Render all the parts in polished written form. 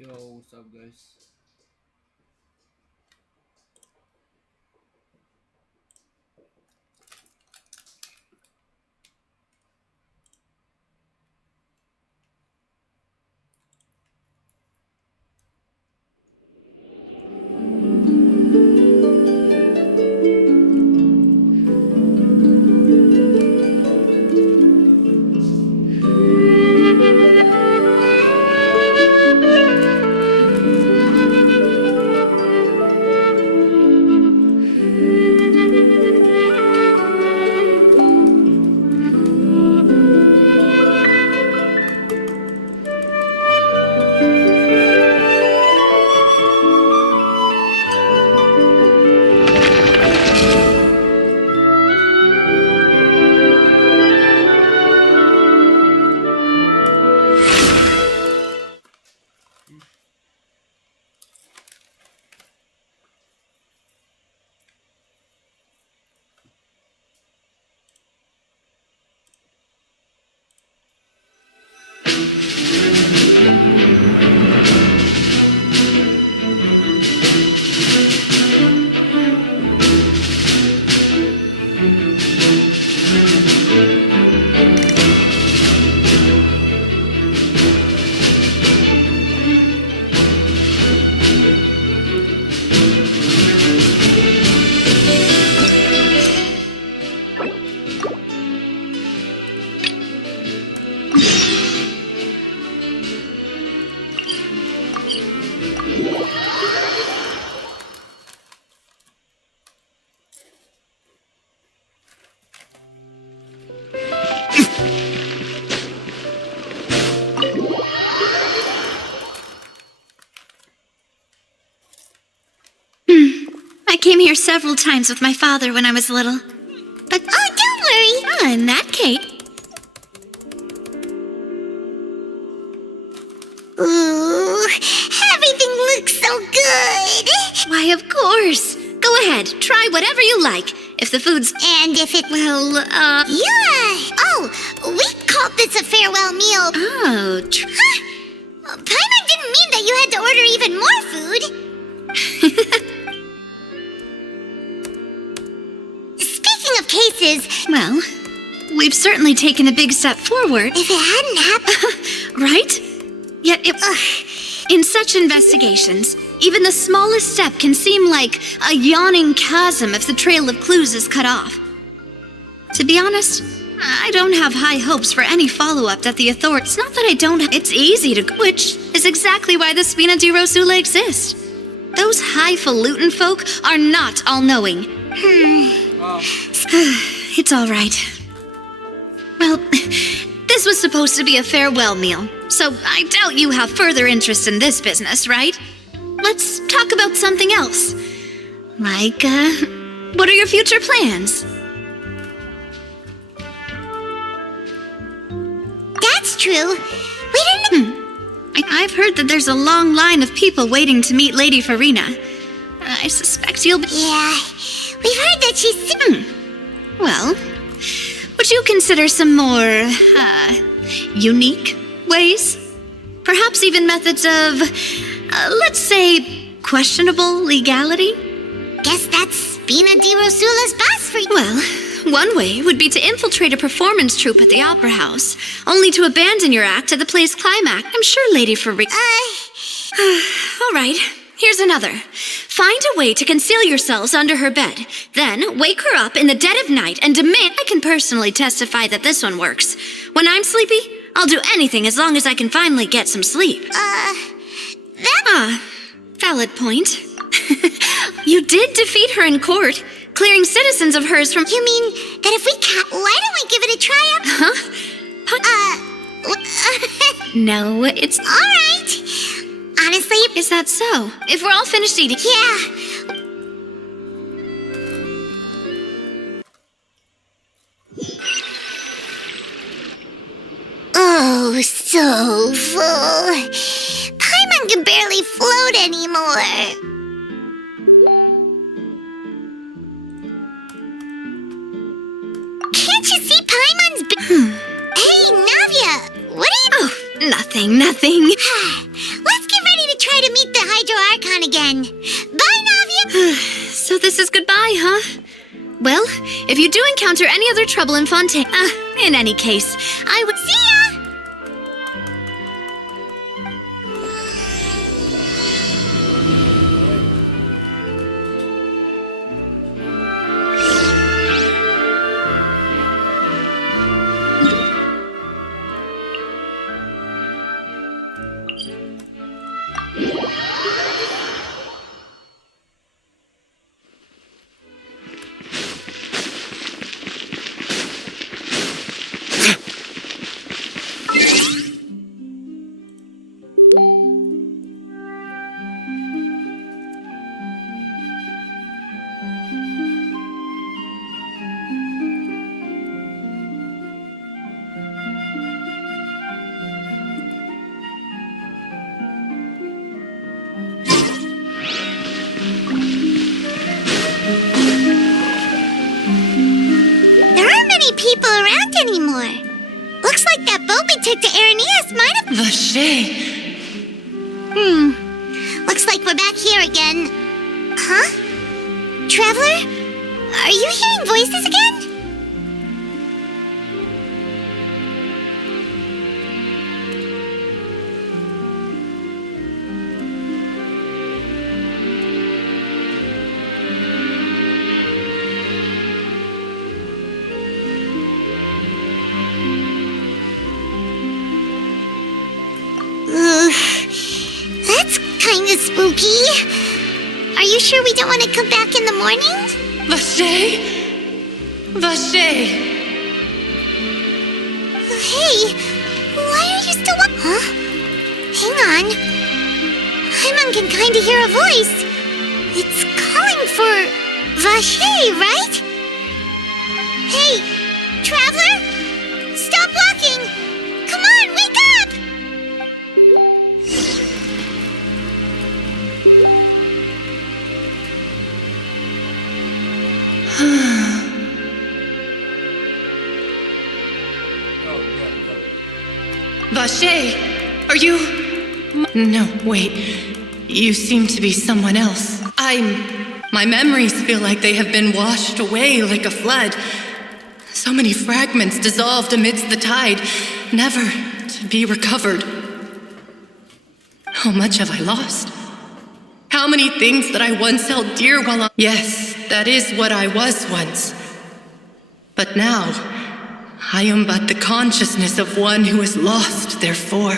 Yo, what's up, guys? I came here several times with my father when I was little. But don't worry. In that case. Ooh, everything looks so good. Why, of course. Go ahead, try whatever you like. If the food's... And if it... Yeah. Oh, we called this a farewell meal. Oh, Paimon didn't mean that you had to order even more food. Speaking of cases... Well, we've certainly taken a big step forward. If it hadn't happened... Right? Yet in such investigations, even the smallest step can seem like a yawning chasm if the trail of clues is cut off. To be honest, I don't have high hopes for any follow-up that the authorities... It's not that I don't... It's easy to... Which is exactly why the Spina di Rosula exist. Those highfalutin folk are not all-knowing. It's all right. Well, this was supposed to be a farewell meal, so I doubt you have further interest in this business, right? Let's talk about something else. Like, what are your future plans? That's true. We didn't... I've heard that there's a long line of people waiting to meet Lady Farina. I suspect you'll be... Yeah, we've heard that she's... Well, would you consider some more, unique ways? Perhaps even methods of, let's say, questionable legality? Guess that's Spina di Rosula's boss for you. Well, one way would be to infiltrate a performance troupe at the Opera House, only to abandon your act at the play's climax. I'm sure Lady Farina... All right, here's another. Find a way to conceal yourselves under her bed. Then wake her up in the dead of night and demand... I can personally testify that this one works. When I'm sleepy, I'll do anything as long as I can finally get some sleep. Valid point. You did defeat her in court, clearing citizens of hers from... You mean that if we why don't we give it a try? No, it's... All right. Honestly... Is that so? If we're all finished eating... Yeah. Oh, so full. Paimon can barely float anymore. Can't you see Paimon's... Hey, Navia, what are you... Oh, nothing. Let's get ready to Hydro Archon again. Bye, Navia! So this is goodbye, huh? Well, if you do encounter any other trouble in Fontaine, in any case, I would See ya! There aren't many people around anymore. Looks like that boat we took to Araneas might have... Vache! Looks like we're back here again. Huh? Traveler? Are you hearing voices again? Ugh, that's kinda spooky. Are you sure we don't want to come back in the morning? Vache! Vache! Hey, why are you still up? Huh? Hang on. Paimon can kinda hear a voice. It's calling for Vache, right? Hey, Traveler? Stop walking! Come on, wake up! Vache! Are you... No, wait. You seem to be someone else. My memories feel like they have been washed away like a flood. So many fragments dissolved amidst the tide, never to be recovered. How much have I lost? How many things that I once held dear while I... Yes, that is what I was once. But now, I am but the consciousness of one who is lost, therefore.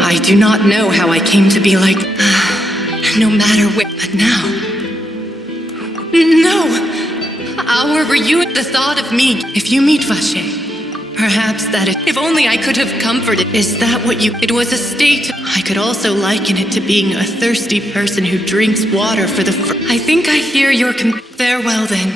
I do not know how I came to be like... No matter where... But now... No! Our reunion... The thought of me... If you meet Vache, perhaps that is... If only I could have comforted... Is that what you... It was a state... I could also liken it to being a thirsty person who drinks water for the... I think I hear your... Farewell then.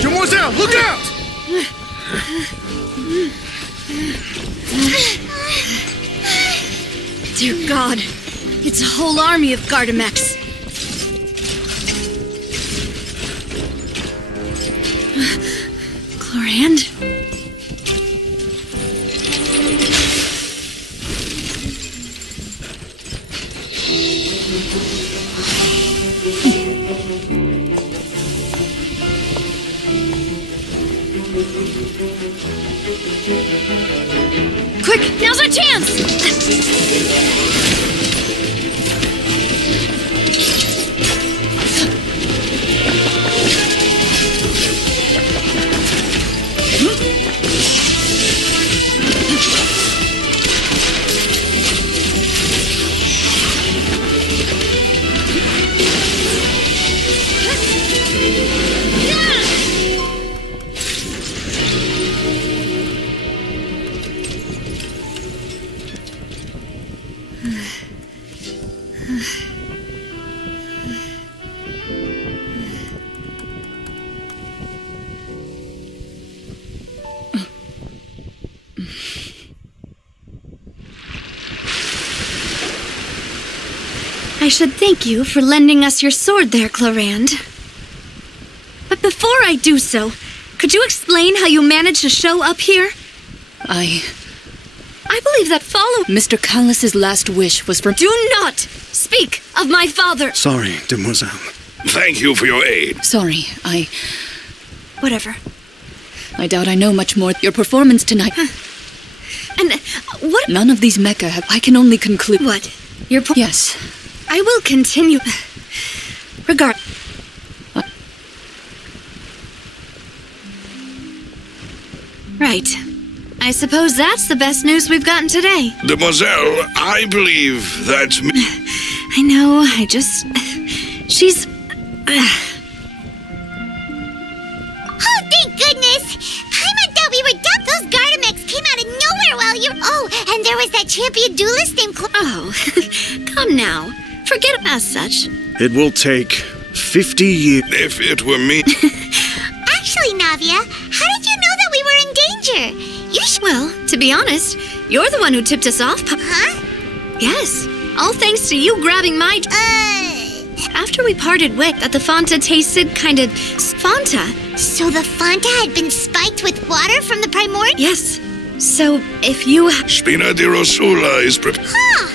Demoiselle, look out! Dear God, it's a whole army of Gardamex. Chlorand? Quick, now's our chance! I should thank you for lending us your sword there, Clarand. But before I do so, could you explain how you managed to show up here? I believe that Mr. Callus's last wish was for... Do not speak of my father! Sorry, demoiselle. Thank you for your aid. Sorry, Whatever. I doubt I know much more. Your performance tonight... And what... None of these mecha have... I can only conclude... What? Your Yes. I will continue... Regard... Right. I suppose that's the best news we've gotten today. Demoiselle, I believe that's me. I know, She's... Oh, thank goodness! Paimon thought we were done. Those Gardamex came out of nowhere while you... Oh, and there was that champion duelist named Oh, come now. Forget it as such. It will take 50 years. If it were me... Actually, Navia, how did you know that we were in danger? Well, to be honest, you're the one who tipped us off, Huh? Yes. All thanks to you grabbing my... After we parted ways, that the Fanta tasted kind of... Fanta? So the Fanta had been spiked with water from the Primordial? Yes. So, if you... Spina di Rosula is prepared. Huh!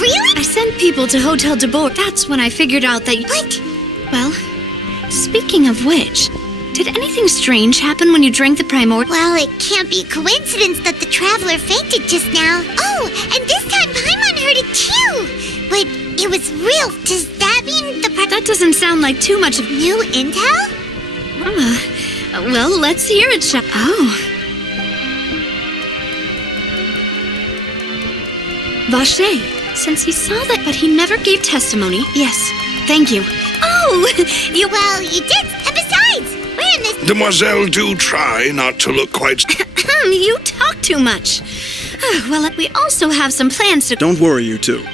Really? I sent people to Hotel de Bourg. That's when I figured out that... What? Well, speaking of which, did anything strange happen when you drank the Primordial? Well, it can't be coincidence that the Traveler fainted just now. Oh, and this time Paimon heard it too! But it was real. Does that mean the That doesn't sound like too much of... new intel? Well, let's hear it, Oh. Vache, since he saw that, but he never gave testimony. Yes, thank you. Oh, you... Well, you did. And besides, we're in this... Demoiselle, do try not to look quite... You talk too much. Well, we also have some plans to... Don't worry, you two.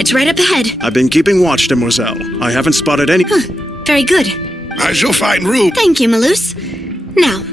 It's right up ahead. I've been keeping watch, demoiselle. I haven't spotted any... Very good. I shall find room. Thank you, Malus. Now,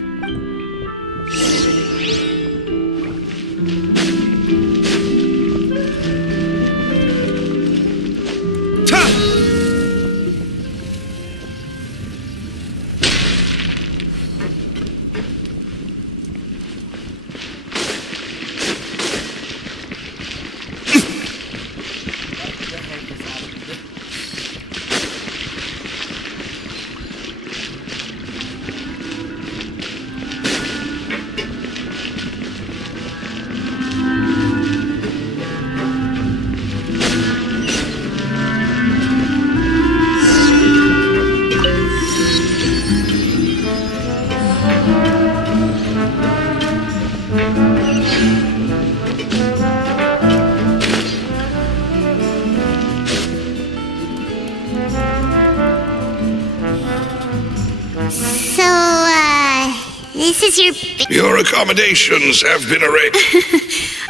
This is your... Your accommodations have been arranged.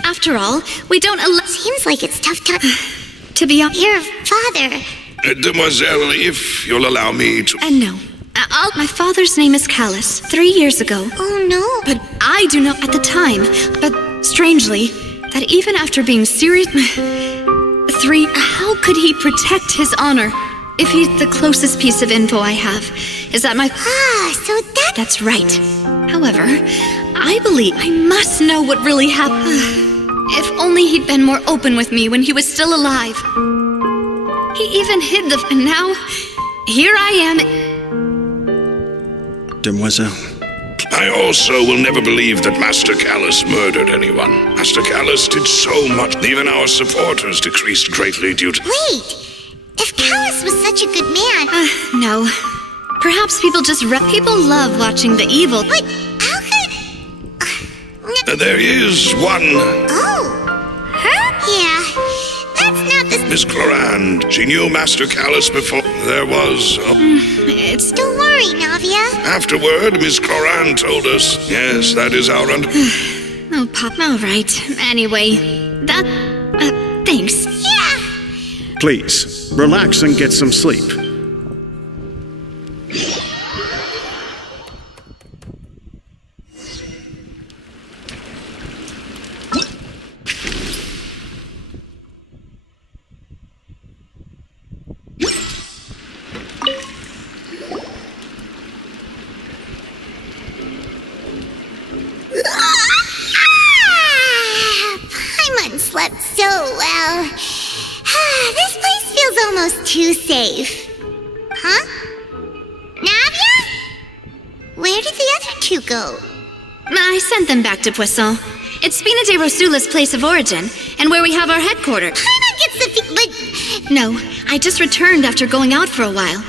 After all, we don't Seems like it's tough to be honest. Your father... Demoiselle, if you'll allow me to... And no. My father's name is Callus. 3 years ago. Oh, no. But I do know at the time. But strangely, that even after being serious... 3... How could he protect his honor? If he's the closest piece of info I have, is that my... So That's right. However, I believe I must know what really happened. If only he'd been more open with me when he was still alive. He even hid the... And now, here I am... Demoiselle. I also will never believe that Master Callus murdered anyone. Master Callus did so much. Even our supporters decreased greatly due to... Wait! If Callus was such a good man... No. Perhaps people just... People love watching the evil... But how could... There is one... Oh! Her? Yeah. That's not the... Miss Clorand. She knew Master Callus before there was... It's... Don't worry, Navia. Afterward, Miss Clorand told us. Yes, that is our... Oh, Pop... All right. Anyway, that... thanks. Yeah. Please, relax and get some sleep. Paimon slept so well. This place feels almost too safe. Huh? Navia? Where did the other two go? I sent them back to Poisson. It's Spina de Rosula's place of origin, and where we have our headquarters. Paimon gets the but... No, I just returned after going out for a while.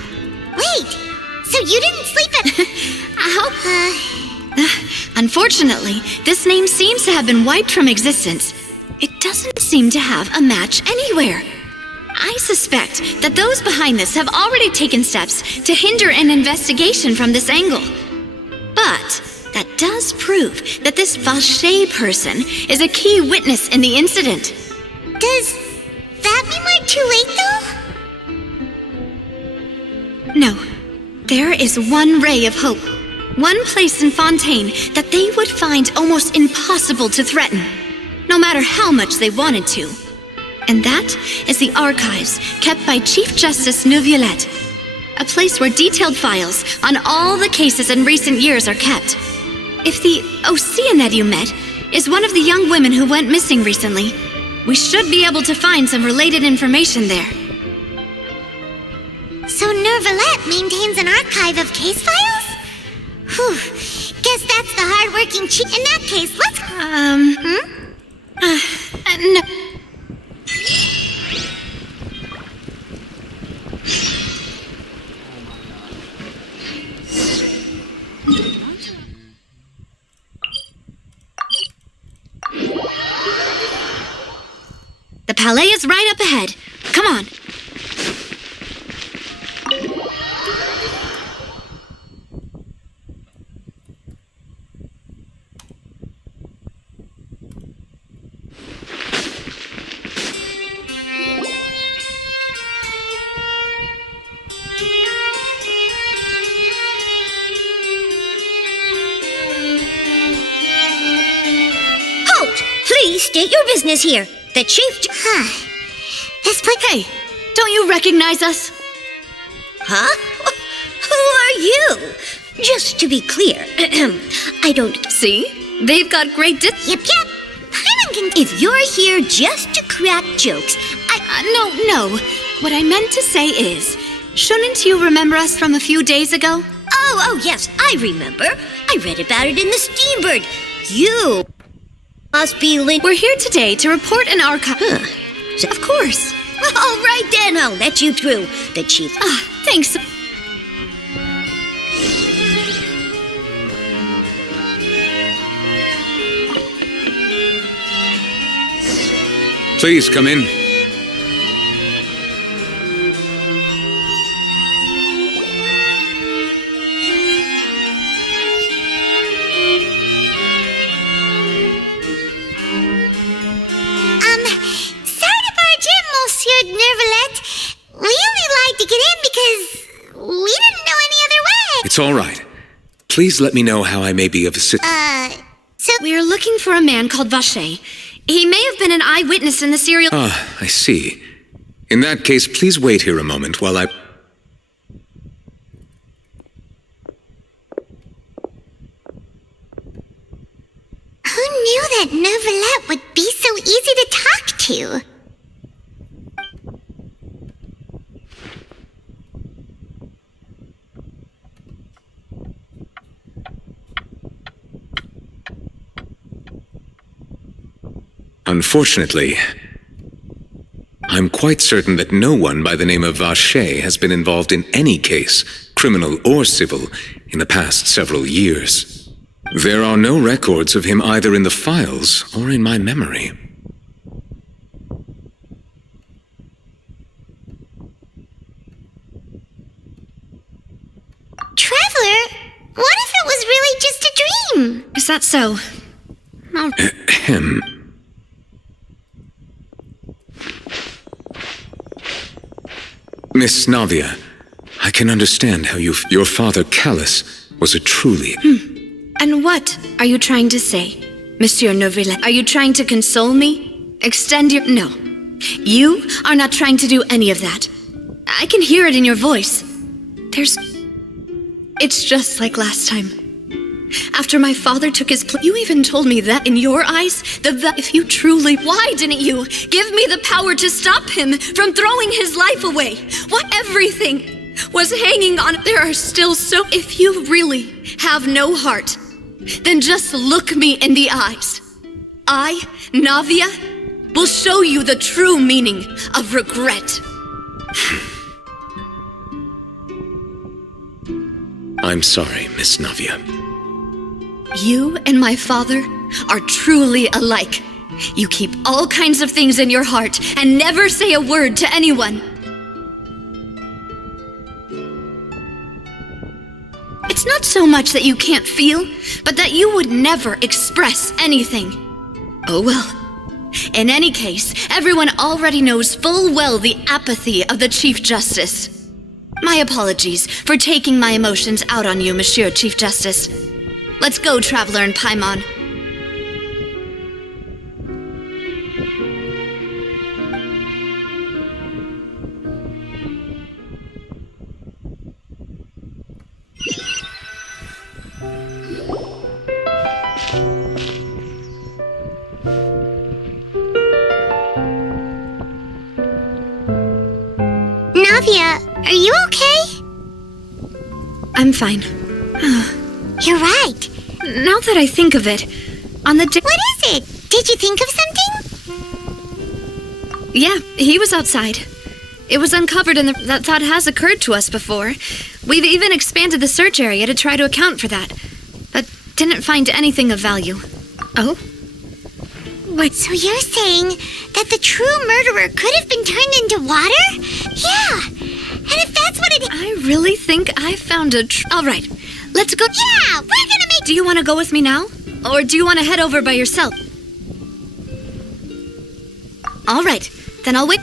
Wait, so you didn't sleep at... How? Unfortunately, this name seems to have been wiped from existence. It doesn't seem to have a match anywhere. I suspect that those behind this have already taken steps to hinder an investigation from this angle. But that does prove that this Vache person is a key witness in the incident. Does that mean we're too late, though? No. There is one ray of hope. One place in Fontaine that they would find almost impossible to threaten, no matter how much they wanted to. And that is the archives kept by Chief Justice Neuvillette, a place where detailed files on all the cases in recent years are kept. If the Oceanette you met is one of the young women who went missing recently, we should be able to find some related information there. So Neuvillette maintains an archive of case files? Whew. Guess that's the hard-working chief. In that case, let's... No. The Palais is right up ahead. Come on. Halt! Please state your business here. The chief... This place... Hey, don't you recognize us? Huh? Who are you? Just to be clear, I don't... See? They've got great Yep. Paimon can... If you're here just to crack jokes, No. What I meant to say is, shouldn't you remember us from a few days ago? Oh, yes, I remember. I read about it in the Steambird. You must be We're here today to report an archive. Of course. All right then, I'll let you through. The chief... Thanks. Please come in. It's all right. Please let me know how I may be of assistance. We're looking for a man called Vache. He may have been an eyewitness in the serial... Ah, I see. In that case, please wait here a moment while I... Who knew that Neuvillette would be so easy to talk to? Unfortunately, I'm quite certain that no one by the name of Vache has been involved in any case, criminal or civil, in the past several years. There are no records of him either in the files or in my memory. Traveler, what if it was really just a dream? Is that so? Oh. Him. Miss Navia, I can understand how your father Callus was a truly... And what are you trying to say, Monsieur Neuvillette? Are you trying to console me? Extend your... No. You are not trying to do any of that. I can hear it in your voice. It's just like last time. After my father took his place, you even told me that in your eyes, if you truly... Why didn't you give me the power to stop him from throwing his life away? What everything was hanging on... There are still so... If you really have no heart, then just look me in the eyes. I, Navia, will show you the true meaning of regret. I'm sorry, Miss Navia. You and my father are truly alike. You keep all kinds of things in your heart and never say a word to anyone. It's not so much that you can't feel, but that you would never express anything. Oh well. In any case, everyone already knows full well the apathy of the Chief Justice. My apologies for taking my emotions out on you, Monsieur Chief Justice. Let's go, Traveler and Paimon. Navia, are you okay? I'm fine. You're right. Now that I think of it, on the day... What is it? Did you think of something? Yeah, he was outside. It was uncovered and that thought has occurred to us before. We've even expanded the search area to try to account for that, but didn't find anything of value. Oh? What? So you're saying that the true murderer could have been turned into water? Yeah! And if that's what it is... I really think I found a All right, let's go... Yeah! We're gonna make... Do you want to go with me now? Or do you want to head over by yourself? All right, then I'll wait...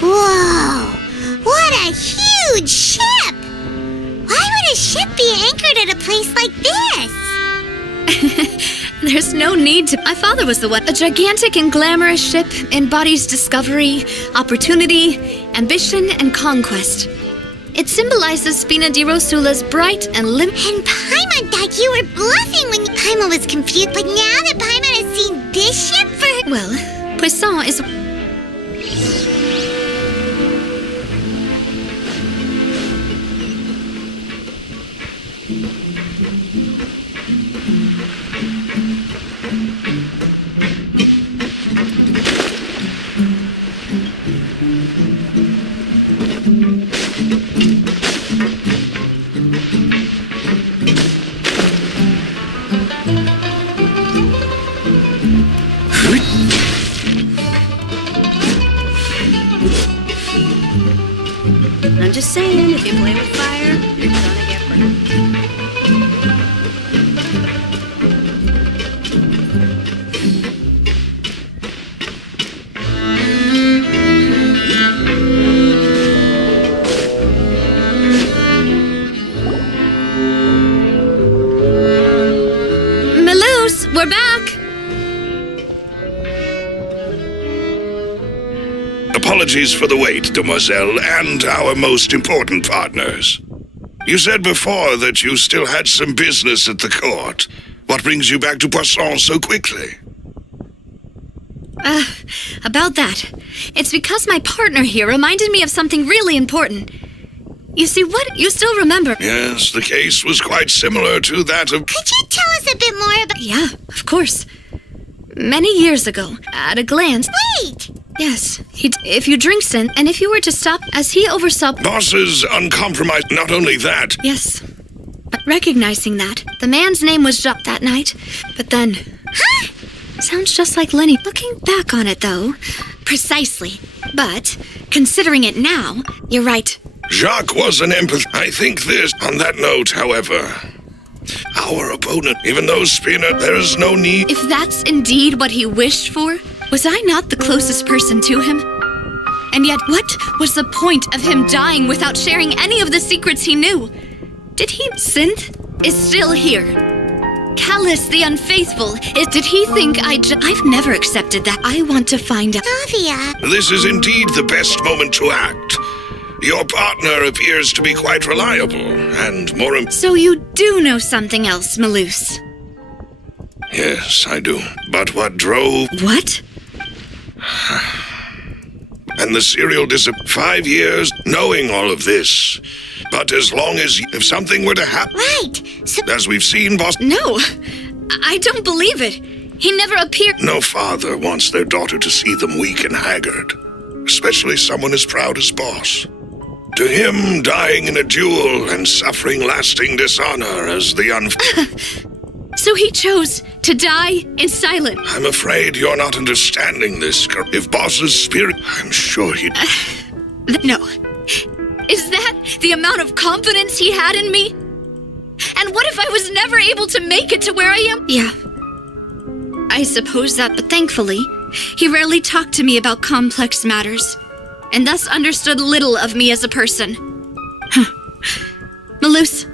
Whoa! What a huge ship! Why would a ship be anchored at a place like this? There's no need to. My father was the one. A gigantic and glamorous ship embodies discovery, opportunity, ambition, and conquest. It symbolizes Spina di Rosula's bright and And Paimon thought you were bluffing when Paimon was confused, but now that Paimon has seen this ship for... well, Poisson is. I'm just saying, if you play with fire, you're gonna get burned. Maloose, we're back! Apologies for the wait, demoiselle, and our most important partners. You said before that you still had some business at the court. What brings you back to Poisson so quickly? About that. It's because my partner here reminded me of something really important. You see, what? You still remember? Yes, the case was quite similar to that of... Could you tell us a bit more about... Yeah, of course. Many years ago, at a glance... Wait! Yes, if you drink sin, and if you were to stop, as he oversaw... Bosses uncompromised. Not only that, Yes. But recognizing that, the man's name was Jacques that night. But then... Huh? Sounds just like Lenny. Looking back on it, though... Precisely. But, considering it now, you're right. Jacques was an empath. I think this. On that note, however, our opponent, even though Spina, there is no need. If that's indeed what he wished for, was I not the closest person to him? And yet, what was the point of him dying without sharing any of the secrets he knew? Did he... Synth is still here. Callus the Unfaithful, did he think I've never accepted that. I want to find out. Navia. This is indeed the best moment to act. Your partner appears to be quite reliable, and more So you do know something else, Maloose. Yes, I do. But what drove... What? And the serial 5 years knowing all of this. But as long as... If something were to happen... Right. So... As we've seen, boss... No, I don't believe it. He never appeared... No father wants their daughter to see them weak and haggard. Especially someone as proud as boss. To him, dying in a duel and suffering lasting dishonor as the So he chose to die in silence. I'm afraid you're not understanding this. If boss's spirit... I'm sure he'd... No. Is that the amount of confidence he had in me? And what if I was never able to make it to where I am? Yeah. I suppose that, but thankfully, he rarely talked to me about complex matters, and thus understood little of me as a person. Maloose,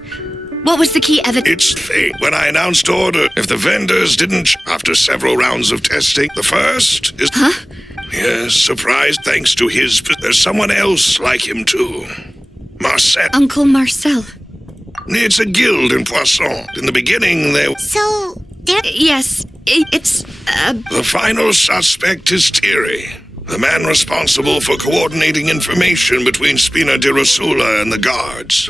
what was the key evidence? It's when I announced order, if the vendors didn't... After several rounds of testing, the first is... Huh? Yes, surprised thanks to his... There's someone else like him, too. Marcel. Uncle Marcel. It's a guild in Poisson. In the beginning, they... So... There... Yes, it's... The final suspect is Thierry, the man responsible for coordinating information between Spina di Rosula and the guards.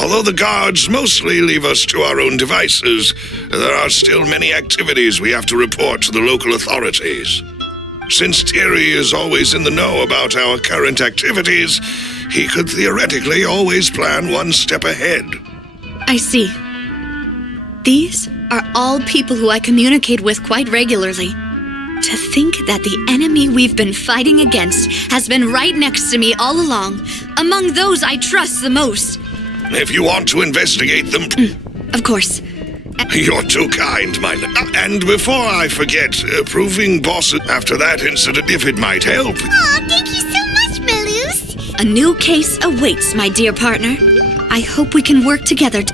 Although the guards mostly leave us to our own devices, there are still many activities we have to report to the local authorities. Since Thierry is always in the know about our current activities, he could theoretically always plan one step ahead. I see. These are all people who I communicate with quite regularly. To think that the enemy we've been fighting against has been right next to me all along, among those I trust the most. If you want to investigate them, Of course. you're too kind, my love. And before I forget, proving boss after that incident, if it might help. Aw, thank you so much, Melus. A new case awaits, my dear partner. I hope we can work together.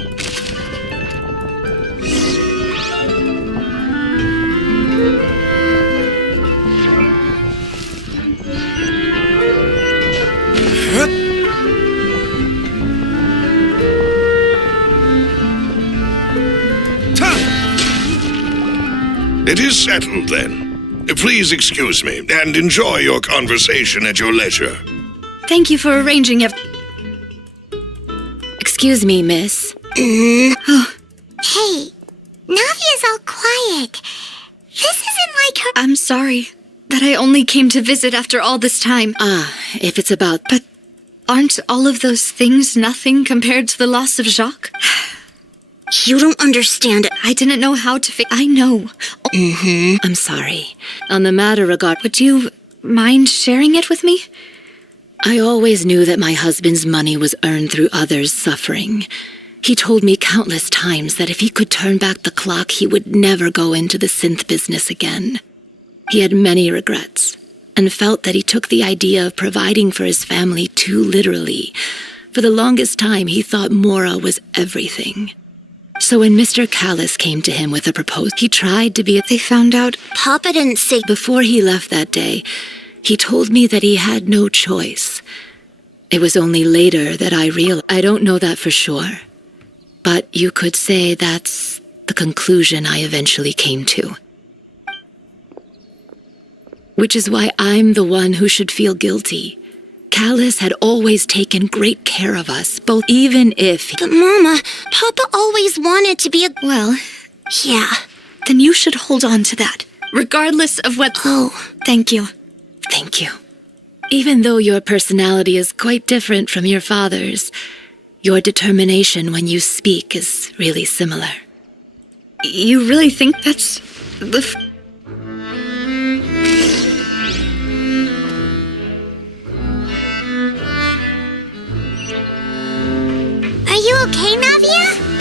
It is settled, then. Please excuse me, and enjoy your conversation at your leisure. Thank you for arranging Excuse me, miss. Hey, Navia's all quiet. This isn't like her. I'm sorry that I only came to visit after all this time. If it's about... But aren't all of those things nothing compared to the loss of Jacques? You don't understand it. I didn't know how to I know. I'm sorry. On the matter regard... Would you mind sharing it with me? I always knew that my husband's money was earned through others' suffering. He told me countless times that if he could turn back the clock, he would never go into the synth business again. He had many regrets, and felt that he took the idea of providing for his family too literally. For the longest time, he thought Mora was everything. So when Mr. Callis came to him with a proposal, he tried to be... They found out... Papa didn't say. Before he left that day, he told me that he had no choice. It was only later that I realized... I don't know that for sure. But you could say that's the conclusion I eventually came to. Which is why I'm the one who should feel guilty. Callis had always taken great care of us, both even if... But Mama, Papa always wanted to be a. Well, Yeah. then you should hold on to that, regardless of what... Oh. Thank you. Thank you. Even though your personality is quite different from your father's, your determination when you speak is really similar. You really think that's the... Are you okay, Navia?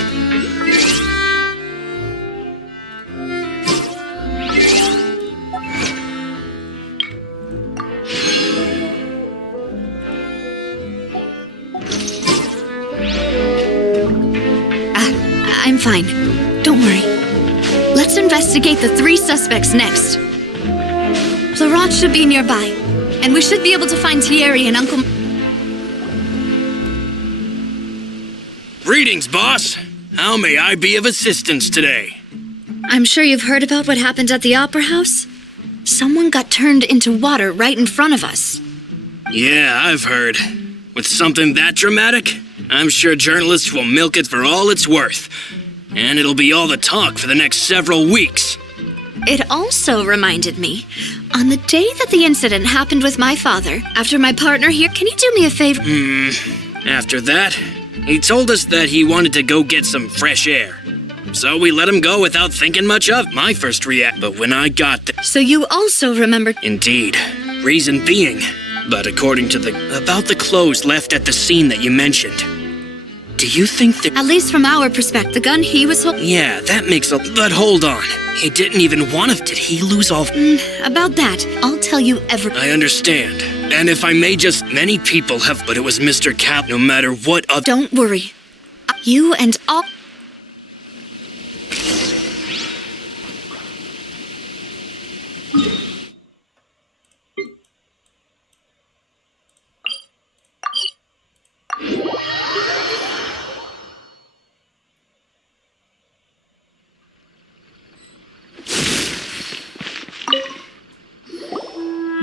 I'm fine. Don't worry. Let's investigate the 3 suspects next. Laurent should be nearby, and we should be able to find Thierry and Uncle... Greetings, boss. How may I be of assistance today? I'm sure you've heard about what happened at the Opera House. Someone got turned into water right in front of us. Yeah, I've heard. With something that dramatic, I'm sure journalists will milk it for all it's worth. And it'll be all the talk for the next several weeks. It also reminded me, on the day that the incident happened with my father, after my partner here, can you do me a favor? After that, he told us that he wanted to go get some fresh air. So we let him go without thinking much of my first react. But when I got there... So you also remembered... Indeed. Reason being. But according to about the clothes left at the scene that you mentioned. Do you think that... At least from our perspective, the gun he was holding... Yeah, that makes a... But hold on. He didn't even want to... Did he lose all... About that, I'll tell you I understand. And if I may just... Many people have... But it was Mr. Cap, no matter what other... Don't worry. You and all...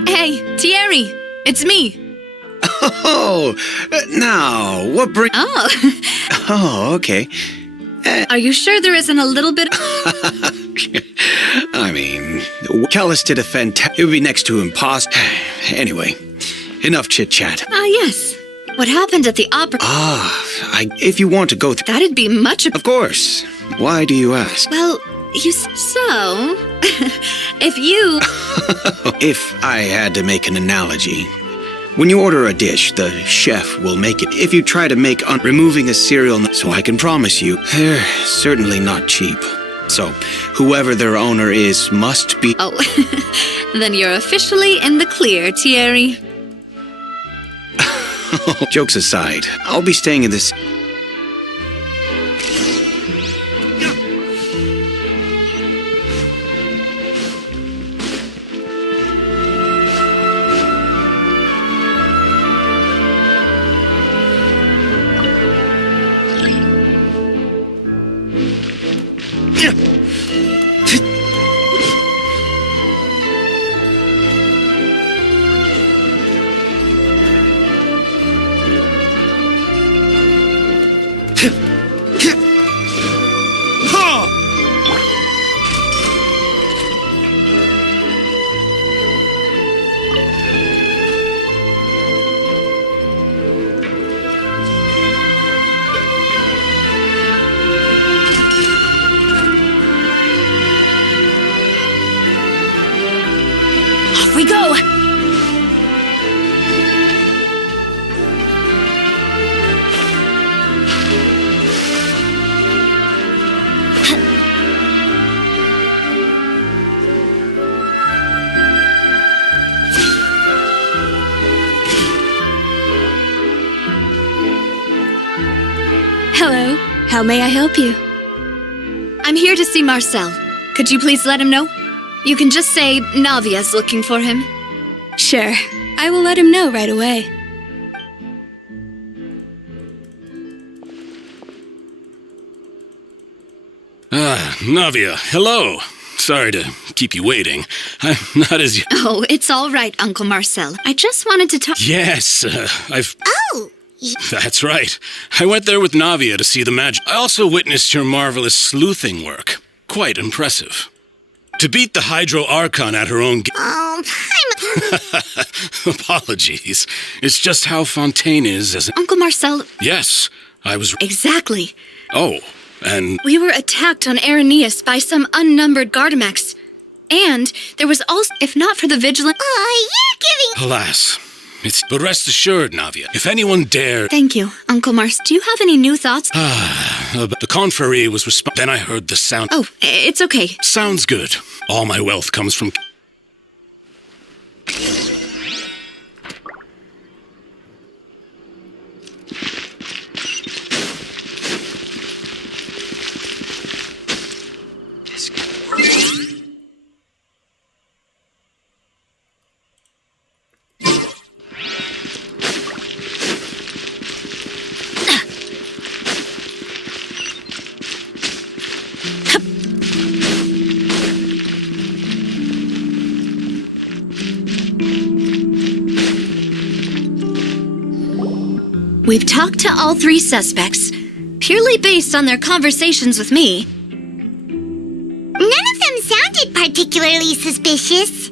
Hey, Thierry, it's me. Oh, now, what bring... Oh, Oh, okay. are you sure there isn't a little bit... I mean, Callis did a fantastic... It would be next to impossible. Anyway, enough chit-chat. yes. What happened at the opera... If you want to go through... That'd be much... Of course. Why do you ask? Well, so... if you... If I had to make an analogy, When you order a dish, the chef will make it. If you try to make removing a cereal, so I can promise you, they're certainly not cheap. So, whoever their owner is must be... Oh, then you're officially in the clear, Thierry. Jokes aside, I'll be staying in this... Off we go! Hello. How may I help you? I'm here to see Marcel. Could you please let him know? You can just say Navia's looking for him. Sure. I will let him know right away. Navia, hello. Sorry to keep you waiting. I'm not as... Oh, it's all right, Uncle Marcel. I just wanted to talk... Yes, I've... Oh! That's right. I went there with Navia to see the magic. I also witnessed your marvelous sleuthing work. Quite impressive. To beat the Hydro Archon at her own... Oh, Apologies. It's just how Fontaine is as... Uncle Marcel... Yes, I was... Exactly. Oh, and... We were attacked on Araneus by some unnumbered Gardamex. And there was also... If not for the vigilant... Oh, you're giving... Alas. But rest assured, Navia, if anyone dare... Thank you, Uncle Mars. Do you have any new thoughts? The confrérie was Then I heard the sound... Oh, it's okay. Sounds good. All my wealth comes from... We've talked to all three suspects, purely based on their conversations with me. None of them sounded particularly suspicious.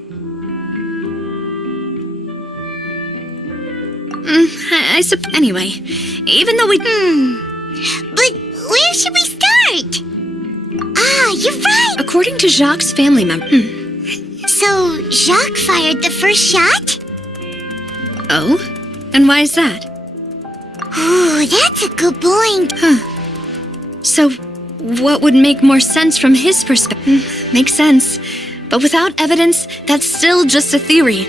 Anyway, even though we... But where should we start? Ah, you're right! According to Jacques' family member... So, Jacques fired the first shot? Oh? And why is that? Ooh, that's a good point. So, what would make more sense from his perspective? Makes sense. But without evidence, that's still just a theory.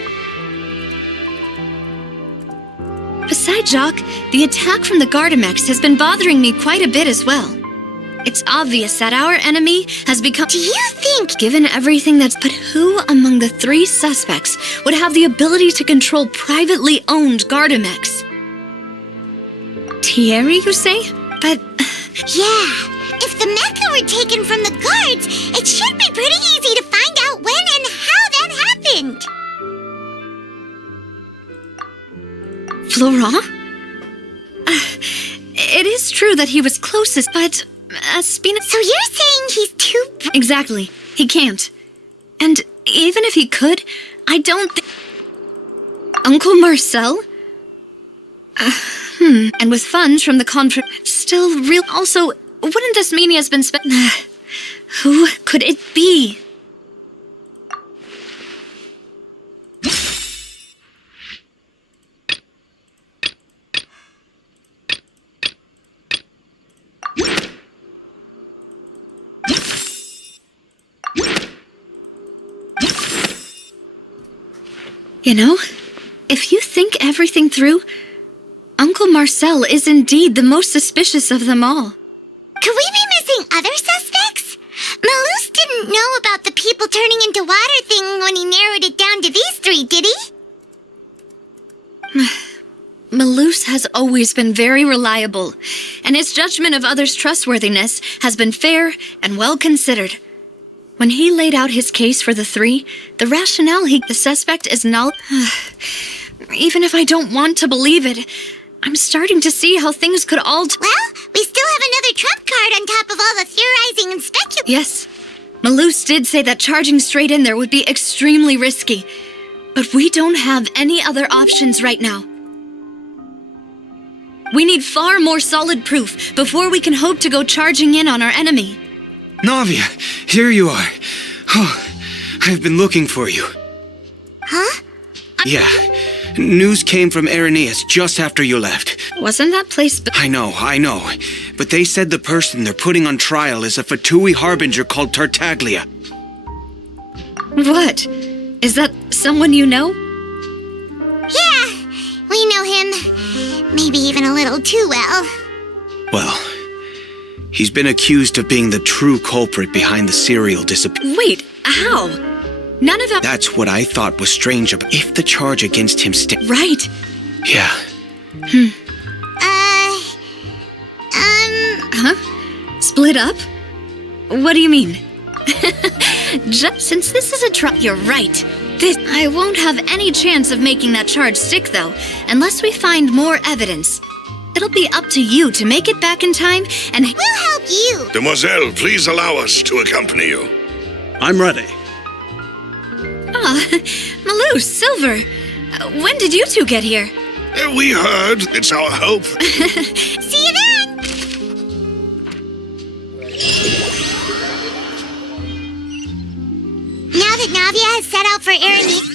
Besides Jacques, the attack from the Gardamex has been bothering me quite a bit as well. It's obvious that our enemy has become... Do you think... Given everything that's... But who among the three suspects would have the ability to control privately owned Gardamex? Thierry, you say? But... Yeah, if the mecha were taken from the guards, it should be pretty easy to find out when and how that happened. Florent? It is true that he was closest, but... Spina... So you're saying he's too... Exactly. He can't. And even if he could, I don't think... Uncle Marcel? And with funds from the conference... Still real... Also, wouldn't this mean he has been spent... Who could it be? You know, if you think everything through, Uncle Marcel is indeed the most suspicious of them all. Could we be missing other suspects? Malus didn't know about the people turning into water thing when he narrowed it down to these three, did he? Malus has always been very reliable, and his judgment of others' trustworthiness has been fair and well considered. When he laid out his case for the three, the rationale the suspect is null. Even if I don't want to believe it, I'm starting to see how things could all... Well, we still have another trump card on top of all the theorizing and speculating. Yes, Malus did say that charging straight in there would be extremely risky. But we don't have any other options right now. We need far more solid proof before we can hope to go charging in on our enemy. Navia, here you are. Oh, I've been looking for you. Huh? Yeah. News came from Irenaeus just after you left. Wasn't that place... I know. But they said the person they're putting on trial is a Fatui harbinger called Tartaglia. What? Is that someone you know? Yeah, we know him. Maybe even a little too well. Well, he's been accused of being the true culprit behind the serial disappearance. Wait, how? None of that... That's what I thought was strange about if the charge against him Right. Yeah. Huh? Split up? What do you mean? Just since this is a trial... You're right. I won't have any chance of making that charge stick, though, unless we find more evidence. It'll be up to you to make it back in time, and... We'll help you! Demoiselle, please allow us to accompany you. I'm ready. Ah, Malus, Silver, when did you two get here? We heard. It's our hope. See you then! Now that Navia has set out for Irenaeus...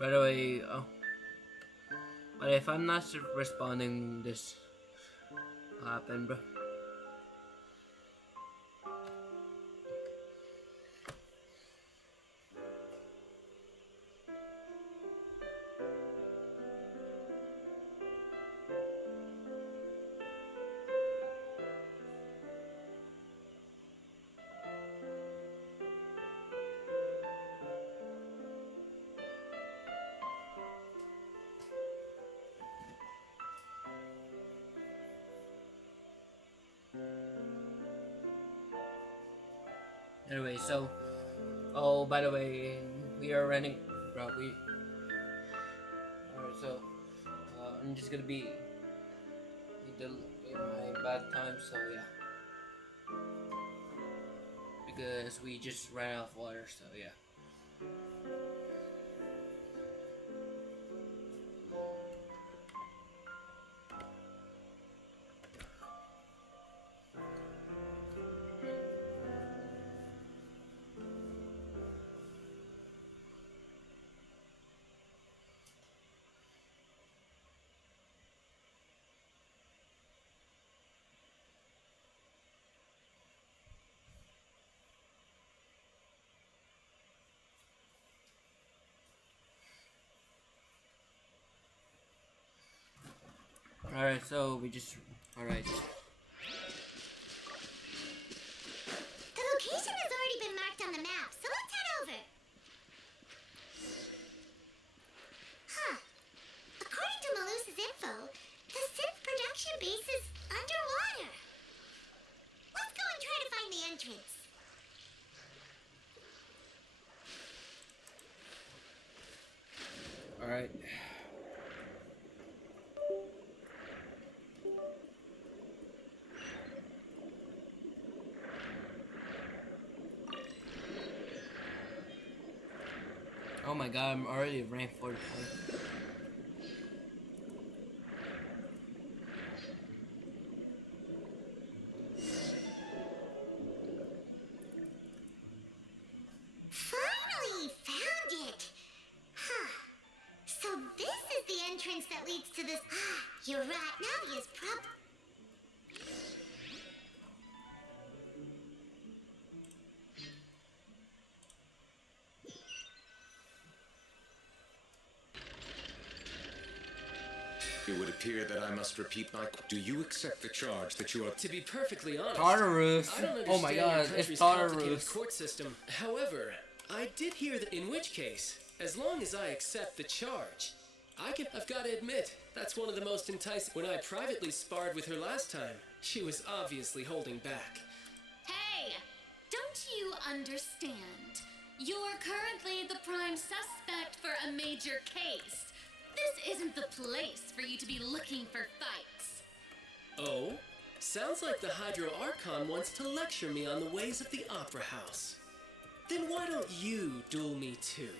By the way, but if I'm not responding, this happen, bro. Anyway, so, oh, by the way, we are running, bro, alright, so, I'm just gonna be in my bad time, so yeah, because we just ran out of water, so yeah. Alright, so we just... Alright. The location has already been marked on the map, so let's head over. Huh. According to Malus's info, the synth production base is underwater. Let's go and try to find the entrance. Alright. Oh my god, I'm already rank 44. Finally found it! Huh. So this is the entrance that leads to this... You're right, Navia's It would appear that I must repeat my... Do you accept the charge that you are... To be perfectly honest, Tartarus. I don't understand Oh my god, your it's country's complicated Tartarus. court system. However, I did hear that in which case, as long as I accept the charge, I've got to admit, that's one of the most enticing... When I privately sparred with her last time, she was obviously holding back. Hey! Don't you understand? You're currently the prime suspect for a major case. This isn't the place for you to be looking for fights. Oh? Sounds like the Hydro Archon wants to lecture me on the ways of the Opera House. Then why don't you duel me too?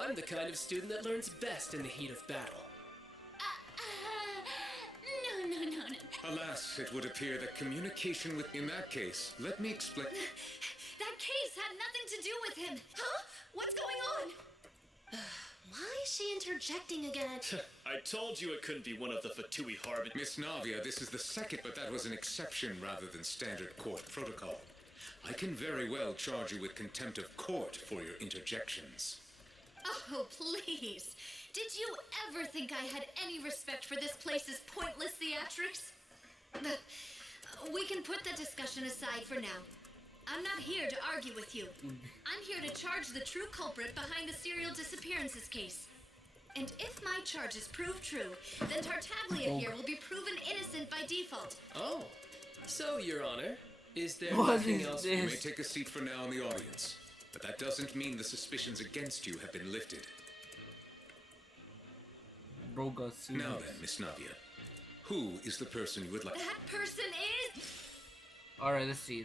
I'm the kind of student that learns best in the heat of battle. No. Alas, it would appear that communication with... In that case, let me explain... That case had nothing to do with him. Huh? What's going on? Why is she interjecting again? I told you it couldn't be one of the Fatui Harbin. Miss Navia, this is the second, but that was an exception rather than standard court protocol. I can very well charge you with contempt of court for your interjections. Oh, please. Did you ever think I had any respect for this place's pointless theatrics? We can put that discussion aside for now. I'm not here to argue with you. I'm here to charge the true culprit behind the serial disappearances case. And if my charges prove true, then Tartaglia here will be proven innocent by default. Oh, so, Your Honor, is there What nothing is else? You may take a seat for now in the audience, but that doesn't mean the suspicions against you have been lifted. Bro got sued. Now then, Miss Navia, who is the person you would like... That person is... Alright, let's see.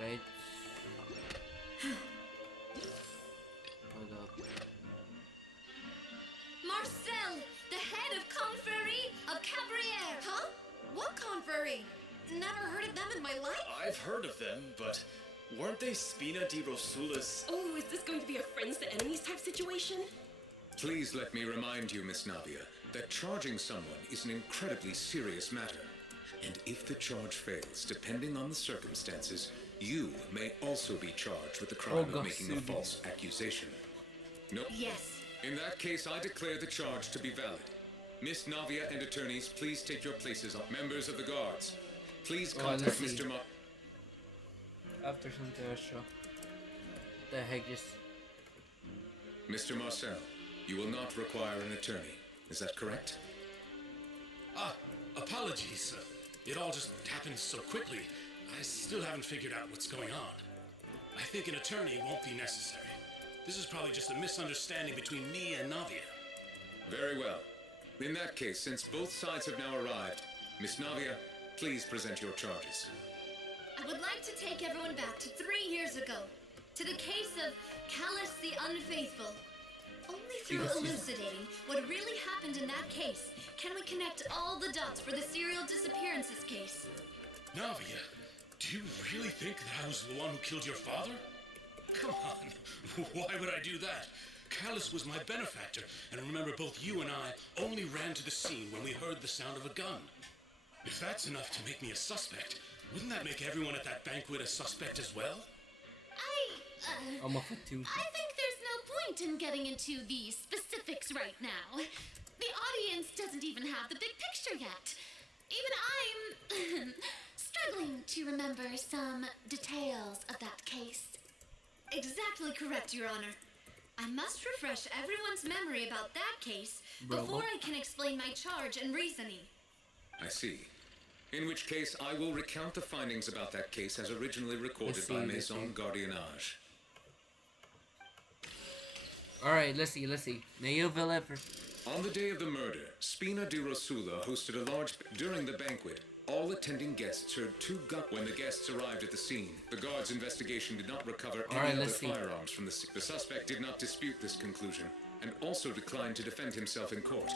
Right. Hold up. Marcel, the head of Confrérie of Cabrières. Huh? What Confrérie? Never heard of them in my life. I've heard of them, but Weren't they Spina di Rosula's? Oh, is this going to be a friends to enemies type situation? Please let me remind you, Miss Navia, that charging someone is an incredibly serious matter. And if the charge fails, depending on the circumstances, you may also be charged with the crime of making a false accusation. No. Yes. In that case, I declare the charge to be valid. Miss Navia and attorneys, please take your places. Members of the guards, please contact Mr. After some show. The heck just... Mr. Marcel, you will not require an attorney. Is that correct? Apologies. It all just happened so quickly. I still haven't figured out what's going on. I think an attorney won't be necessary. This is probably just a misunderstanding between me and Navia. Very well. In that case, since both sides have now arrived, Miss Navia, please present your charges. I would like to take everyone back to 3 years ago, to the case of Callus the Unfaithful. Only through elucidating what really happened in that case can we connect all the dots for the serial disappearances case. Navia, do you really think that I was the one who killed your father? Come on, why would I do that? Callus was my benefactor, and remember both you and I only ran to the scene when we heard the sound of a gun. If that's enough to make me a suspect, wouldn't that make everyone at that banquet a suspect as well? I'm a fit too. I think there's no point in getting into the specifics right now. The audience doesn't even have the big picture yet. Even I'm struggling to remember some details of that case. Exactly correct, Your Honor. I must refresh everyone's memory about that case before I can explain my charge and reasoning. I see. In which case, I will recount the findings about that case as originally recorded by Maison Gardiennage. Alright, let's see. Neo Villa first. On the day of the murder, Spina di Rosula hosted a large... During the banquet, all attending guests heard 2 guns. When the guests arrived at the scene, the guard's investigation did not recover any other firearms from the scene. The suspect did not dispute this conclusion, and also declined to defend himself in court.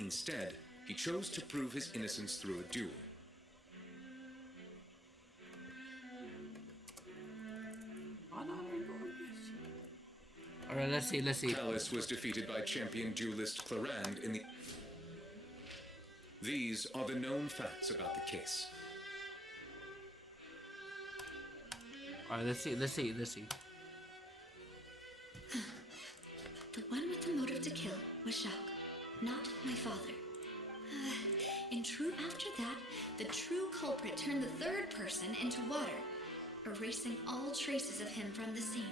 Instead, he chose to prove his innocence through a duel. Alright, let's see. Callus was defeated by champion duelist Clarand in the... These are the known facts about the case. Alright, let's see. The one with the motive to kill was Jacques, not my father. After that, the true culprit turned the third person into water, erasing all traces of him from the scene.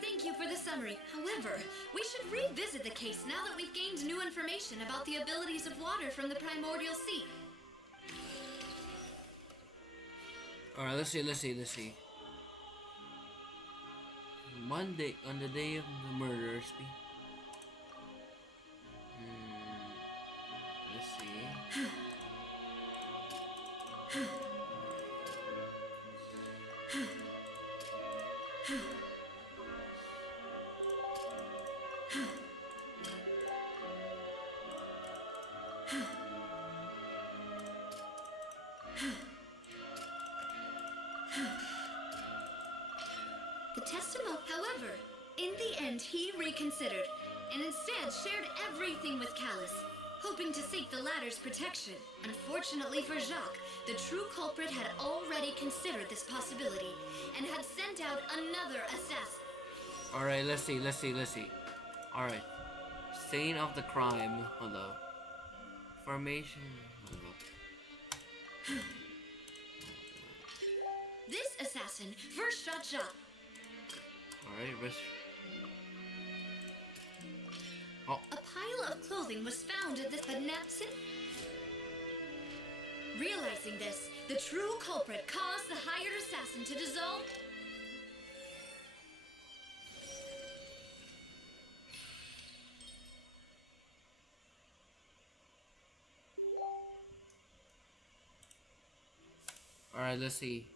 Thank you for the summary. However, we should revisit the case now that we've gained new information about the abilities of water from the primordial sea. Alright, let's see. Monday, on the day of the murder, let's see. The testimony, however, in the end, he reconsidered and instead shared everything with Callus, hoping to seek the latter's protection. Unfortunately for Jacques, the true culprit had already considered this possibility and had sent out another assassin. Alright, let's see. Alright. Scene of the crime. Hold up. Formation. Hold up. This assassin first shot Jacques. Alright, A pile of clothing was found at this, but Neptune. Realizing this, the true culprit caused the hired assassin to dissolve. Alright, let's see.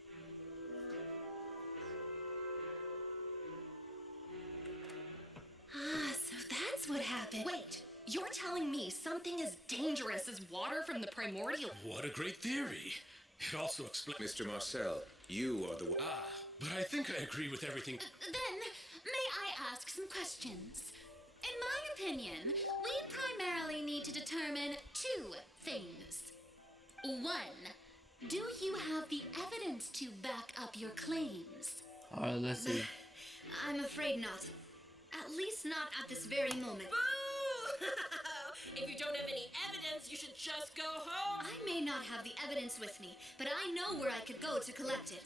So that's what happened. Wait, you're telling me something as dangerous as water from the primordial... What a great theory. It also explains... Mr. Marcel, You are the one. Ah, but I think I agree with everything. Then, may I ask some questions? In my opinion, we primarily need to determine two things. One, do you have the evidence to back up your claims? Alright, let's see. I'm afraid not. At least not at this very moment. Boo! If you don't have any evidence, you should just go home. I may not have the evidence with me, but I know where I could go to collect it.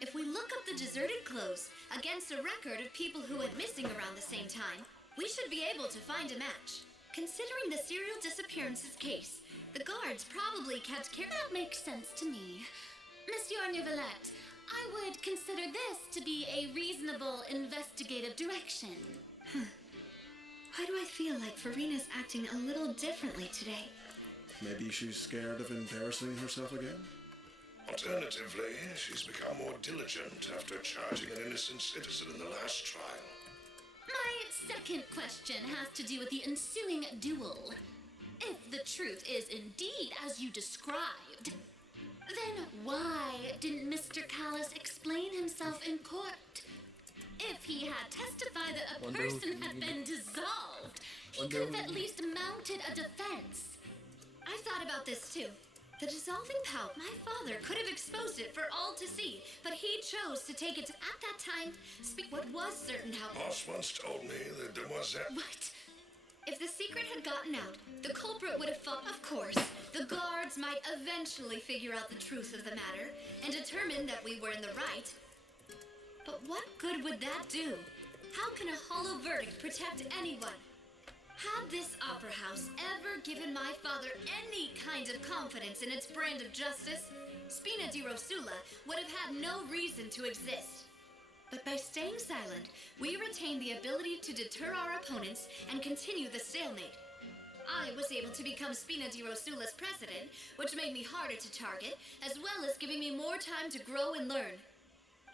If we look up the deserted clothes against a record of people who went missing around the same time, we should be able to find a match. Considering the serial disappearances case, the guards probably kept care. That makes sense to me. Monsieur Neuvillette, I would consider this to be a reasonable investigative direction. Why do I feel like Farina's acting a little differently today? Maybe she's scared of embarrassing herself again? Alternatively, she's become more diligent after charging an innocent citizen in the last trial. My second question has to do with the ensuing duel. If the truth is indeed as you described, then why didn't Mr. Callis explain himself in court? If he had testified that a person had been dissolved, he could have at least mounted a defense. I thought about this too. The dissolving powder, my father could have exposed it for all to see, but he chose to take it at that time. What was certain, however. Boss once told me that there was a... What? If the secret had gotten out, the culprit would have fought. Of course, the guards might eventually figure out the truth of the matter and determine that we were in the right. But what good would that do? How can a hollow verdict protect anyone? Had this opera house ever given my father any kind of confidence in its brand of justice, Spina di Rosula would have had no reason to exist. But by staying silent, we retained the ability to deter our opponents and continue the stalemate. I was able to become Spina di Rosula's president, which made me harder to target, as well as giving me more time to grow and learn.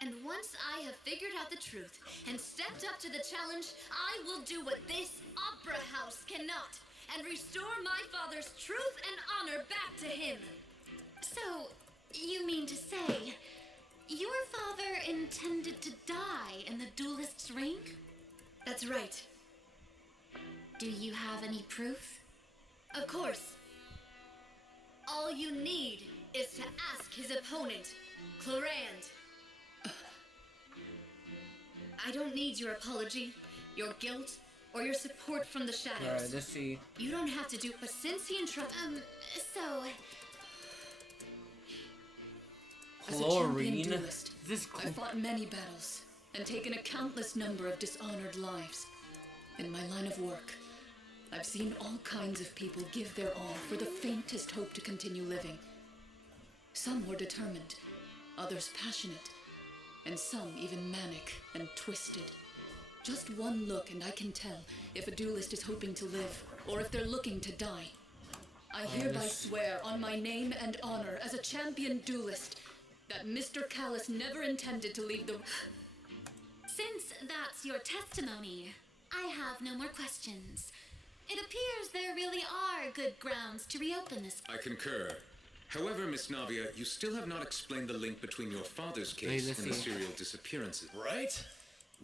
And once I have figured out the truth and stepped up to the challenge, I will do what this opera house cannot and restore my father's truth and honor back to him. So, you mean to say, your father intended to die in the duelist's ring? That's right. Do you have any proof? Of course. All you need is to ask his opponent, Clorand. I don't need your apology, your guilt, or your support from the shadows. Alright, let's see. You don't have to do, but since he entrusted... so... As a champion Chlorine? duelist, This I've fought many battles and taken a countless number of dishonored lives. In my line of work, I've seen all kinds of people give their all for the faintest hope to continue living. Some were determined, others passionate, and some even manic and twisted. Just one look and I can tell if a duelist is hoping to live or if they're looking to die. I hereby swear on my name and honor as a champion duelist that Mr. Callis never intended to leave the... Since that's your testimony, I have no more questions. It appears there really are good grounds to reopen this. I concur. However, Miss Navia, you still have not explained the link between your father's case and the serial disappearances. Right?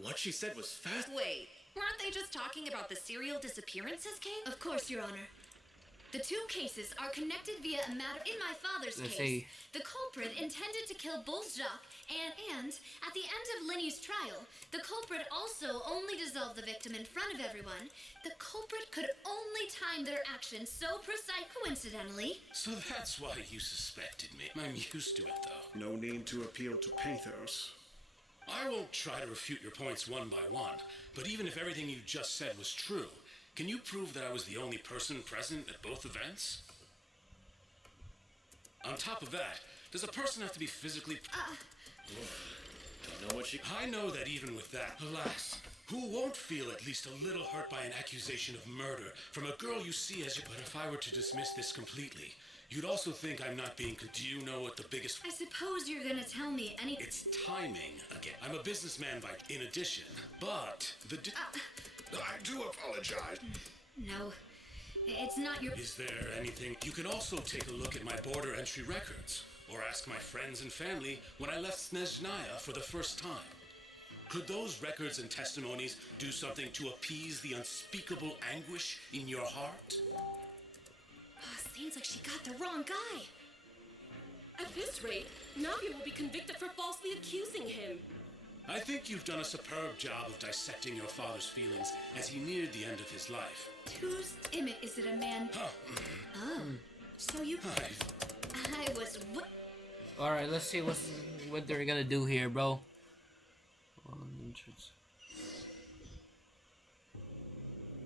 What she said was fast. Wait, weren't they just talking about the serial disappearances case? Of course, Your Honor. The two cases are connected via a matter. In my father's Let's case, see. the culprit intended to kill both Jacques and at the end of Lenny's trial, the culprit also only dissolved the victim in front of everyone. The culprit could only time their actions so precise. Coincidentally, So that's why you suspected me. I'm used to it, though. No need to appeal to pathos. I won't try to refute your points one by one, but even if everything you just said was true, can you prove that I was the only person present at both events? On top of that, does a person have to be physically... Don't know what she... I know that even with that, alas, who won't feel at least a little hurt by an accusation of murder from a girl you see as your... But if I were to dismiss this completely, you'd also think I'm not being... Do you know what the biggest... I suppose you're gonna tell me any... It's timing, again. I'm a businessman in addition, but the... I do apologize. No, it's not your... Is there anything... You can also take a look at my border entry records. or ask my friends and family when I left Snezhnaya for the first time. Could those records and testimonies do something to appease the unspeakable anguish in your heart? Seems like she got the wrong guy. At this rate, Navi will be convicted for falsely accusing him. I think you've done a superb job of dissecting your father's feelings as he neared the end of his life. Whose image is it, a man? Oh, so you... I was... Alright, let's see what they're gonna do here, bro.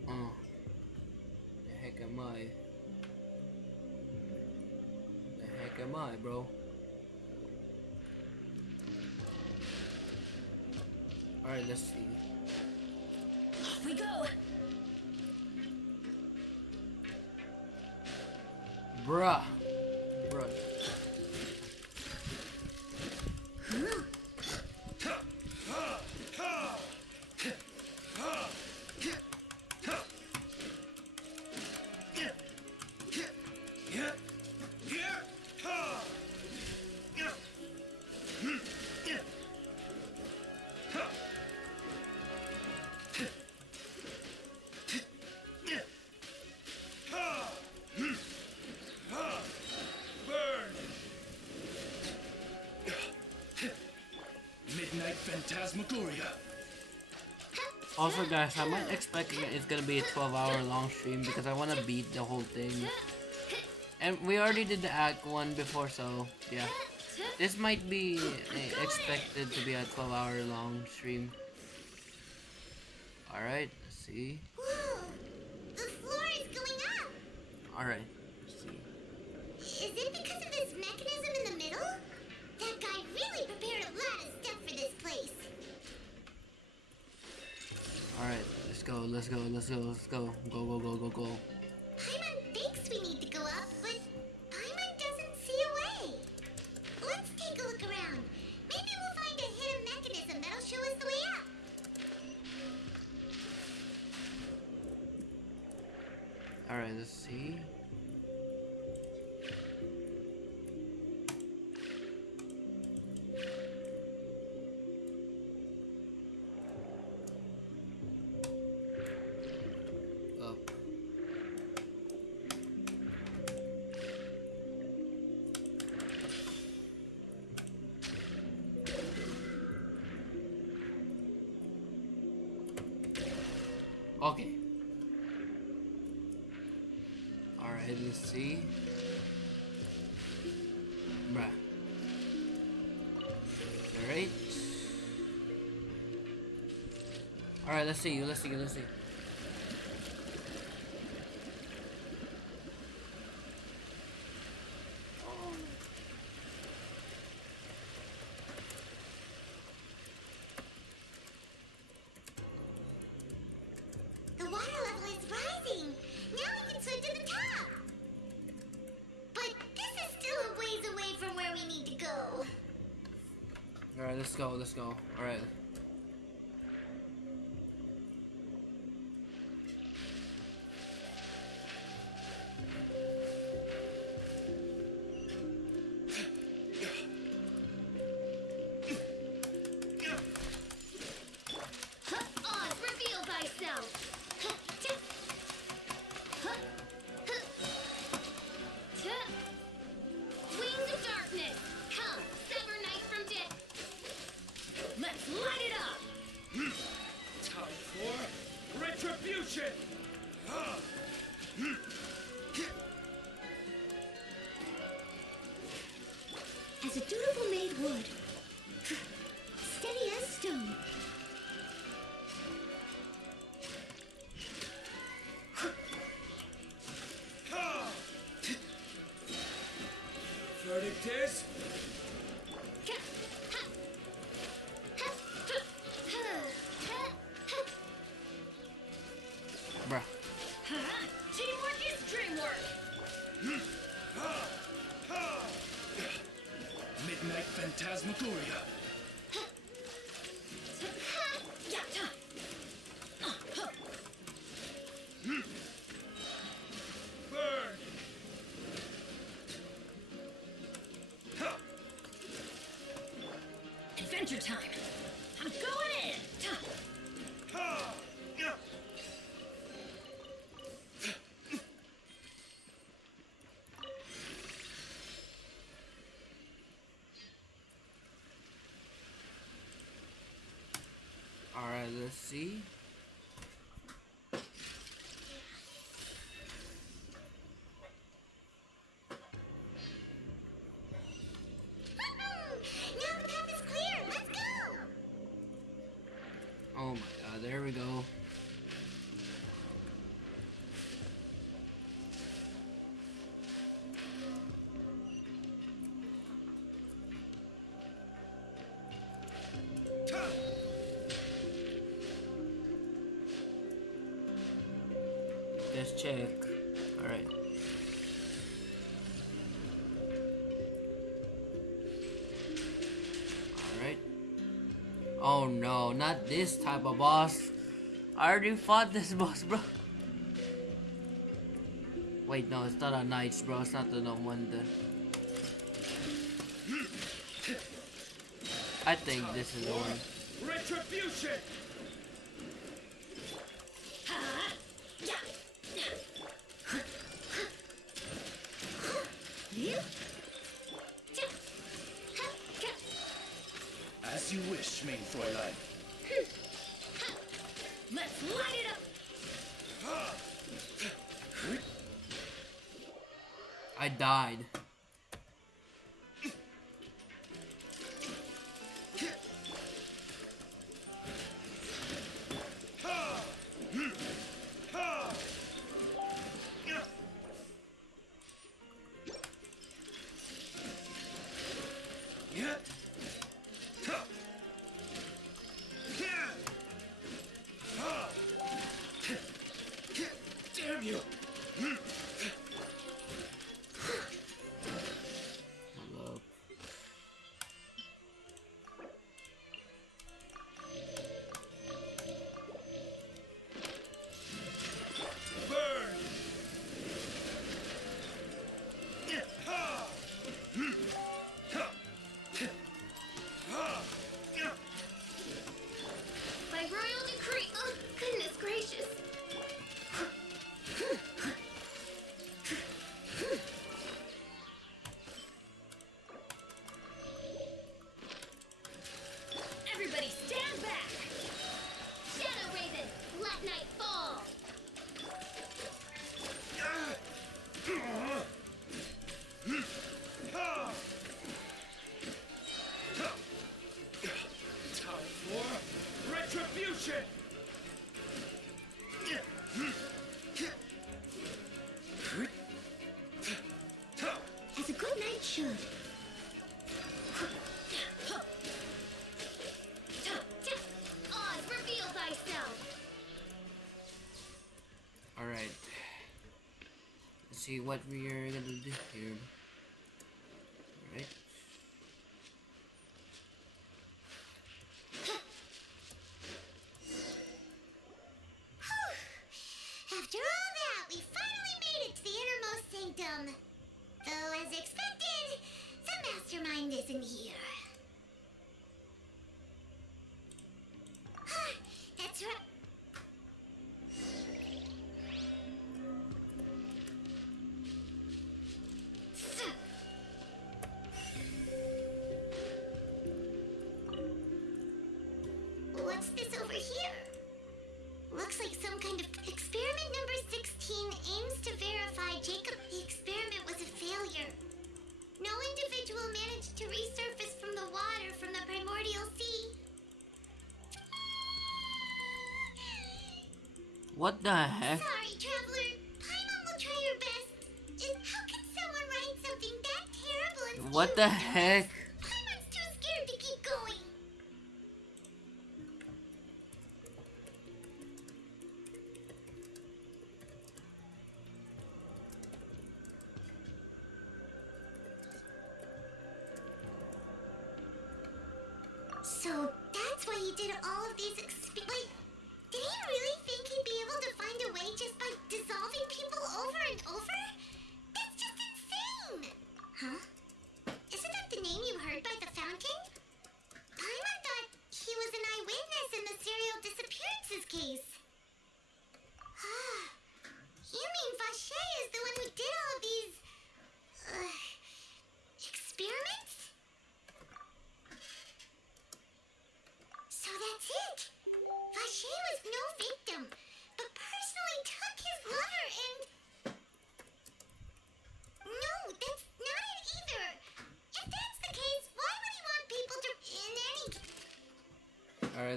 The heck am I? The heck am I, bro? Alright, let's see. Off we go! Bruh. Midnight Phantasmagoria. Also, guys, I might expect it's gonna be a 12-hour long stream because I want to beat the whole thing. And we already did the Act 1 before, so yeah. This might be expected to be a 12-hour long stream. Alright, let's see. Whoa! The floor is going up! Alright, let's see. Is it because of this mechanism in the middle? That guy really prepared a lot of stuff for this place. Alright, let's go. Go. Paimon thinks we need to go up, but Paimon doesn't see a way. Let's take a look around. Maybe we'll find a hidden mechanism that'll show us the way up. Alright, let's see. Up. Okay. Alright, let's see. Bruh. Alright. Alright, let's see. The water level is rising. Now we can swim to the top. But this is still a ways away from where we need to go. Alright, let's go. Alright. Oz, reveal thyself! Wings of darkness, come, sever night from day. Let's light it up! Time for retribution! As a dutiful maid would. Steady as stone. Verdict is... Bruh. Teamwork is dreamwork! Midnight Phantasmagoria. Burn! time. I'm going in. Alright, let's see. Now the path is clear. Let's go. Oh my god, there we go. Let's check. Alright. Alright. Oh no, not this type of boss. I already fought this boss, bro. Wait, no, it's not a knights, bro. It's not the no one. I think this is the one. Retribution! As you wish, main Fräulein. Let's light it up. I died. Damn you! Hello. Burn! By royal decree. Oh, goodness gracious. Everybody stand back. Shadow Raven, let night fall. Time for retribution! As a good knight should. Oz, reveal thyself. Alright. Let's see what we are gonna do here. Alright. After all that, we finally made it to the innermost sanctum. Though, as expected, the mastermind isn't here. That's right. What's this over here? Looks like some kind of experiment number 16 aims to verify Jacob. The experiment was a failure. No individual managed to resurface from the water from the primordial sea. What the heck? Sorry, traveler. Paimon will try her best. How can someone write something that terrible and What the heck? Paimon's too scared to keep going. So that's why he did all of these Wait, did he really think he'd be able to find a way just by dissolving people over and over? That's just insane! Huh? Isn't that the name you heard by the fountain? Paimon thought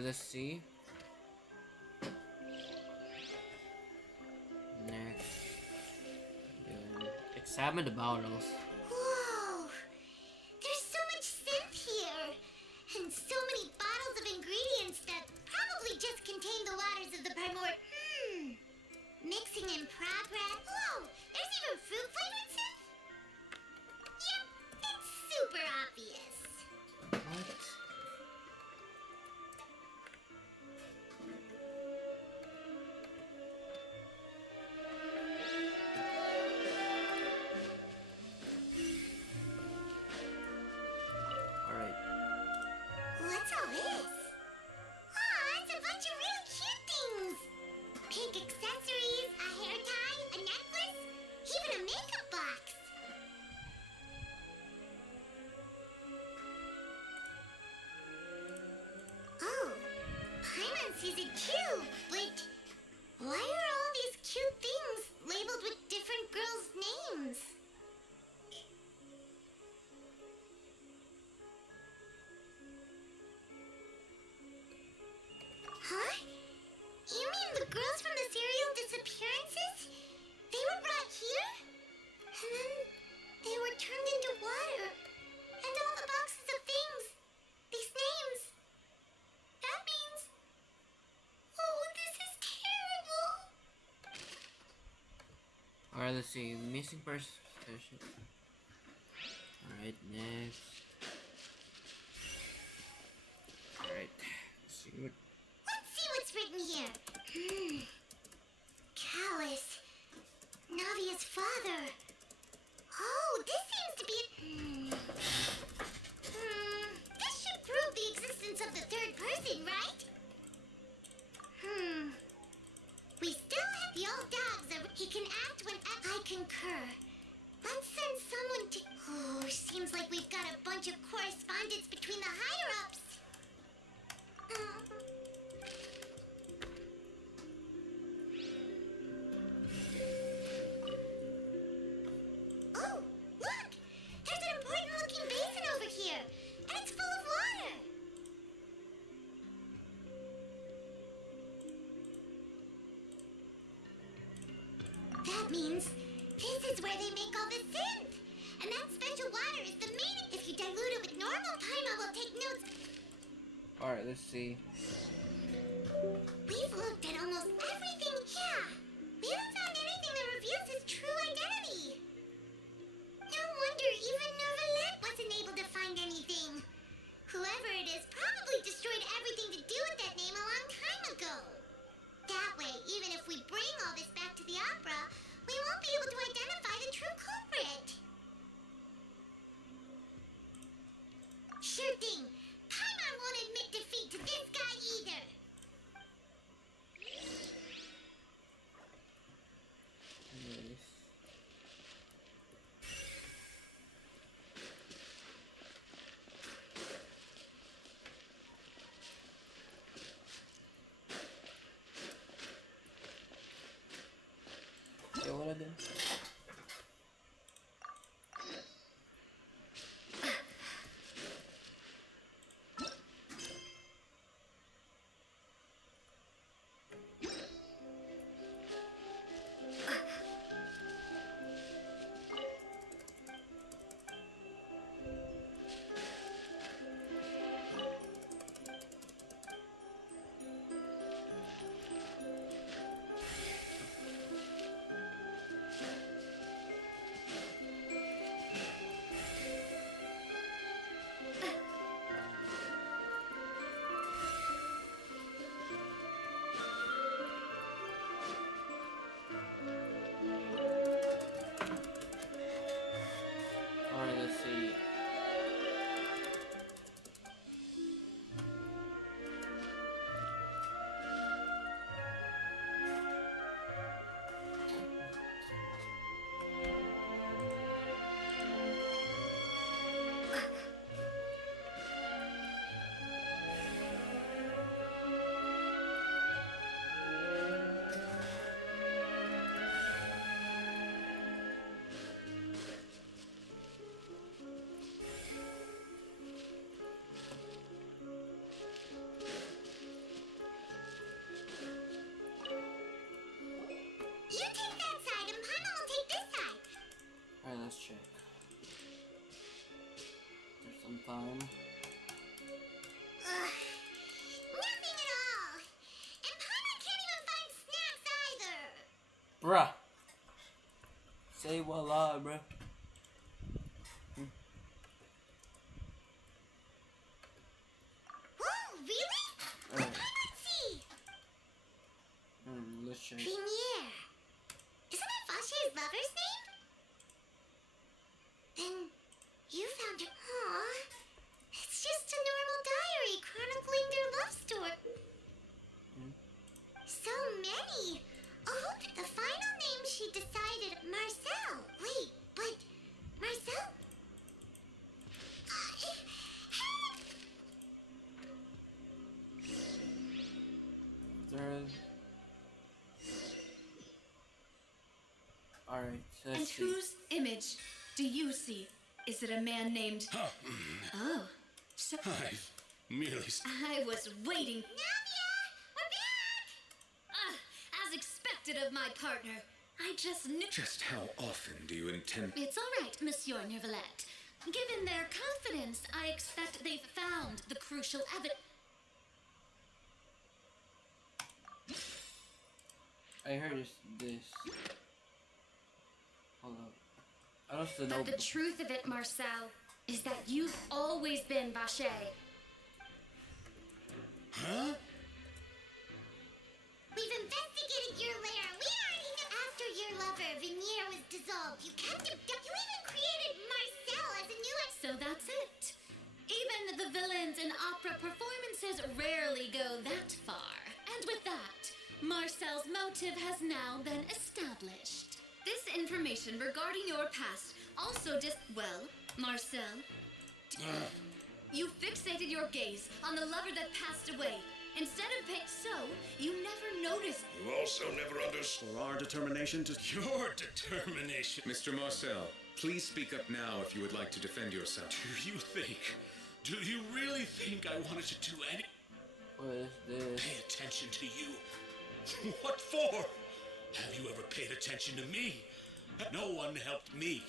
let's see. Next. Examine the bottles. Whoa! There's so much synth here! And so many bottles of ingredients that probably just contain the waters of the primord. Mixing in progress. Whoa! There's even fruit flavored synth? Yep, it's super obvious. What? Alright. What's all this? Aw, it's a bunch of really cute things. Pink accessories, a hair tie, a necklace, even a makeup box. Oh, Paimon sees it too, but why are all these cute things labeled with different girls' names? Huh? You mean the girls from the serial disappearances? They were brought here? And then they were turned into water. And all the boxes of things. These names. That means... Oh, this is terrible! Alright, let's see. Missing person. Alright, next. Alright. Let's see what. Let's see what's written here. Callus. Navia's father. Oh, this seems to be... This should prove the existence of the third person, right? We still have the old dogs. He can act when... I concur. Let's send someone to... Oh, seems like we've got a bunch of correspondence between the higher-ups. Oh, look! There's an important-looking basin over here, and it's full of water. That means this is where they make all the synth. And that special water is the main... If you dilute it with normal time, I will take notes. Alright, let's see. We've looked at almost everything. Yeah. We haven't found anything that reveals his true identity. No wonder even Nervalette wasn't able to find anything. Whoever it is probably destroyed everything to do with that name a long time ago. That way, even if we bring all this back to the opera, we won't be able to identify the true culprit. Sure thing. Paimon won't admit defeat to this guy either. Anyways. Okay, wala din. let's check. There's some time. Nothing at all. And Paimon can't even find snacks either. Bruh. Say voila, bruh. Whoa, really? Alright. Let's see. Let's check. Vinier. Isn't that Vache's lover's name? Then you found her. Aw. It's just a normal diary chronicling their love story. So many. Oh, the final name she decided, Marcel. Wait, but Marcel? There's... Alright, so And let's see. whose image do you see? Is it a man named... Oh, so... I've merely... I was waiting. Navia, we're back! As expected of my partner. I just knew... Just how often do you intend... It's all right, Monsieur Neuvillette. Given their confidence, I expect they've found the crucial evidence. I heard this. Hold up. I don't still know. But the truth of it, Marcel, is that you've always been Vache. Huh? We've investigated your lair. We already know. After your lover, Vinier, was dissolved, you kept him. You even created Marcel as a new... So that's it. Even the villains in opera performances rarely go that far. And with that, Marcel's motive has now been established. This information regarding your past also well, Marcel, you fixated your gaze on the lover that passed away. Instead of so, you never noticed. You also never understood. For our determination to... Your determination. Mr. Marcel, please speak up now if you would like to defend yourself. Do you really think I wanted to do any... What is this? Pay attention to you? What for? Have you ever paid attention to me? No one helped me.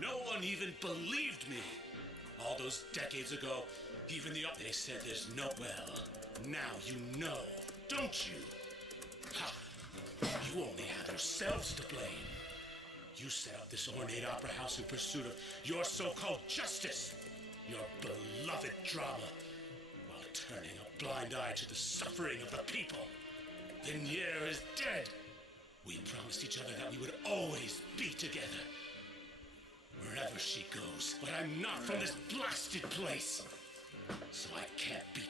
No one even believed me. All those decades ago, even they said there's no... Well, now you know, don't you? Ha! You only have yourselves to blame. You set up this ornate opera house in pursuit of your so-called justice, your beloved drama, while turning a blind eye to the suffering of the people. Vinier is dead. We promised each other that we would always be together. Wherever she goes, but I'm not from this blasted place, so I can't be.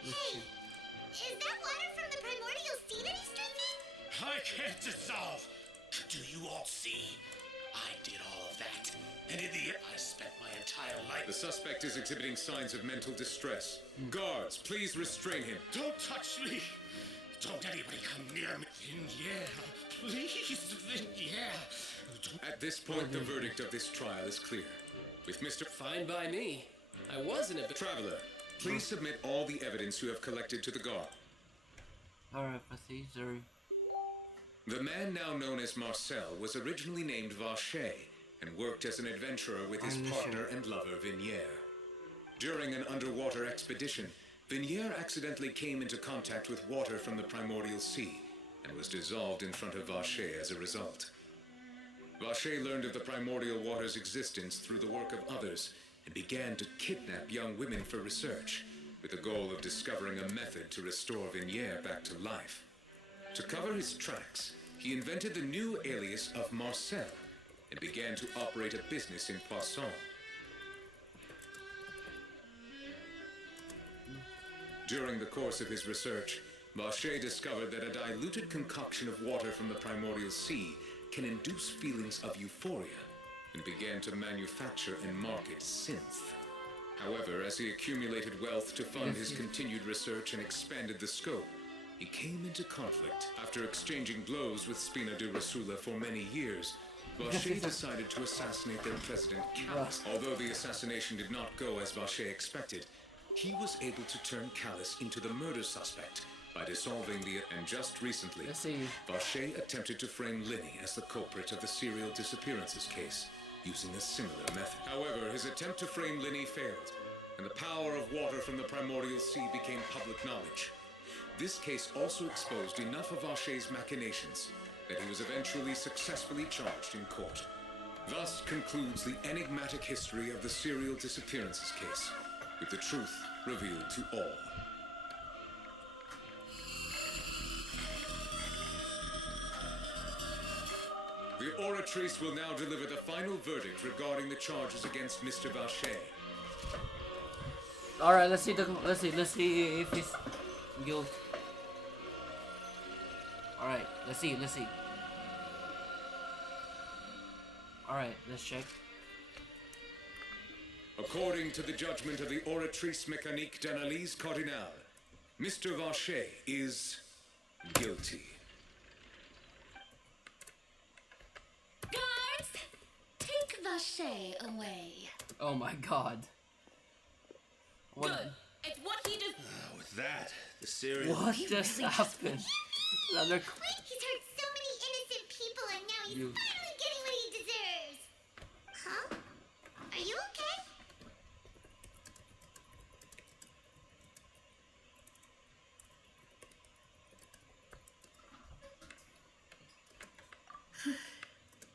Hey, is that water from the primordial sea that he's drinking? I can't dissolve. Do you all see? I did all of that. And in the end, I spent my entire life... The suspect is exhibiting signs of mental distress. Guards, please restrain him. Don't touch me. Don't anybody come near me. Vinier, please, Vinier. At this point, the verdict of this trial is clear. With Mr. Fine by me. I wasn't a bit... Traveler, please submit all the evidence you have collected to the guard. Alright, Caesar. The man now known as Marcel was originally named Vache and worked as an adventurer with his partner and lover Vinier. During an underwater expedition, Vinier accidentally came into contact with water from the primordial sea and was dissolved in front of Vache as a result. Vache learned of the primordial water's existence through the work of others and began to kidnap young women for research, with the goal of discovering a method to restore Vinier back to life. To cover his tracks, he invented the new alias of Marcel and began to operate a business in Poisson. During the course of his research, Vache discovered that a diluted concoction of water from the primordial sea can induce feelings of euphoria and began to manufacture and market synth. However, as he accumulated wealth to fund his continued research and expanded the scope, he came into conflict. After exchanging blows with Spina di Rosula for many years, Vache decided to assassinate their president, Callus. Although the assassination did not go as Vache expected, he was able to turn Callus into the murder suspect by dissolving the... And just recently, Let's see. Vache attempted to frame Linny as the culprit of the serial disappearances case, using a similar method. However, his attempt to frame Linny failed, and the power of water from the primordial sea became public knowledge. This case also exposed enough of Vache's machinations that he was eventually successfully charged in court. Thus concludes the enigmatic history of the serial disappearances case, with the truth revealed to all. The Oratrice will now deliver the final verdict regarding the charges against Mr. Vache. All right, let's see if he's guilty. All right, let's see. All right, let's check. According to the judgment of the Oratrice Mécanique d'Analyse Cardinale, Mr. Vache is guilty. Guards, take Vache away. Oh my God. What? Good. It's what he did. With that, the serial... What just happened? Another... He's hurt so many innocent people, and now he's finally getting what he deserves. Huh? Are you okay?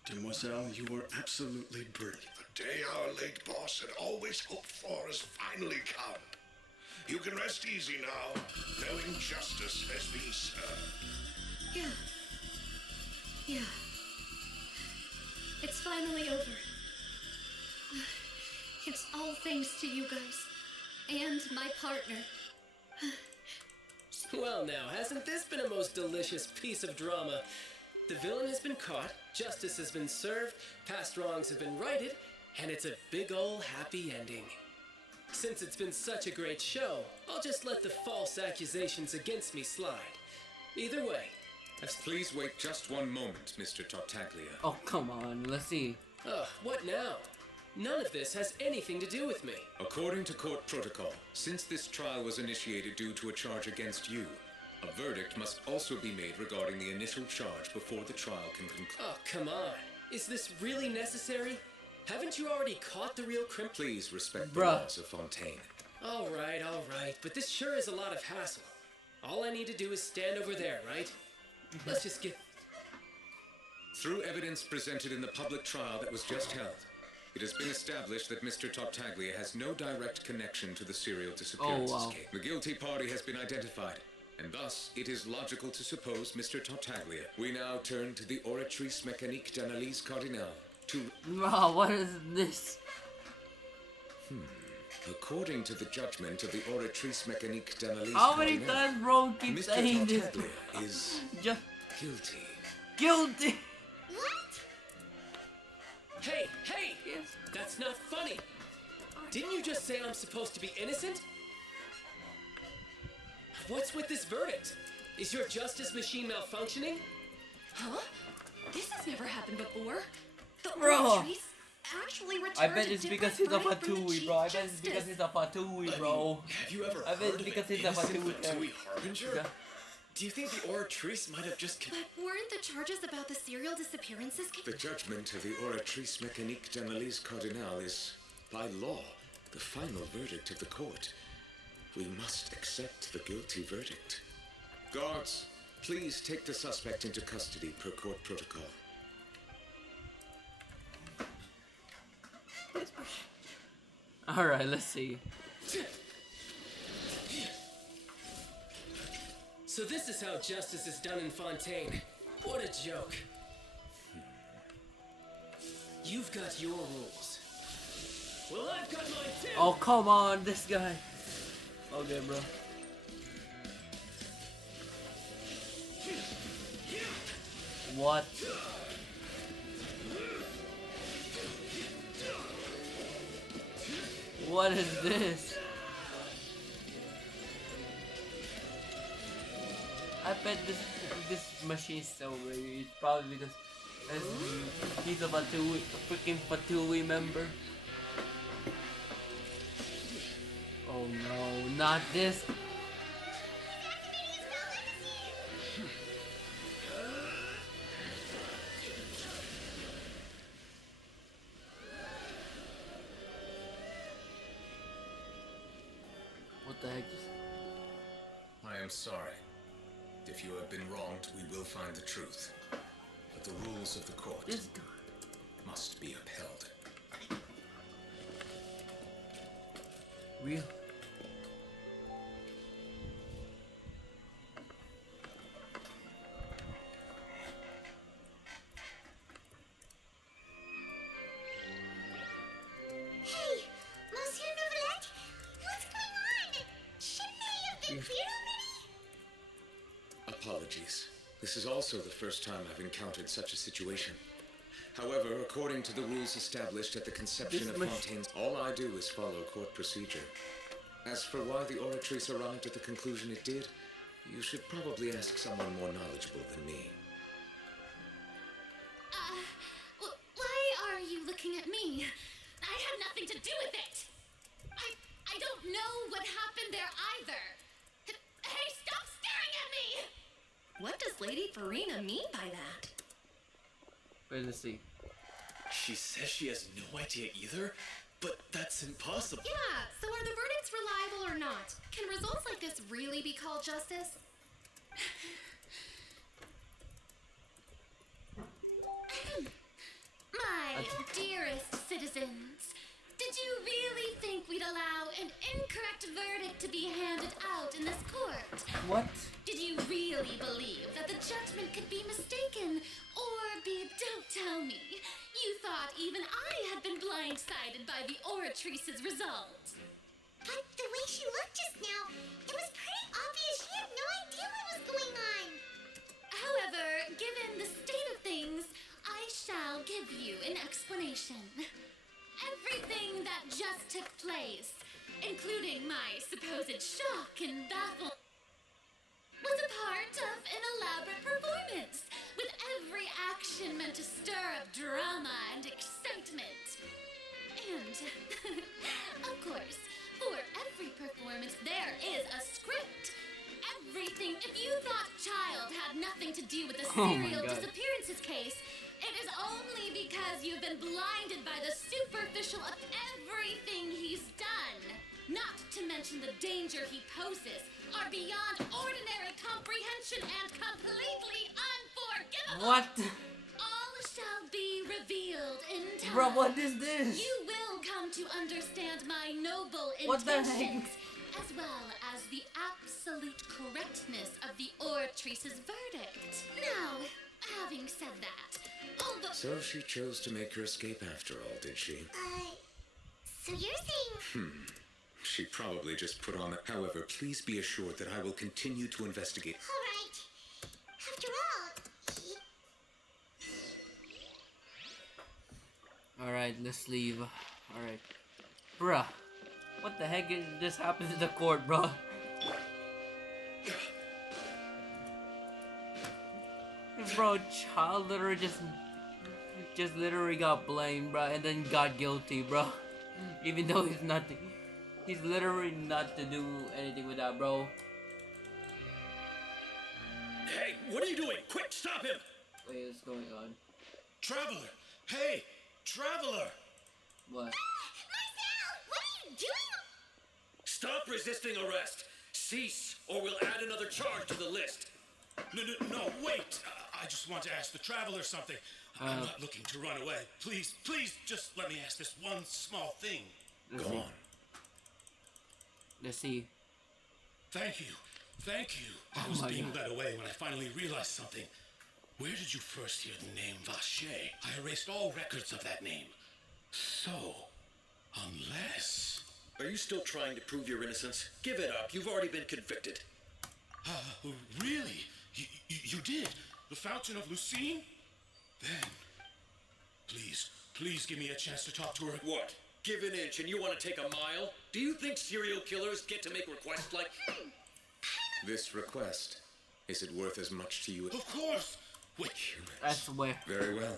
Demoiselle, you were absolutely brilliant. The day our late boss had always hoped for has finally come. You can rest easy now, knowing justice has been served. Yeah. It's finally over. It's all thanks to you guys. And my partner. Well now, hasn't this been a most delicious piece of drama? The villain has been caught, justice has been served, past wrongs have been righted, and it's a big ol' happy ending. Since it's been such a great show, I'll just let the false accusations against me slide. Either way, Please wait just one moment, Mr. Tartaglia. Oh, come on, let's see. Ugh, what now? None of this has anything to do with me. According to court protocol, since this trial was initiated due to a charge against you, a verdict must also be made regarding the initial charge before the trial can conclude. Oh, come on. Is this really necessary? Haven't you already caught the real criminal? Please respect the laws of Fontaine. All right, but this sure is a lot of hassle. All I need to do is stand over there, right? Let's just get... Through evidence presented in the public trial that was just held, it has been established that Mr. Tartaglia has no direct connection to the serial disappearances case. The guilty party has been identified, and thus it is logical to suppose Mr. Tartaglia. We now turn to the Oratrice Mécanique d'Analyse Cardinale to... Wow, what is this? According to the judgment of the Oratrice Mécanique d'Analyse How many Cardinale, times bro keep Mr. saying this? Tartaglia is guilty. Guilty! Hey! That's not funny! Didn't you just say I'm supposed to be innocent? What's with this verdict? Is your justice machine malfunctioning? Huh? This has never happened before. The Bro. Oratrice actually I returned bet it's because he's a Fatui, bro. I bet it's because he's a Fatui, bro. Have you ever I bet heard it's of because an he's a innocent Fatui. Fatui harbinger? Yeah. Do you think the Oratrice might have just... But weren't the charges about the serial disappearances The judgment of the Oratrice Mécanique d'Analyse Cardinale is, by law, the final verdict of the court. We must accept the guilty verdict. Guards, please take the suspect into custody per court protocol. Alright, let's see. So this is how justice is done in Fontaine. What a joke. You've got your rules. Well, I've got mine too! Oh, come on, this guy. Okay, bro. What? What is this? I bet this machine is so weird. It's probably because he's a Fatui, a freaking Fatui member. Oh no, not this. am sorry. If you have been wronged, we will find the truth. But the rules of the court must be upheld. Real. Hey, Monsieur Novelette, what's going on? Shouldn't I have been cleared already? Apologies. This is also the first time I've encountered such a situation. However, according to the rules established at the conception of Fontaine's, all I do is follow court procedure. As for why the Oratrice arrived at the conclusion it did, you should probably ask someone more knowledgeable than me. Why are you looking at me? I had nothing to do with it. I don't know what happened there either. Hey, stop staring at me! What does Lady Farina mean by that? Wait, let's see. She says she has no idea either, but that's impossible. Yeah, so are the verdicts reliable or not? Can results like this really be called justice? My dearest citizens, did you really think we'd allow an incorrect verdict to be handed out in this court? What? Did you really believe that the judgment could be mistaken or be, don't tell me, you thought even I had been blindsided by the Oratrice's result? But the way she looked just now, it was pretty obvious she had no idea what was going on. However, given the state of things, I shall give you an explanation. Everything that just took place, including my supposed shock and bafflement, was a part of an elaborate performance, with every action meant to stir up drama and excitement. And, of course, for every performance there is a script. Everything. If you thought Child had nothing to do with the serial disappearances case, it is only because you've been blinded by the superficial of everything he's done. Not to mention the danger he poses are beyond ordinary comprehension and completely unforgivable. What? All shall be revealed in time. Bro, what is this? You will come to understand my noble What the intentions, heck? as well as the absolute correctness of the Oratrice's verdict. Now, having said that, although... So she chose to make her escape after all, did she? So you're saying... She probably just put on it. However, please be assured that I will continue to investigate. All right. After all, Alright, let's leave. Alright. Bruh. What the heck just happened to the court, bro? Bro, Child literally just literally got blamed, bro, and then got guilty, bro. Even though he's literally not to do anything with that, bro. Hey, what are you doing? Quick, stop him! Wait, what's going on? Traveler! Hey, Traveler! What? Marcel, what are you doing? Stop resisting arrest! Cease, or we'll add another charge to the list. No, wait! I just want to ask the Traveler something. I'm not looking to run away. Please, just let me ask this one small thing. Go on. Let's see. Thank you. I was being led away when I finally realized something. Where did you first hear the name Vacher? I erased all records of that name. So, unless... Are you still trying to prove your innocence? Give it up. You've already been convicted. Really? You did? The Fountain of Lucine? Then, please give me a chance to talk to her. What? Give an inch and you want to take a mile? Do you think serial killers get to make requests like... This request, is it worth as much to you? Of course! Wait. I swear. Very well.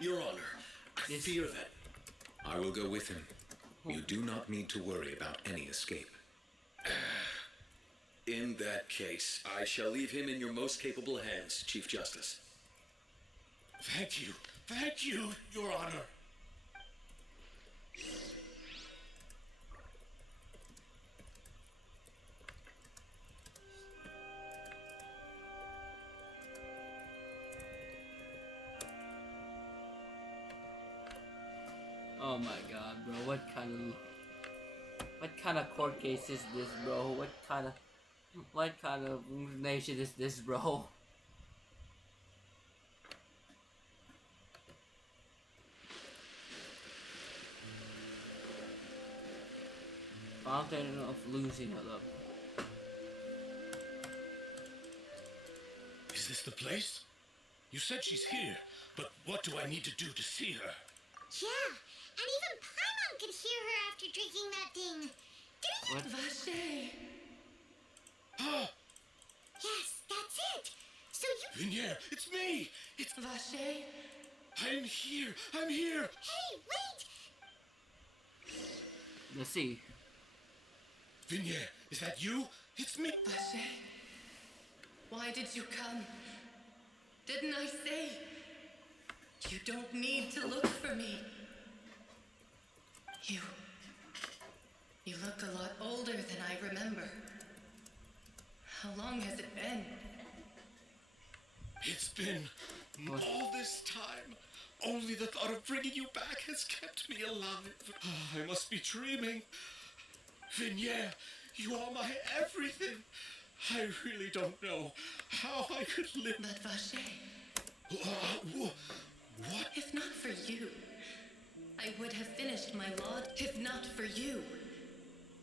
Your Honor, I fear that... I will go with him. You do not need to worry about any escape. In that case, I shall leave him in your most capable hands, Chief Justice. Thank you, Your Honor. Oh my god, bro, what kind of court case is this, bro? What kind of nation is this, bro? Fountain of losing a love. Is this the place? You said she's here, but what do I need to do to see her? Yeah, and even Paimon could hear her after drinking that thing. Didn't you? What? Vache! Ah! Yes, that's it. So you... Vignere, it's me! It's... Vache? I'm here! I'm here! Hey, wait! Let's see. Vignere, is that you? It's me! Vache? Why did you come? Didn't I say? You don't need to look for me. You look a lot older than I remember. How long has it been? It's been all this time. Only the thought of bringing you back has kept me alive. I must be dreaming. Vignere, you are my everything. I really don't know how I could live. But Vache, What? if not for you, I would have finished my law. If not for you,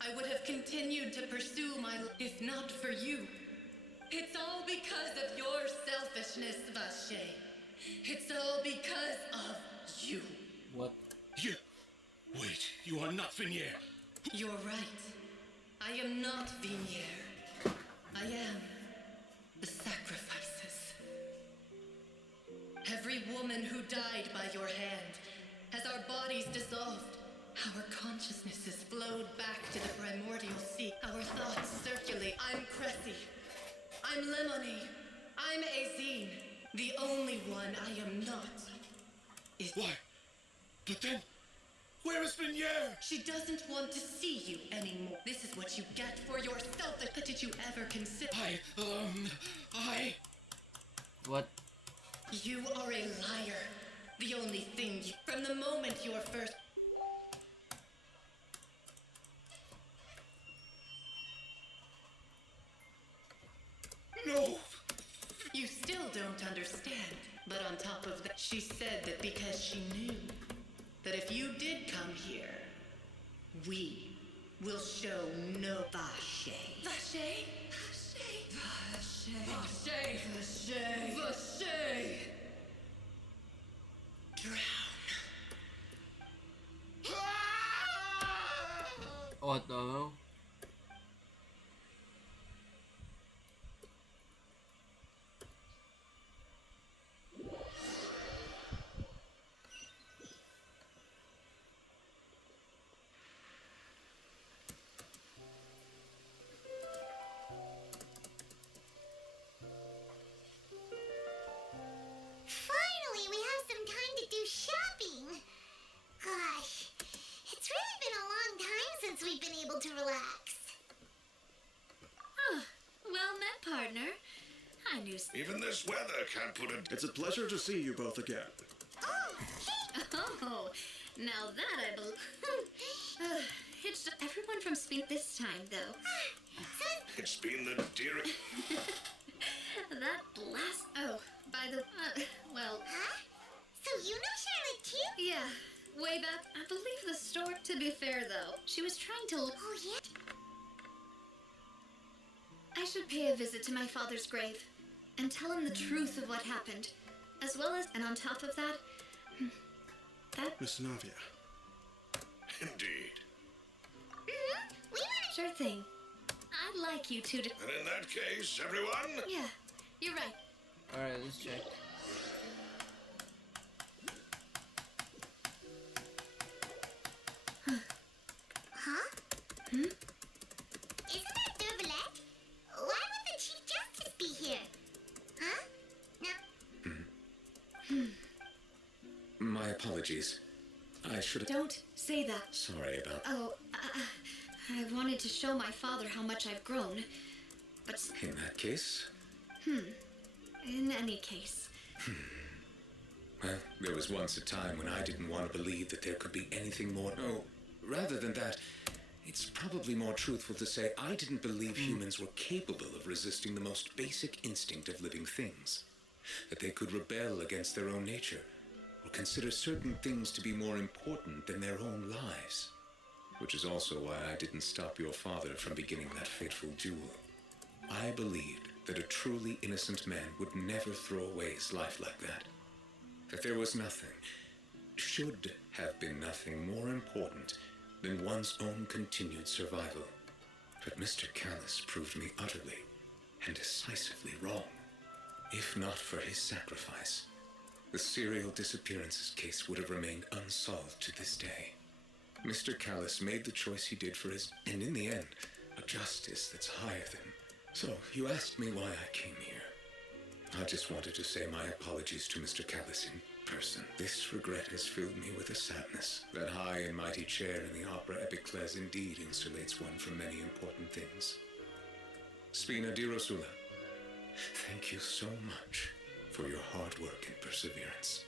I would have continued to pursue my. If not for you, it's all because of your selfishness, Vache. It's all because of you. What? You... Wait, you are not Vignere. You're right. I am not Vignere. I am the sacrifices. Every woman who died by your hand, as our bodies dissolved, our consciousnesses flowed back to the primordial sea. Our thoughts circulate. I'm Cressy. I'm Lemonade. I'm Azine. The only one I am not is... Why? But then, where is Vignere? She doesn't want to see you anymore. This is what you get for your selfish... But did you ever consider... What? You are a liar. The only thing you... From the moment you were first... No! You still don't understand. But on top of that, she said that because she knew that if you did come here, we will show no... Vache. Vache? Vache. Vache. Vache. Vache. Drown. What the hell? Finally, we have some time to do shopping. Gosh, it's really been a long time since we've been able to relax. Oh, well met, partner. I knew. Even this weather can't put a... It's a pleasure to see you both again. Oh, hey! Oh, now that I believe. It's everyone from Speed this time, though. It's been the dearest... That blast. Oh, by the. Well. Huh? So you know Charlotte too? Yeah, way back. I believe the store. To be fair, though, she was trying to. Oh, yeah? I should pay a visit to my father's grave and tell him the truth of what happened, as well as. And on top of that, that. Miss Navia. Indeed. Mm-hmm. We want Sure thing. I'd like you two to. And in that case, everyone... Yeah, you're right. Alright, let's check. Huh? Hmm? Isn't that Dervalette? Why would the Chief Justice be here? Huh? No. My apologies. I should have... Don't say that. Sorry about... Oh, I wanted to show my father how much I've grown, but... In that case... In any case. Well, there was once a time when I didn't want to believe that there could be anything more. Oh, rather than that, it's probably more truthful to say I didn't believe humans were capable of resisting the most basic instinct of living things. That they could rebel against their own nature, or consider certain things to be more important than their own lives. Which is also why I didn't stop your father from beginning that fateful duel. I believed that a truly innocent man would never throw away his life like that. That there was nothing, should have been nothing more important than one's own continued survival. But Mr. Callus proved me utterly and decisively wrong. If not for his sacrifice, the serial disappearances case would have remained unsolved to this day. Mr. Callus made the choice he did for his, and in the end, a justice that's higher than. So, you asked me why I came here. I just wanted to say my apologies to Mr. Callus in person. This regret has filled me with a sadness. That high and mighty chair in the opera Epicles indeed insulates one from many important things. Spina di Rosula, thank you so much for your hard work and perseverance.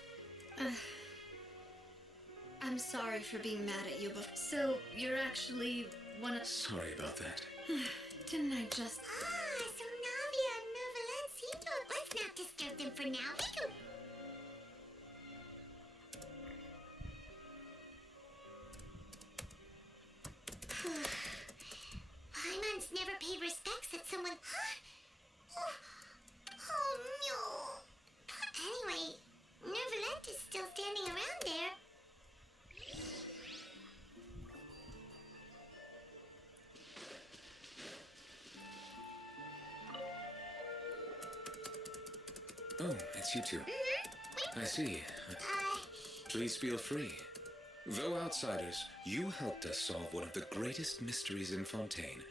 I'm sorry for being mad at you, but so you're actually one of. Sorry about that. Didn't I just? So Navia and Neverland seem to. Let's not disturb them for now. They can. Paimon's never paid respects at someone. Oh no. Anyway, Neverland is still standing around there. Oh, it's you two. I see. Please feel free. Though outsiders, you helped us solve one of the greatest mysteries in Fontaine,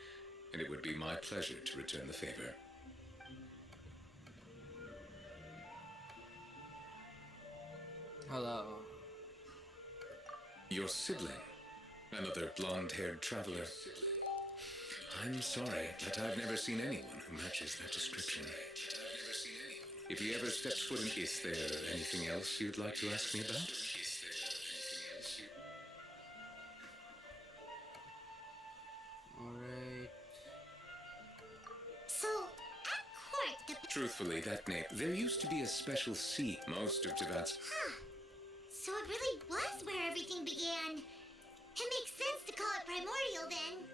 and it would be my pleasure to return the favor. Hello. Your sibling, another blonde-haired traveler. I'm sorry, but I've never seen anyone who matches that description. If he ever steps foot in, is there anything else you'd like to ask me about? Alright. So, at court, the. Truthfully, that name, there used to be a special sea. Most of Tivat's. So it really was where everything began. It makes sense to call it primordial then.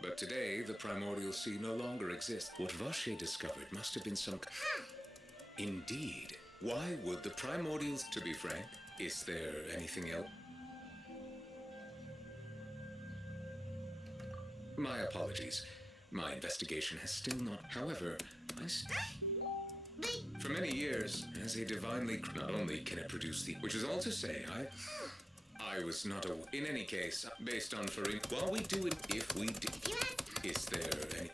But today, the primordial sea no longer exists. What Vache discovered must have been some. Indeed. Why would the primordials, to be frank, is there anything else? My apologies. My investigation has still not. However, for many years, as a divinely, not only can it produce the, which is all to say, I was not a. In any case, based on while we do it, if we do, is there any?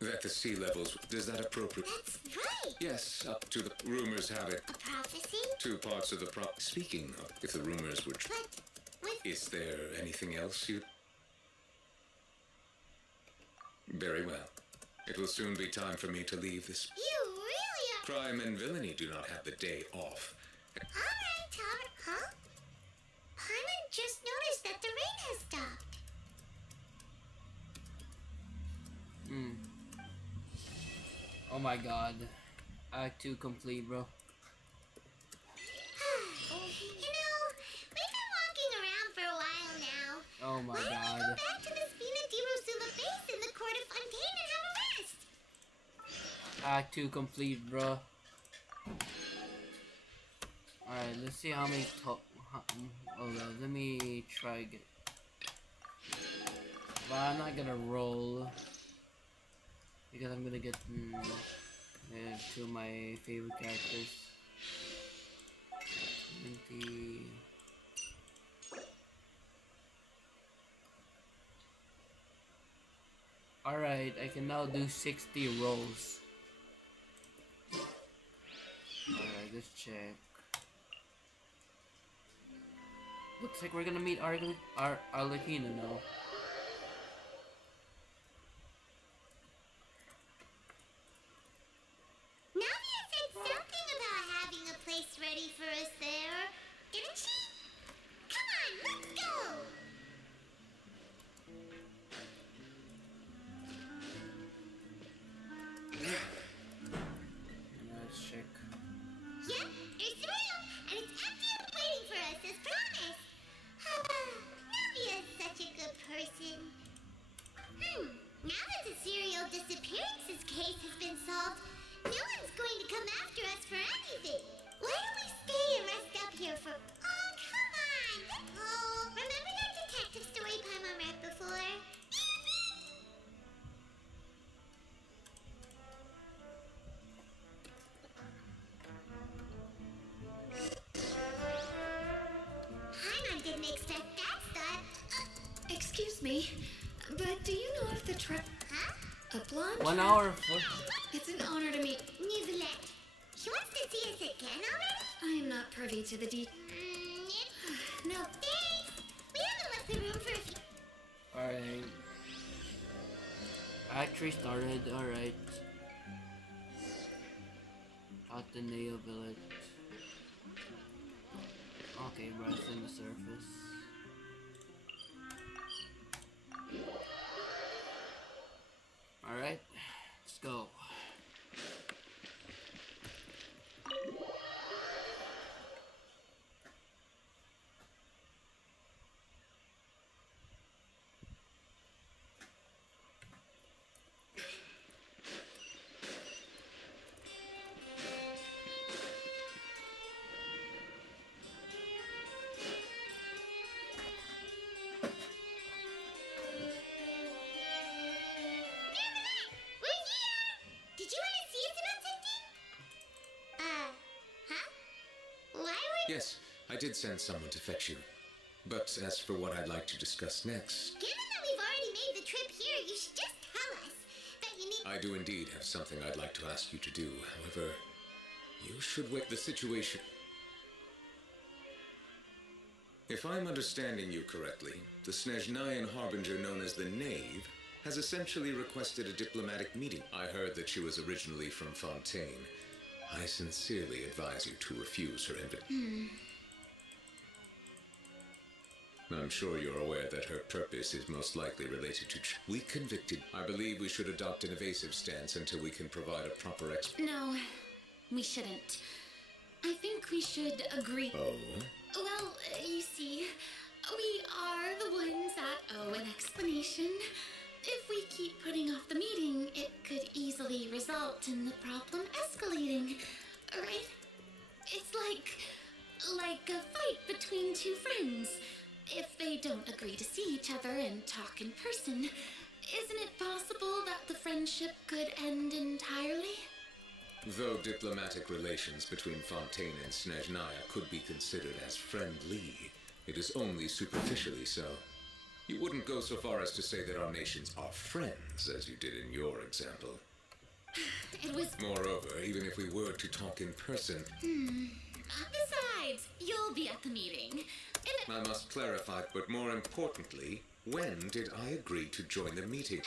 That the sea levels, does that appropriate? That's right. Yes, up to the rumors have it. A prophecy? 2 parts of the Speaking of, if the rumors were true, is there anything else you? Very well. It will soon be time for me to leave this. You really are. Crime and villainy do not have the day off. Alright, huh? Paimon just noticed that the rain has stopped. Oh my god. Act 2 complete, bro. You know, we've been walking around for a while now. Oh my Why god. don't we go back to the Spina di Rosula base in the court of Fontaine and have a rest? Act 2 complete, bro. Alright, let's see how many let me try again. But I'm not gonna roll. Because I'm gonna get two of my favorite characters. 20. Alright, I can now do 60 rolls. Alright, let's check. Looks like we're gonna meet Arlecchino now. Navia said something about Excuse me, but do you know if the trip... Huh? A blonde 1 trap- hour for... It's an honor to meet... Nicolette. She wants to see us again already? I am not privy to the details. No. Thanks! We haven't left the room for a few... Alright. Actually started, alright. At the Neo village. Okay, brush in the surface. Alright, let's go. We're here! Did you want to see us about something? Huh? Why were... Yes, I did send someone to fetch you. But as for what I'd like to discuss next, Given that we've already made the trip here, you should just tell us that you need... I do indeed have something I'd like to ask you to do. However, you should wait the situation. If I'm understanding you correctly, the Snezhnayan harbinger known as the Knave has essentially requested a diplomatic meeting. I heard that she was originally from Fontaine. I sincerely advise you to refuse her invitation. I'm sure you're aware that her purpose is most likely related to we convicted. I believe we should adopt an evasive stance until we can provide a proper No, we shouldn't. I think we should agree. Oh? Well, you see, we are the ones that owe an explanation. If we keep putting off the meeting, it could easily result in the problem escalating, right? It's like a fight between two friends. If they don't agree to see each other and talk in person, isn't it possible that the friendship could end entirely? Though diplomatic relations between Fontaine and Snezhnaya could be considered as friendly, it is only superficially so. You wouldn't go so far as to say that our nations are friends, as you did in your example. It was... Moreover, even if we were to talk in person... Besides, you'll be at the meeting. I must clarify, but more importantly, when did I agree to join the meeting?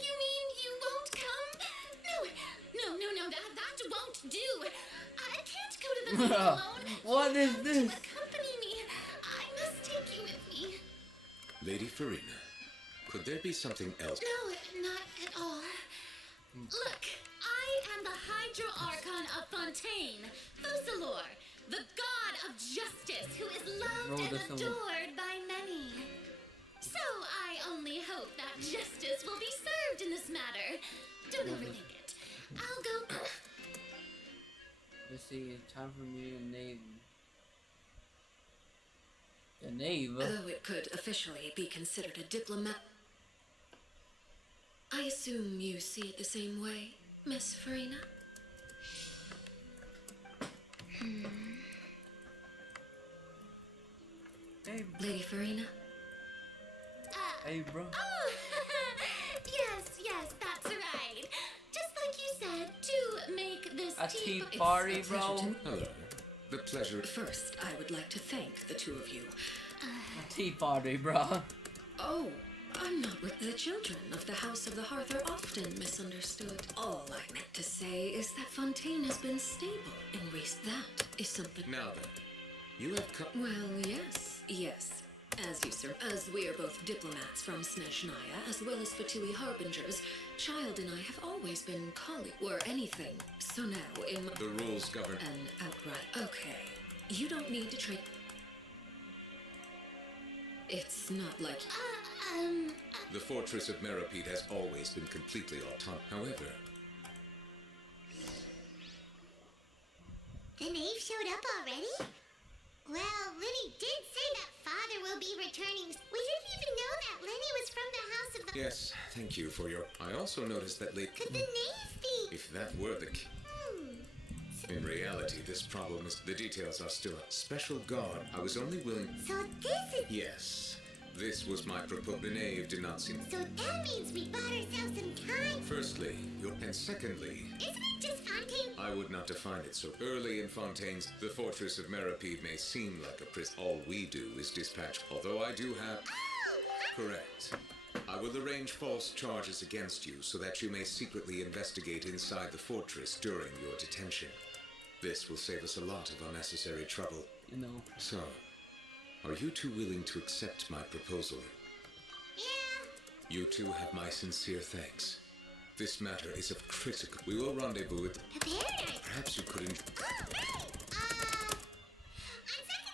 You mean you won't come? No, that won't do. I can't go to the meeting alone. What is this? Accompany me. I must take you with me. Lady Farina, could there be something else? No, not at all. Look, I am the Hydro Archon of Fontaine, Fussalor, the god of justice who is loved and adored by many. So I only hope that justice will be served in this matter. Don't overthink it. I'll go. Let's see, it's time for me to name. The Knave? Though it could officially be considered a diplomat. I assume you see it the same way, Miss Farina? Hey, Lady Farina? Hey, bro. Oh, yes, that's right. Just like you said, to make this A tea party, bro. Hello. The pleasure. First, I would like to thank the two of you. A tea party, bro. Oh, I'm not with the children of the House of the Hearth are often misunderstood. All I meant to say is that Fontaine has been stable in recent. That is something. Now then, you have come. Well, yes. As you, sir, as we are both diplomats from Snezhnaya, as well as Fatui harbingers, Child and I have always been colleagues, or anything. So now, in my... The rules govern... An outright... Okay. You don't need to trade... It's not like... The fortress of Meripede has always been completely autonomous. However... The knave showed up already? Well, Lenny did say that Father will be returning. We didn't even know that Lenny was from the House of the... Yes, thank you for your... I also noticed that late... Could the knave be... If that were the... In reality, this problem is... The details are still a special guard. I was only willing... So this is... Yes. This was my proposal. The knave did not seem... So that means we bought ourselves some time. Firstly, and secondly... Isn't it just Fontaine? I would not define it so early in Fontaine's. The fortress of Meripede may seem like a prison. All we do is dispatch, although I do have... Oh! Correct. I will arrange false charges against you so that you may secretly investigate inside the fortress during your detention. This will save us a lot of unnecessary trouble. You know. So, are you two willing to accept my proposal? Yeah. You two have my sincere thanks. This matter is of critical... We will rendezvous with... Prepared. Perhaps you could... Oh, right.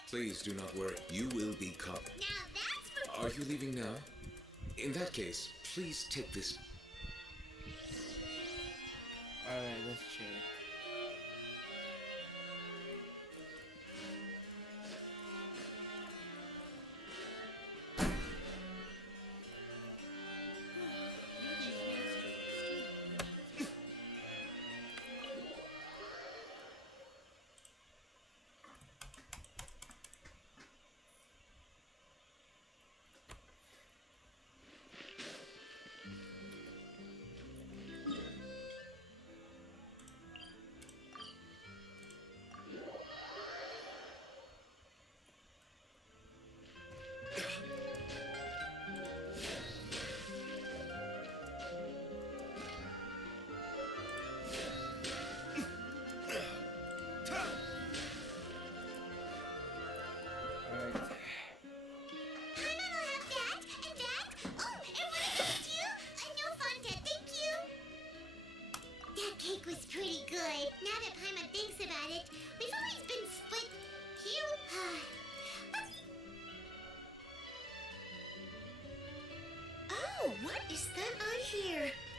Please do not worry. You will be covered. Now that's for... Are you leaving now? In that case, please take this... Alright, let's check.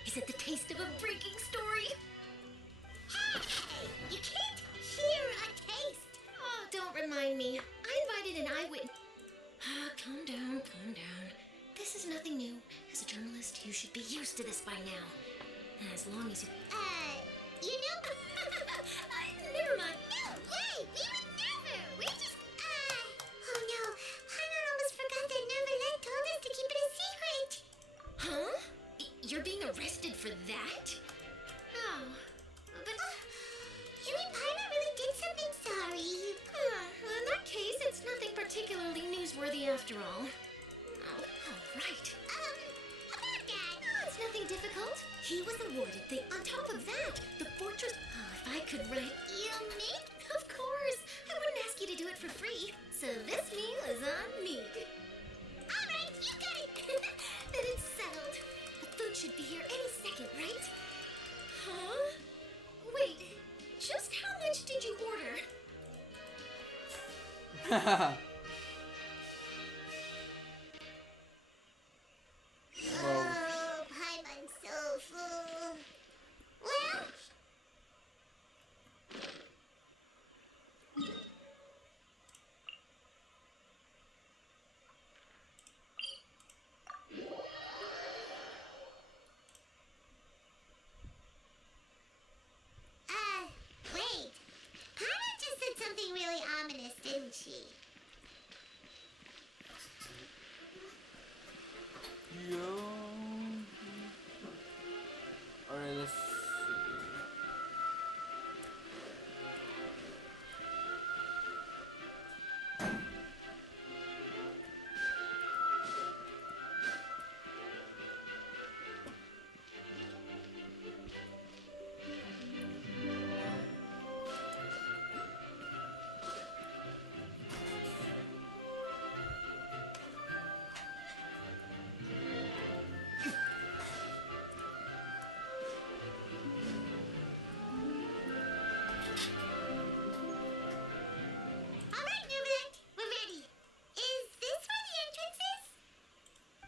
Is it the taste of a breaking story? Hey! You can't hear a taste! Oh, don't remind me. I invited an eyewitness. Calm down, calm down. This is nothing new. As a journalist, you should be used to this by now. As long as you... You know... Never mind. No way! We would never! We just... Oh no. Hanan almost forgot that Neverland told us to keep it a secret. Huh? You're being arrested for that? Oh, but... You mean Paimon really did something sorry? Well, in that case, it's nothing particularly newsworthy after all. Oh, right. About that. Oh, it's nothing difficult. He was awarded the... On top of that, the fortress... Oh, if I could write... You me? Of course. I wouldn't ask you to do it for free. So this meal is on me. All right, you got it. Then it's settled. The food should be here any second, right? Huh? Wait, just how much did you order? Oh, Paimon's so full. Well... Wait. Paimon just said something really ominous, didn't she? Yo. Alright, let's see.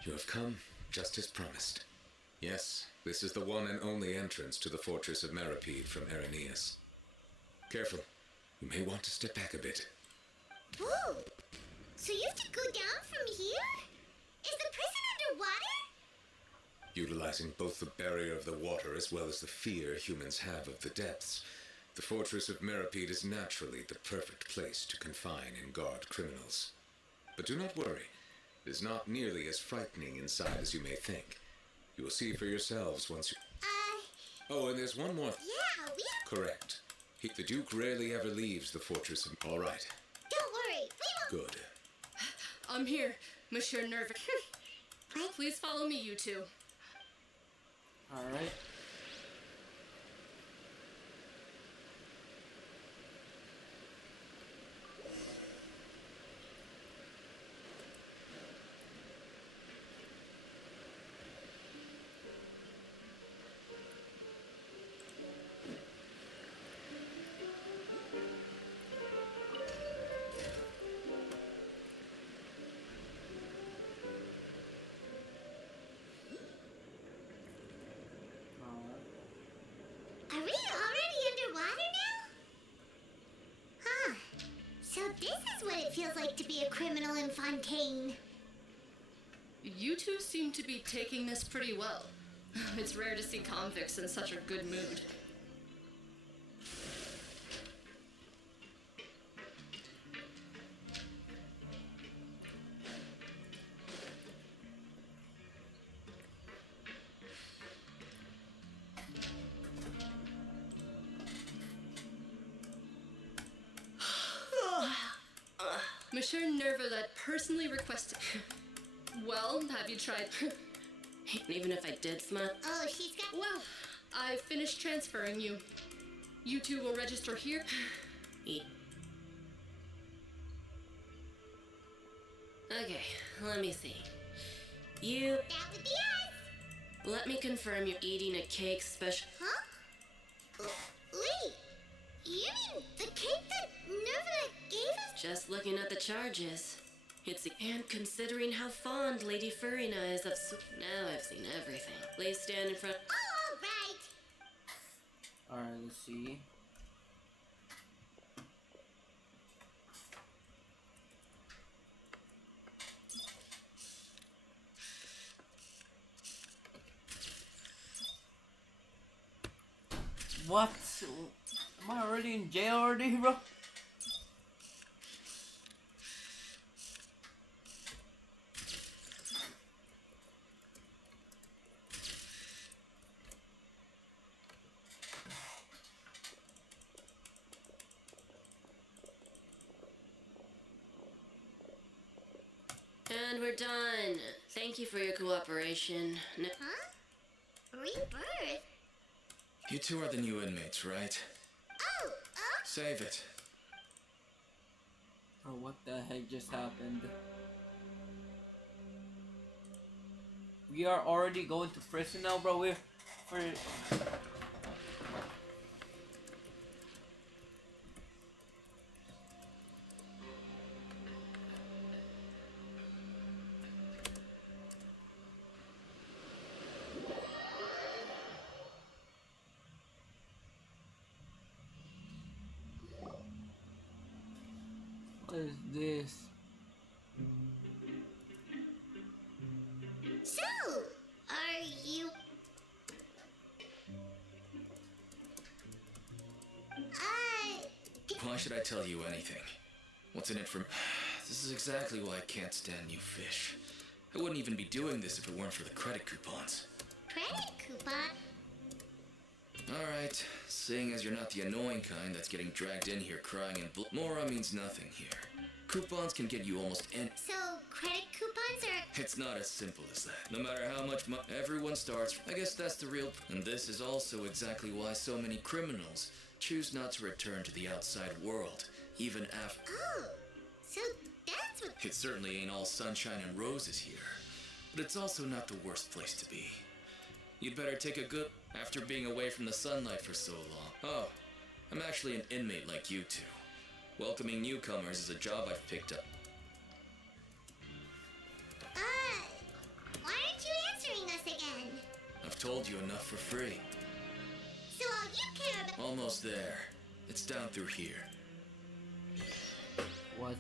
You have come, just as promised. Yes, this is the one and only entrance to the fortress of Meripede from Irenaeus. Careful. You may want to step back a bit. Whoa! So you have to go down from here? Is the prison underwater? Utilizing both the barrier of the water as well as the fear humans have of the depths, the fortress of Meripede is naturally the perfect place to confine and guard criminals. But do not worry. is not nearly as frightening inside as you may think. You will see for yourselves once you... Oh, and there's one more... Yeah, we have... Correct. The Duke rarely ever leaves the fortress. All right. Don't worry, we will... Good. I'm here, Monsieur Nerva. Please follow me, you two. Alright. Are we already underwater now? Huh. So this is what it feels like to be a criminal in Fontaine. You two seem to be taking this pretty well. It's rare to see convicts in such a good mood. Monsieur Nervalet personally requested. Well, have you tried? Even if I did smile. Oh, she's got... Well, I finished transferring you. You two will register here. Okay, let me see. You... That would be us! Let me confirm you're eating a cake special... Huh? Wait, you mean the cake that Nerva gave us? Just looking at the charges. And considering how fond Lady Furina is of... Now I've seen everything. Please stand in front... Oh, all right. Alright, let's see. What? Am I already in jail already, bro? And we're done. Thank you for your cooperation. Huh? Rebirth? You two are the new inmates, right? Oh, Save it. Oh, what the heck just happened? We are already going to prison now, bro. We're... What is this? so, are you... Why should I tell you anything? What's in it for... This is exactly why I can't stand you fish. I wouldn't even be doing this if it weren't for the credit coupons. Credit coupon? Alright, seeing as you're not the annoying kind that's getting dragged in here crying and Mora means nothing here. Coupons can get you almost any... So, credit coupons are... It's not as simple as that. No matter how much everyone starts, I guess that's the real... And this is also exactly why so many criminals choose not to return to the outside world, even after... Oh, so that's what... It certainly ain't all sunshine and roses here, but it's also not the worst place to be. You'd better take a good... After being away from the sunlight for so long. Oh, I'm actually an inmate like you two. Welcoming newcomers is a job I've picked up. Why aren't you answering us again? I've told you enough for free. So all you care about... Almost there. It's down through here. What?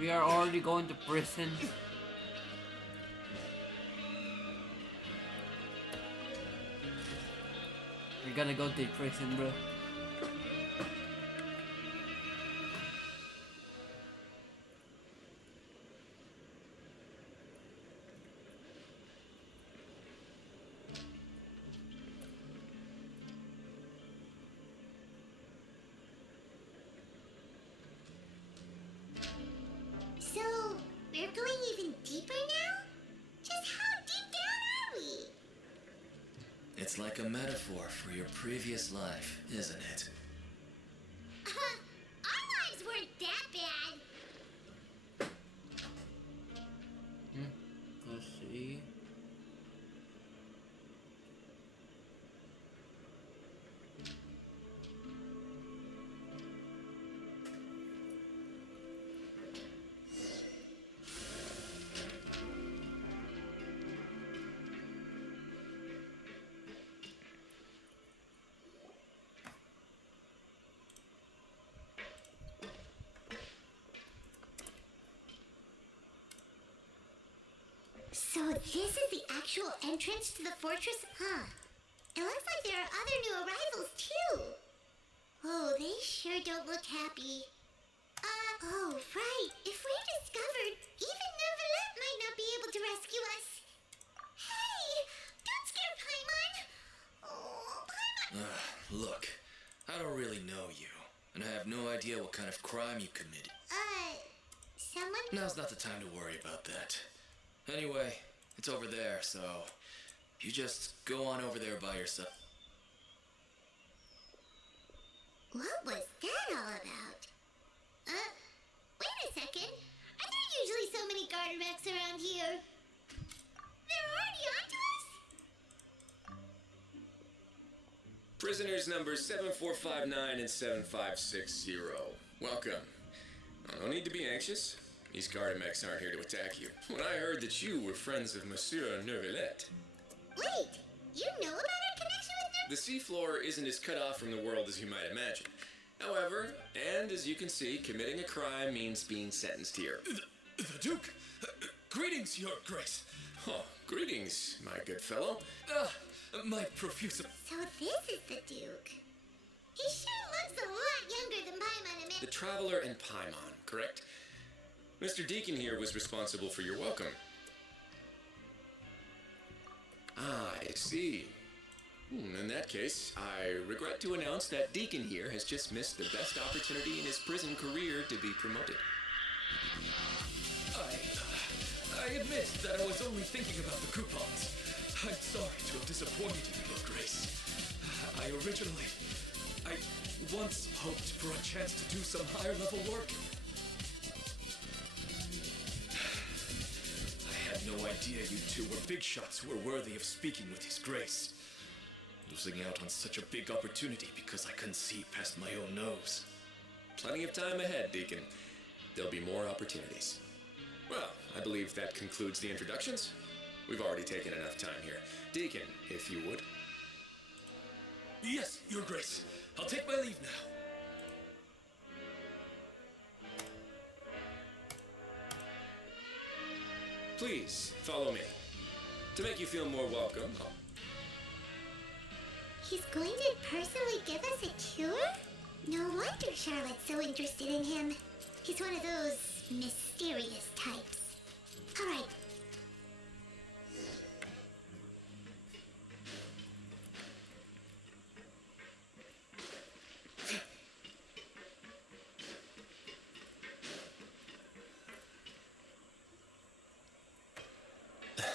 We are already going to prison. You're gonna go to prison, bro. So, we're going even deeper now? Just how deep down are we? It's like a metaphor for your previous life, isn't it? Our lives weren't that bad. Let's see. So this is the actual entrance to the fortress? Huh. It looks like there are other new arrivals, too. Oh, they sure don't look happy. Oh, right. If we're discovered, even Neuvillette might not be able to rescue us. Hey! Don't scare Paimon! Oh, Paimon! Look, I don't really know you, and I have no idea what kind of crime you committed. Someone? Now's not the time to worry about that. Anyway, it's over there, so you just go on over there by yourself. What was that all about? Wait a second. Are there usually so many garter mechs around here? They're already onto us? Prisoners numbers 7459 and 7560. Welcome. No need to be anxious. These Gardamex aren't here to attack you. When I heard that you were friends of Monsieur Neuvillette. Wait, you know about our connection with The seafloor isn't as cut off from the world as you might imagine. However, and as you can see, committing a crime means being sentenced here. The Duke! Greetings, Your Grace! Oh, greetings, my good fellow. My profuse... So this is the Duke. He sure looks a lot younger than Paimon and The Traveler and Paimon, correct? Mr. Deacon here was responsible for your welcome. I see. In that case, I regret to announce that Deacon here has just missed the best opportunity in his prison career to be promoted. I admit that I was only thinking about the coupons. I'm sorry to have disappointed you, Your Grace. I once hoped for a chance to do some higher level work. I had no idea you two were big shots who were worthy of speaking with His Grace. Losing out on such a big opportunity because I couldn't see past my own nose. Plenty of time ahead, Deacon. There'll be more opportunities. Well, I believe that concludes the introductions. We've already taken enough time here. Deacon, if you would. Yes, Your Grace. I'll take my leave now. Please, follow me. To make you feel more welcome, He's going to personally give us a tour? No wonder Charlotte's so interested in him. He's one of those mysterious types. All right.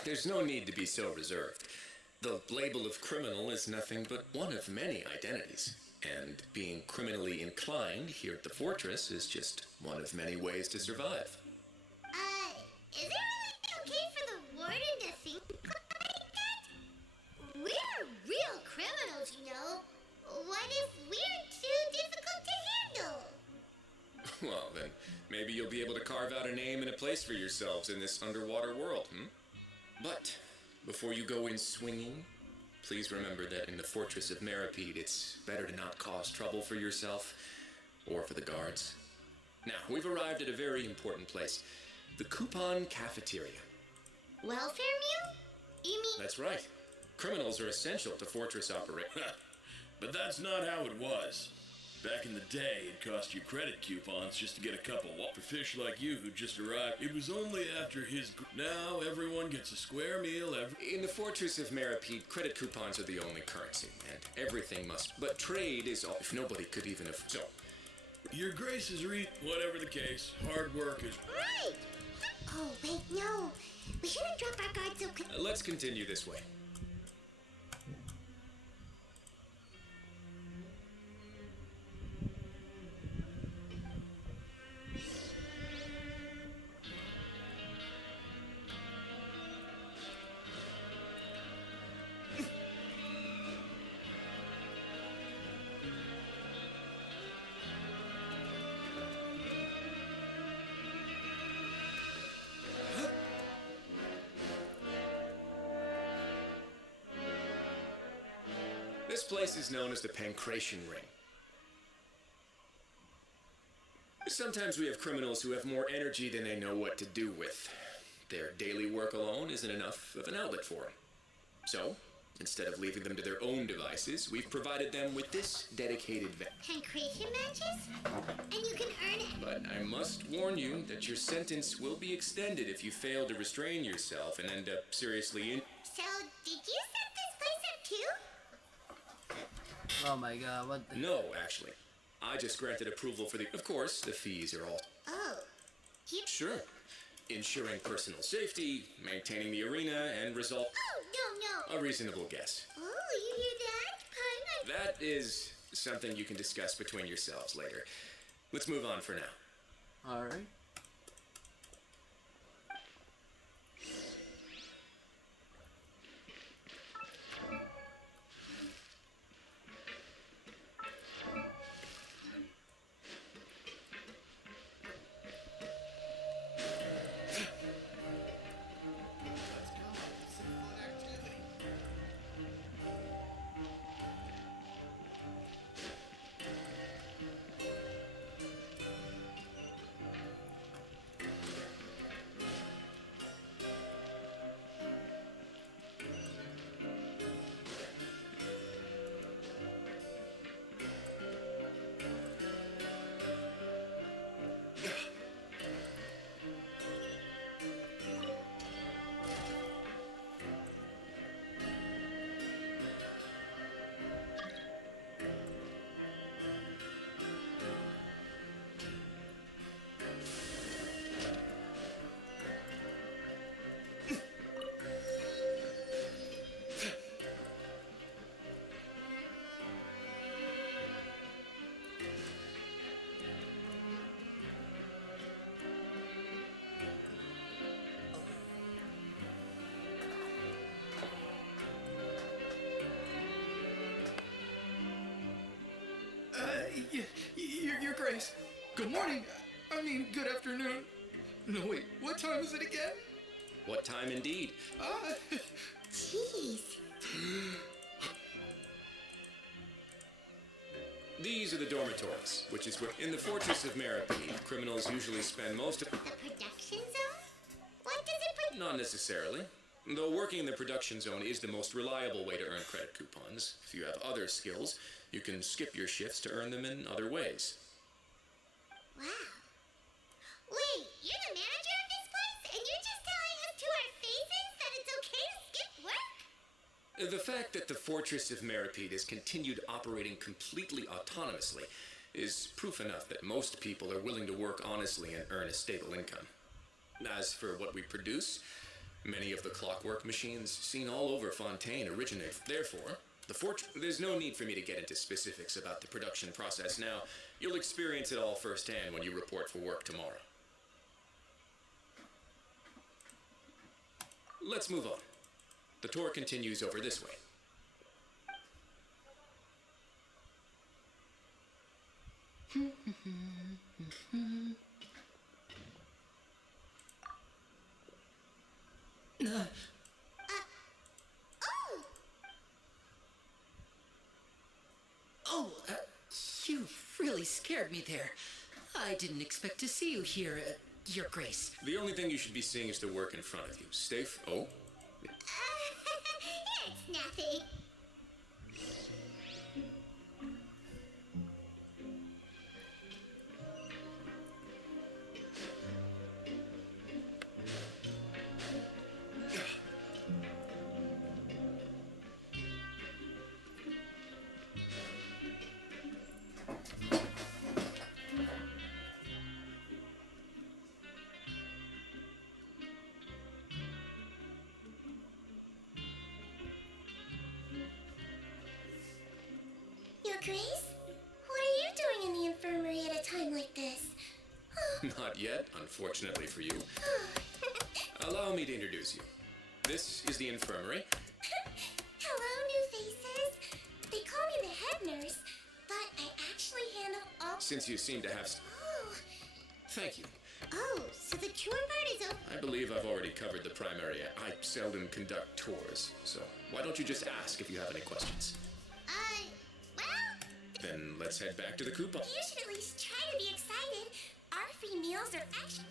There's no need to be so reserved. The label of criminal is nothing but one of many identities. And being criminally inclined here at the fortress is just one of many ways to survive. Is it really okay for the warden to think like that? We're real criminals, you know. What if we're too difficult to handle? Well, then, maybe you'll be able to carve out a name and a place for yourselves in this underwater world, But, before you go in swinging, please remember that in the Fortress of Meripede, it's better to not cause trouble for yourself or for the guards. Now, we've arrived at a very important place, the Coupon Cafeteria. Welfare meal? You mean... That's right. Criminals are essential to Fortress operation. But that's not how it was. Back in the day, it cost you credit coupons just to get a couple for fish like you who just arrived. It was only after his... Now everyone gets a square meal every... In the Fortress of Meripede, credit coupons are the only currency, and everything must... But trade is all... If nobody could even have... So, Your Grace is whatever the case, hard work is... Right! Oh, wait, no. We shouldn't drop our guard so quick. let's continue this way. This place is known as the Pancration Ring. Sometimes we have criminals who have more energy than they know what to do with. Their daily work alone isn't enough of an outlet for them. So, instead of leaving them to their own devices, we've provided them with this dedicated Pancration matches? And you can earn it. But I must warn you that your sentence will be extended if you fail to restrain yourself and end up seriously in... So, did you set this place up too? Oh my god, what the... No, actually. I just granted approval for the... Of course, the fees are all... Oh. Sure. Ensuring personal safety, maintaining the arena, and result... Oh, no. A reasonable guess. Oh, you hear that? That is something you can discuss between yourselves later. Let's move on for now. Alright. Your Grace. Good morning. I mean, good afternoon. No, wait, what time is it again? What time indeed? Jeez. These are the dormitories, which is where, in the Fortress of Meripede, criminals usually spend most of... The production zone? What does it Not necessarily. Though working in the production zone is the most reliable way to earn credit coupons. If you have other skills, you can skip your shifts to earn them in other ways. Wow. Wait, you're the manager of this place? And you're just telling us to our faces that it's okay to skip work? The fact that the Fortress of Meripede has continued operating completely autonomously is proof enough that most people are willing to work honestly and earn a stable income. As for what we produce, many of the clockwork machines seen all over Fontaine originate. Therefore, there's no need for me to get into specifics about the production process now. You'll experience it all firsthand when you report for work tomorrow. Let's move on. The tour continues over this way. You really scared me there. I didn't expect to see you here, Your Grace. The only thing you should be seeing is the work in front of you. Oh? It's nothing. Grace? What are you doing in the infirmary at a time like this? Not yet, unfortunately for you. Allow me to introduce you. This is the infirmary. Hello, new faces. They call me the head nurse, but I actually handle all... Since you seem to have... Oh. Thank you. Oh, so the tour part is over. I believe I've already covered the primary. I seldom conduct tours, so why don't you just ask if you have any questions? Well... Then let's head back to the coupon. You should at least try to be excited. Our free meals are actually...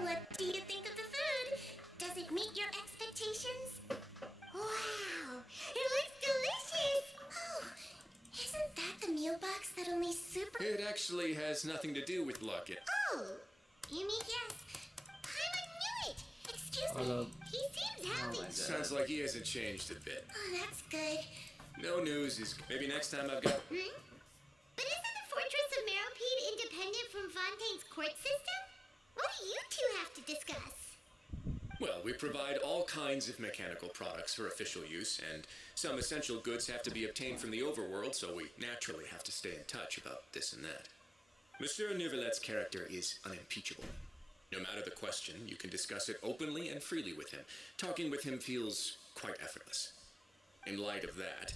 What do you think of the food? Does it meet your expectations? Wow, it looks delicious! Oh, isn't that the meal box that only super... It actually has nothing to do with luck. Oh, you mean yes. Paimon knew it! Excuse me, he seems happy. Sounds like he hasn't changed a bit. Oh, that's good. No news is... Maybe next time I've got... But isn't the Fortress of Meropide independent from Fontaine's court system? What do you two have to discuss? Well, we provide all kinds of mechanical products for official use, and some essential goods have to be obtained from the overworld, so we naturally have to stay in touch about this and that. Monsieur Neuvillett's character is unimpeachable. No matter the question, you can discuss it openly and freely with him. Talking with him feels quite effortless. In light of that,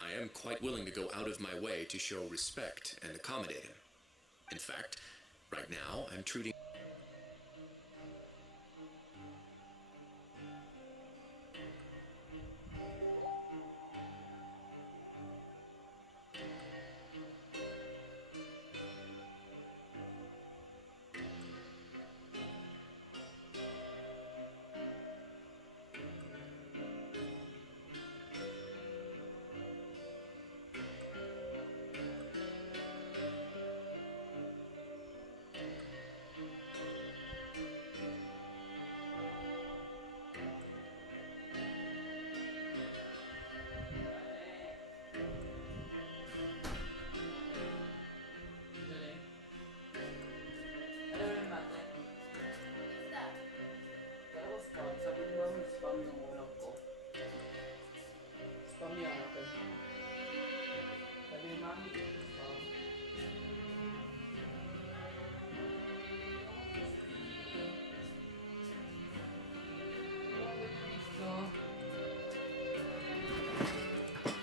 I am quite willing to go out of my way to show respect and accommodate him. In fact, right now, I'm treating...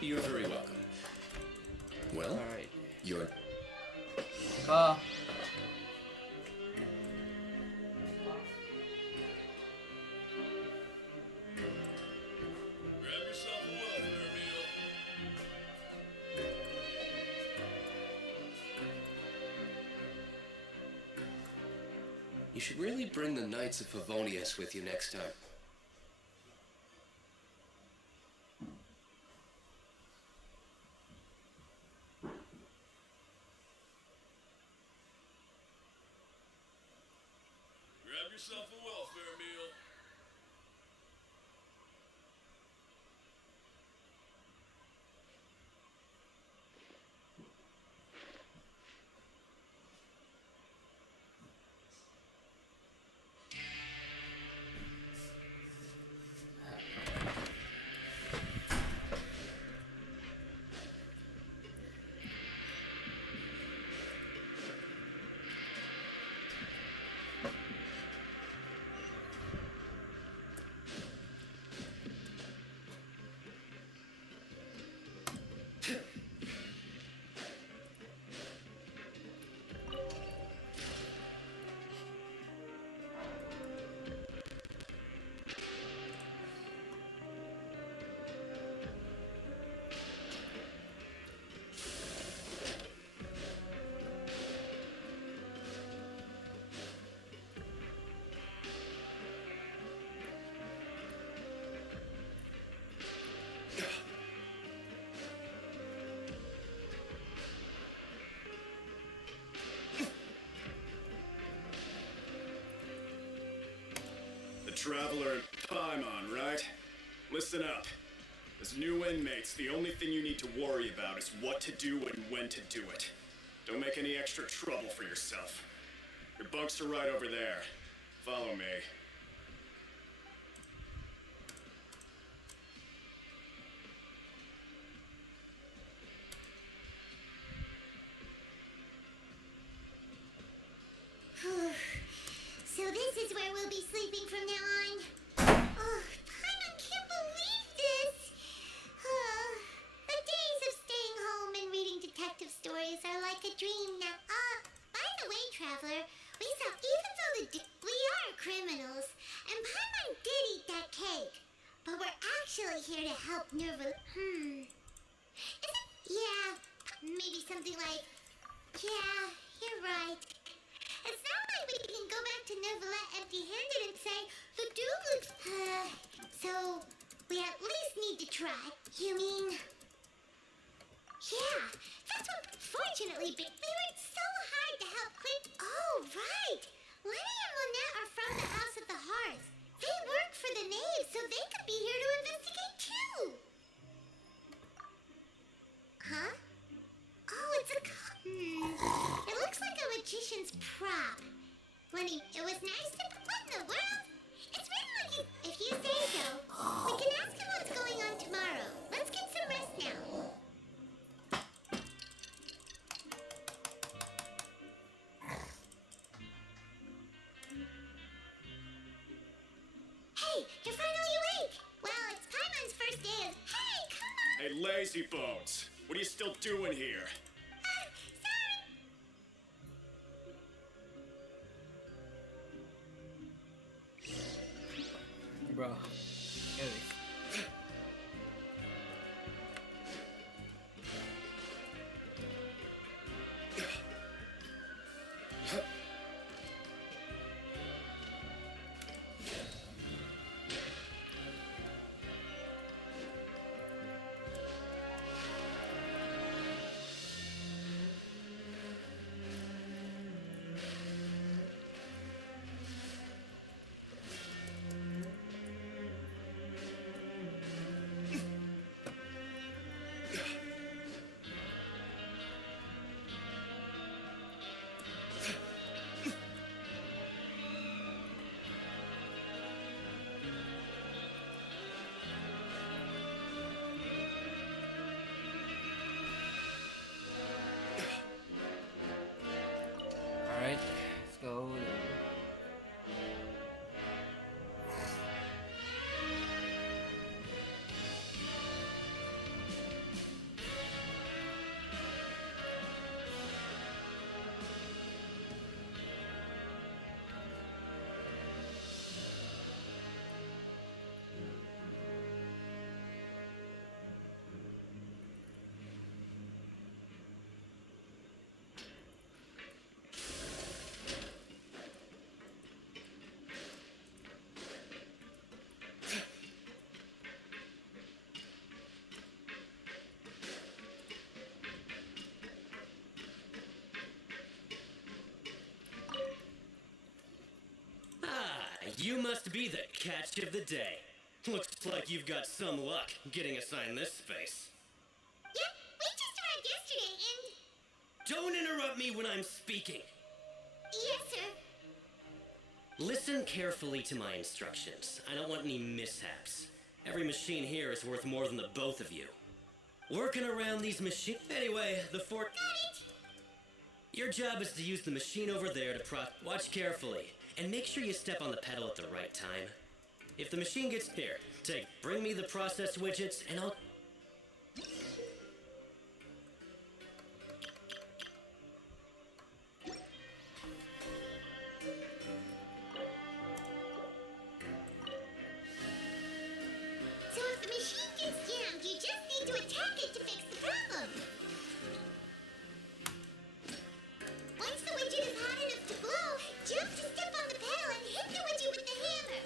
You're very welcome. Well, alright. You're... Grab yourself a welfare meal. You should really bring the Knights of Favonius with you next time. Grab yourself a welfare meal. Traveler and Paimon, right? Listen up. As new inmates, the only thing you need to worry about is what to do and when to do it. Don't make any extra trouble for yourself. Your bunks are right over there. Follow me. So this is where we'll be sleeping from now on. Oh, Paimon can't believe this. The days of staying home and reading detective stories are like a dream now. By the way, Traveler, we saw even though we are criminals, and Paimon did eat that cake, but we're actually here to help Nerva. Yeah, maybe something like, yeah, you're right. It's not like we can go back to Nervalet empty-handed and say, the dude looks... So, we at least need to try. You mean... Yeah, that's what... Fortunately, we worked so hard to help clean... Oh, right! Lenny and Lynette are from the House of the Hearth. They work for the Knave, so they could be here to investigate too! Huh? Oh, it's a... It looks like a magician's prop. Lenny, it was nice to... What in the world? It's really like if you say so. We can ask him what's going on tomorrow. Let's get some rest now. Hey, you're finally awake. Well, it's Paimon's first day of... Hey, come on! Hey, lazy bones. What are you still doing here? Bro. Alright, let's go. You must be the catch of the day. Looks like you've got some luck getting assigned this space. Yep, we just arrived yesterday and... Don't interrupt me when I'm speaking. Yes, sir. Listen carefully to my instructions. I don't want any mishaps. Every machine here is worth more than the both of you. Working around these machines... Anyway, the fort... Got it! Your job is to use the machine over there to Watch carefully, and make sure you step on the pedal at the right time. If the machine gets here, bring me the process widgets, and I'll... So if the machine gets jammed, you just need to attack it to fix the problem. Once the widget is hot enough to blow, jump to step on the pedal and hit the widget with the hammer.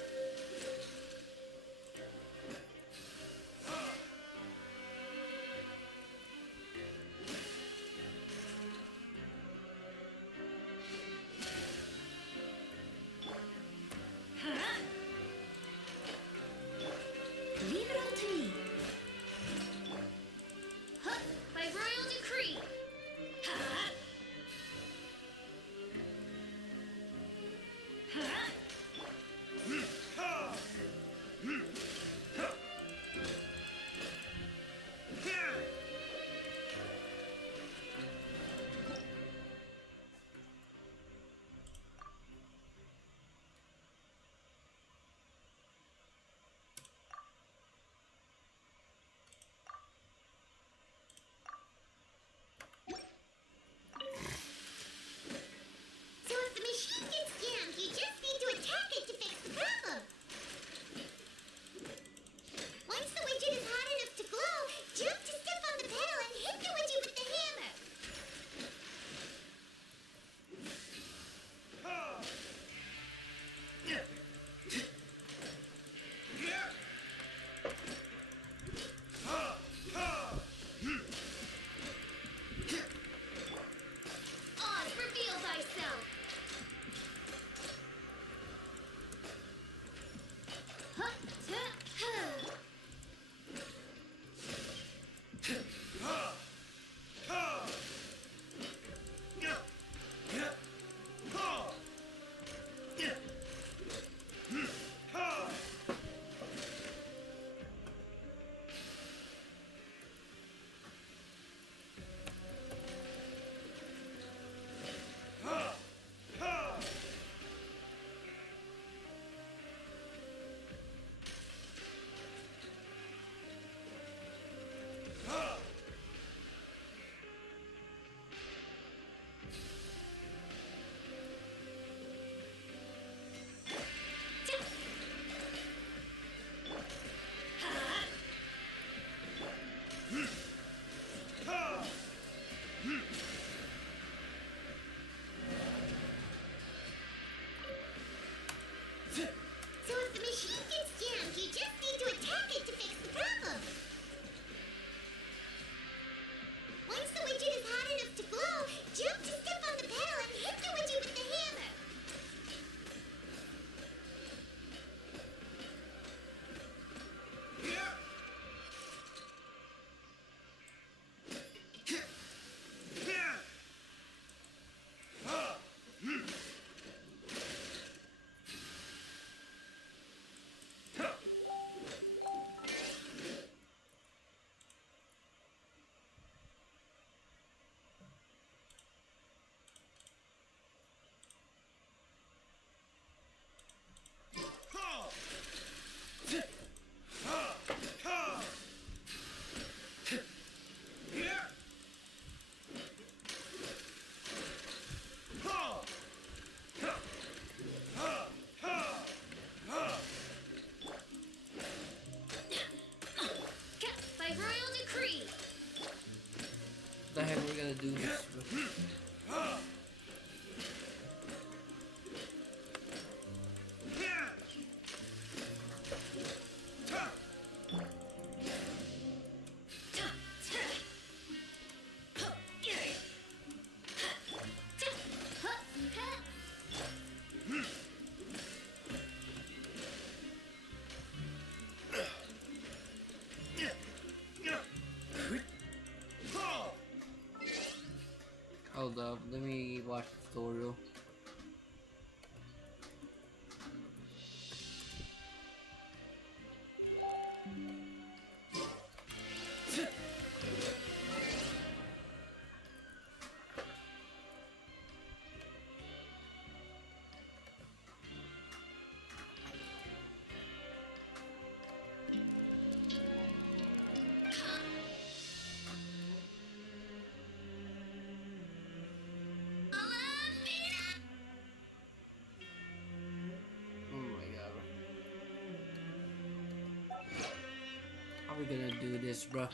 we gonna do this, bro?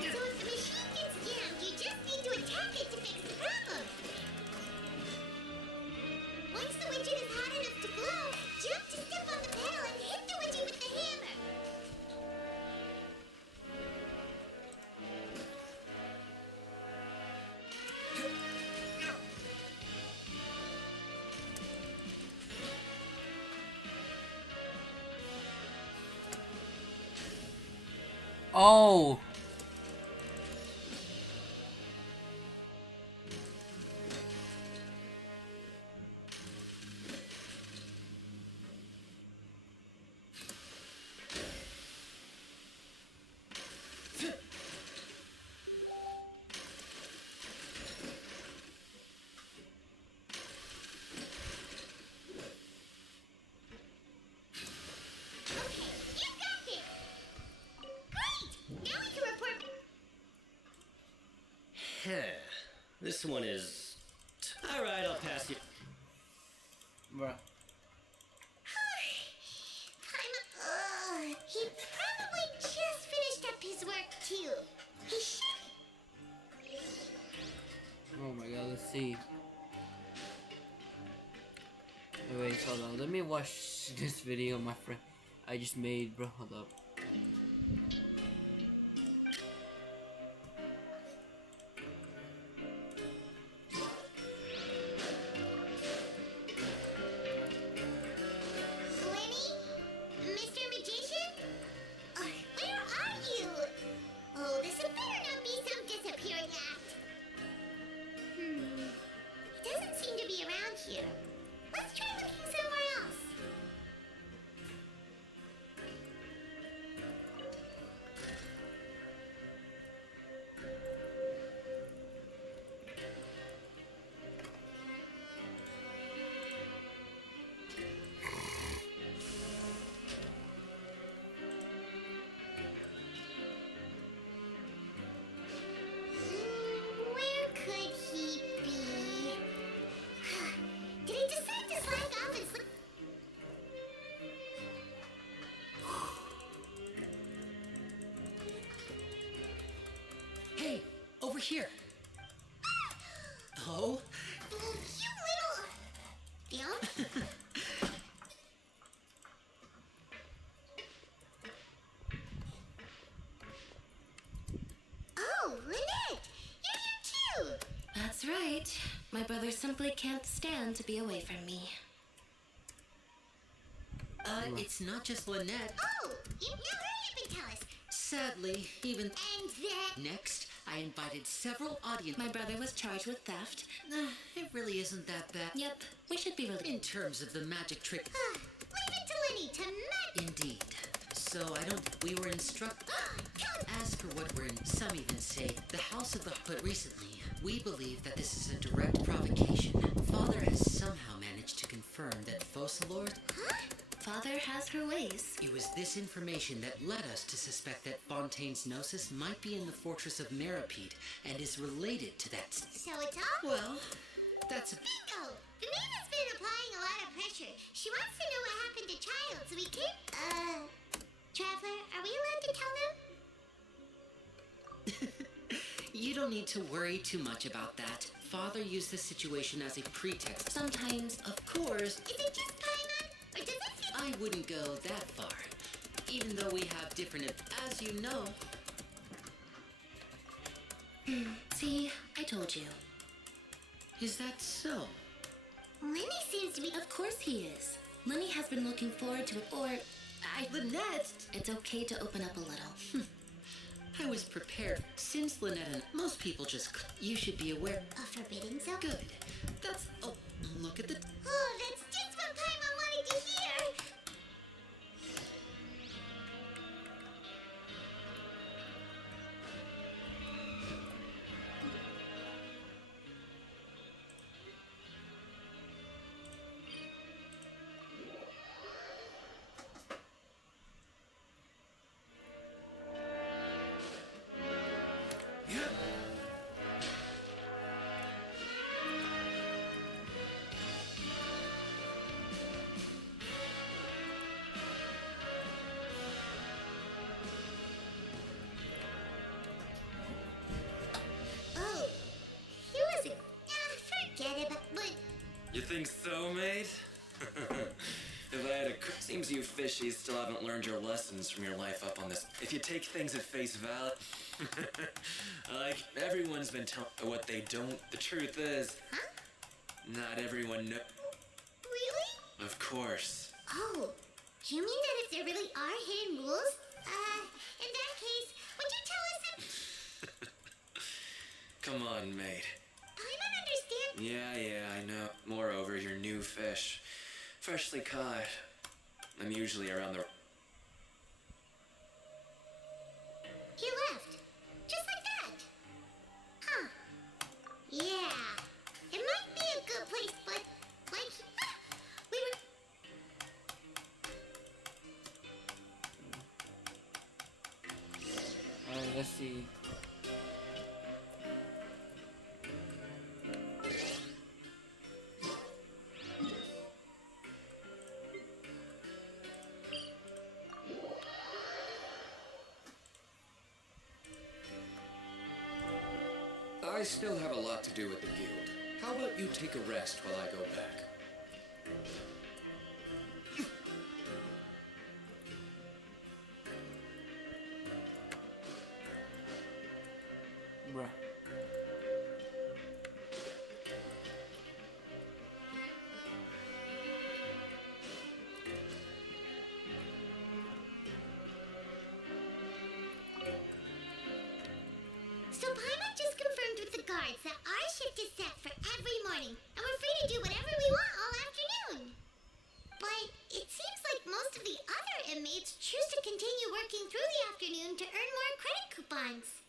So if the machine gets jammed, you just need to attack it to fix the problem. Once the widget is hot enough to glow, jump to step on the pedal and hit the widget with the hammer. Oh! You got it! Great! Now we can report... Heh. This one is... Alright, I'll pass you. Bruh. He probably just finished up his work too. He should... Oh my god, let's see. Wait, hold on. Let me watch this video my friend I just made, bro. Hold up. Lenny? Mr. Magician? Where are you? Oh, this had better not be some disappearing act. He doesn't seem to be around here. Let's try looking somewhere else. Where could he be? Did he decide to slack off and slip? Hey, over here. Oh? You little... Dion? Oh, Lynette! You're here too! That's right. My brother simply can't stand to be away from me. It's not just Lynette. Oh! You hurry up and tell us! Sadly, even... And then... Next, I invited several audience... My brother was charged with theft. It really isn't that bad. Yep, we should be In terms of the magic trick... Leave it to Lenny to Indeed. So I don't... We were instructed... As for what we're in... Some even say the House of the... But recently, we believe that this is a direct provocation. Father has somehow managed to confirm that Focalors... Father has her ways. It was this information that led us to suspect that Fontaine's Gnosis might be in the fortress of Meripede and is related to that... So it's all... Well, that's a... Bingo! The maid has been applying a lot of pressure. She wants to know what happened to Child, so we can... Traveler, are we allowed to tell them? You don't need to worry too much about that. Father used this situation as a pretext. Sometimes, of course... Is it just Paimon? Or does it feel... I wouldn't go that far. Even though we have different... As you know... See, I told you. Is that so? Lenny seems to be... Of course he is. Lenny has been looking forward to it, or... Lynette! It's okay to open up a little. I was prepared. Since Lynette and most people just... You should be aware... A forbidden zone? Good. That's... Oh, look at the... Oh, that's just what Paimon wanted to hear! You think so, mate? If I had a... Seems you fishies still haven't learned your lessons from your life up on this. If you take things at face value... like, everyone's been telling what they don't. The truth is... Huh? Not everyone knows. Really? Of course. Oh, you mean that if there really are hidden rules? In that case, would you tell us that... Come on, mate. I don't understand. Yeah, I know. Moreover, you're new fish. Freshly caught. I'm usually around the... He left. Just like that. Huh. Yeah. It might be a good place, but... Like... we were... Alright, let's see. I still have a lot to do with the guild. How about you take a rest while I go back? Bruh. So Paimon just confirmed with the guards that our shift is set for every morning, and we're free to do whatever we want all afternoon. But it seems like most of the other inmates choose to continue working through the afternoon to earn more credit coupons.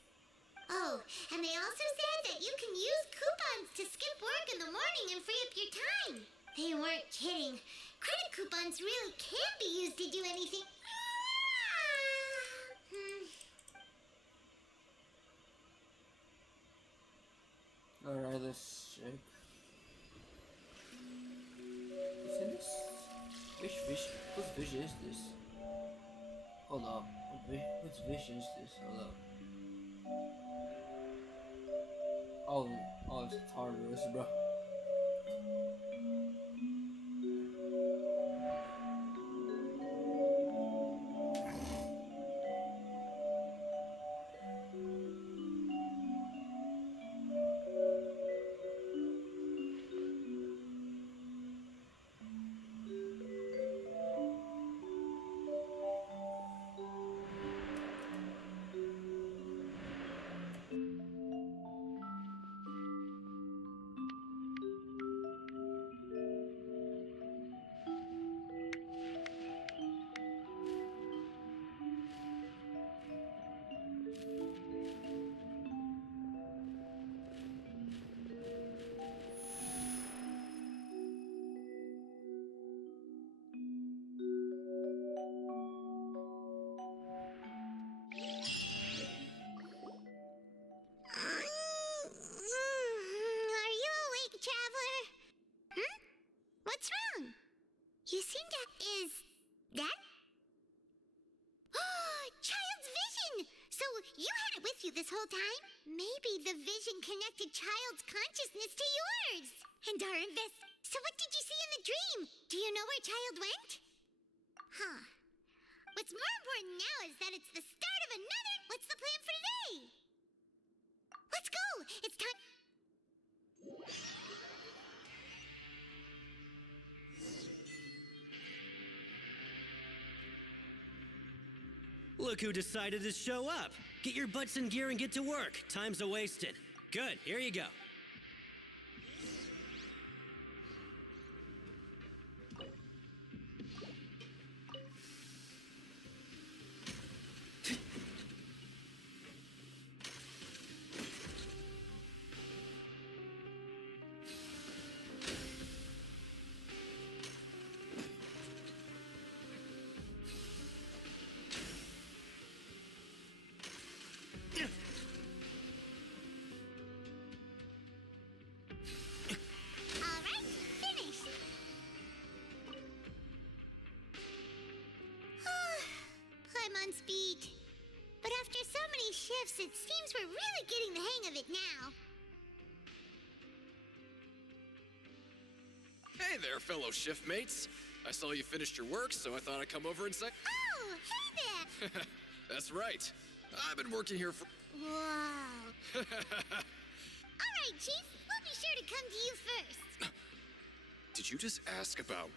Oh, and they also said that you can use coupons to skip work in the morning and free up your time. They weren't kidding. Credit coupons really can be used to do anything. Alright, let's check. Isn't this... Which vision? Whose vision is this? Hold up. Whose vision is this? Hold up. Oh, it's Tartarus, bro. Are you awake, traveler? Hmm? What's wrong? You seem to... Is that... Child's vision! So you had it with you this whole time? Maybe the vision connected Child's consciousness to yours. And our So what did you see in the dream? Do you know where Child went? Huh. What's more important now is that it's the start of another... What's the plan for today? Let's go! It's time... Look who decided to show up. Get your butts in gear and get to work. Time's a-wasted. Good, here you go. Alright, finished. I'm on speed. But after so many shifts, it seems we're really getting the hang of it now. Hey there, fellow shift mates. I saw you finished your work, so I thought I'd come over and say... Oh, hey there! That's right. I've been working here for... Wow. All right, Chief. We'll be sure to come to you first. Did you just ask about...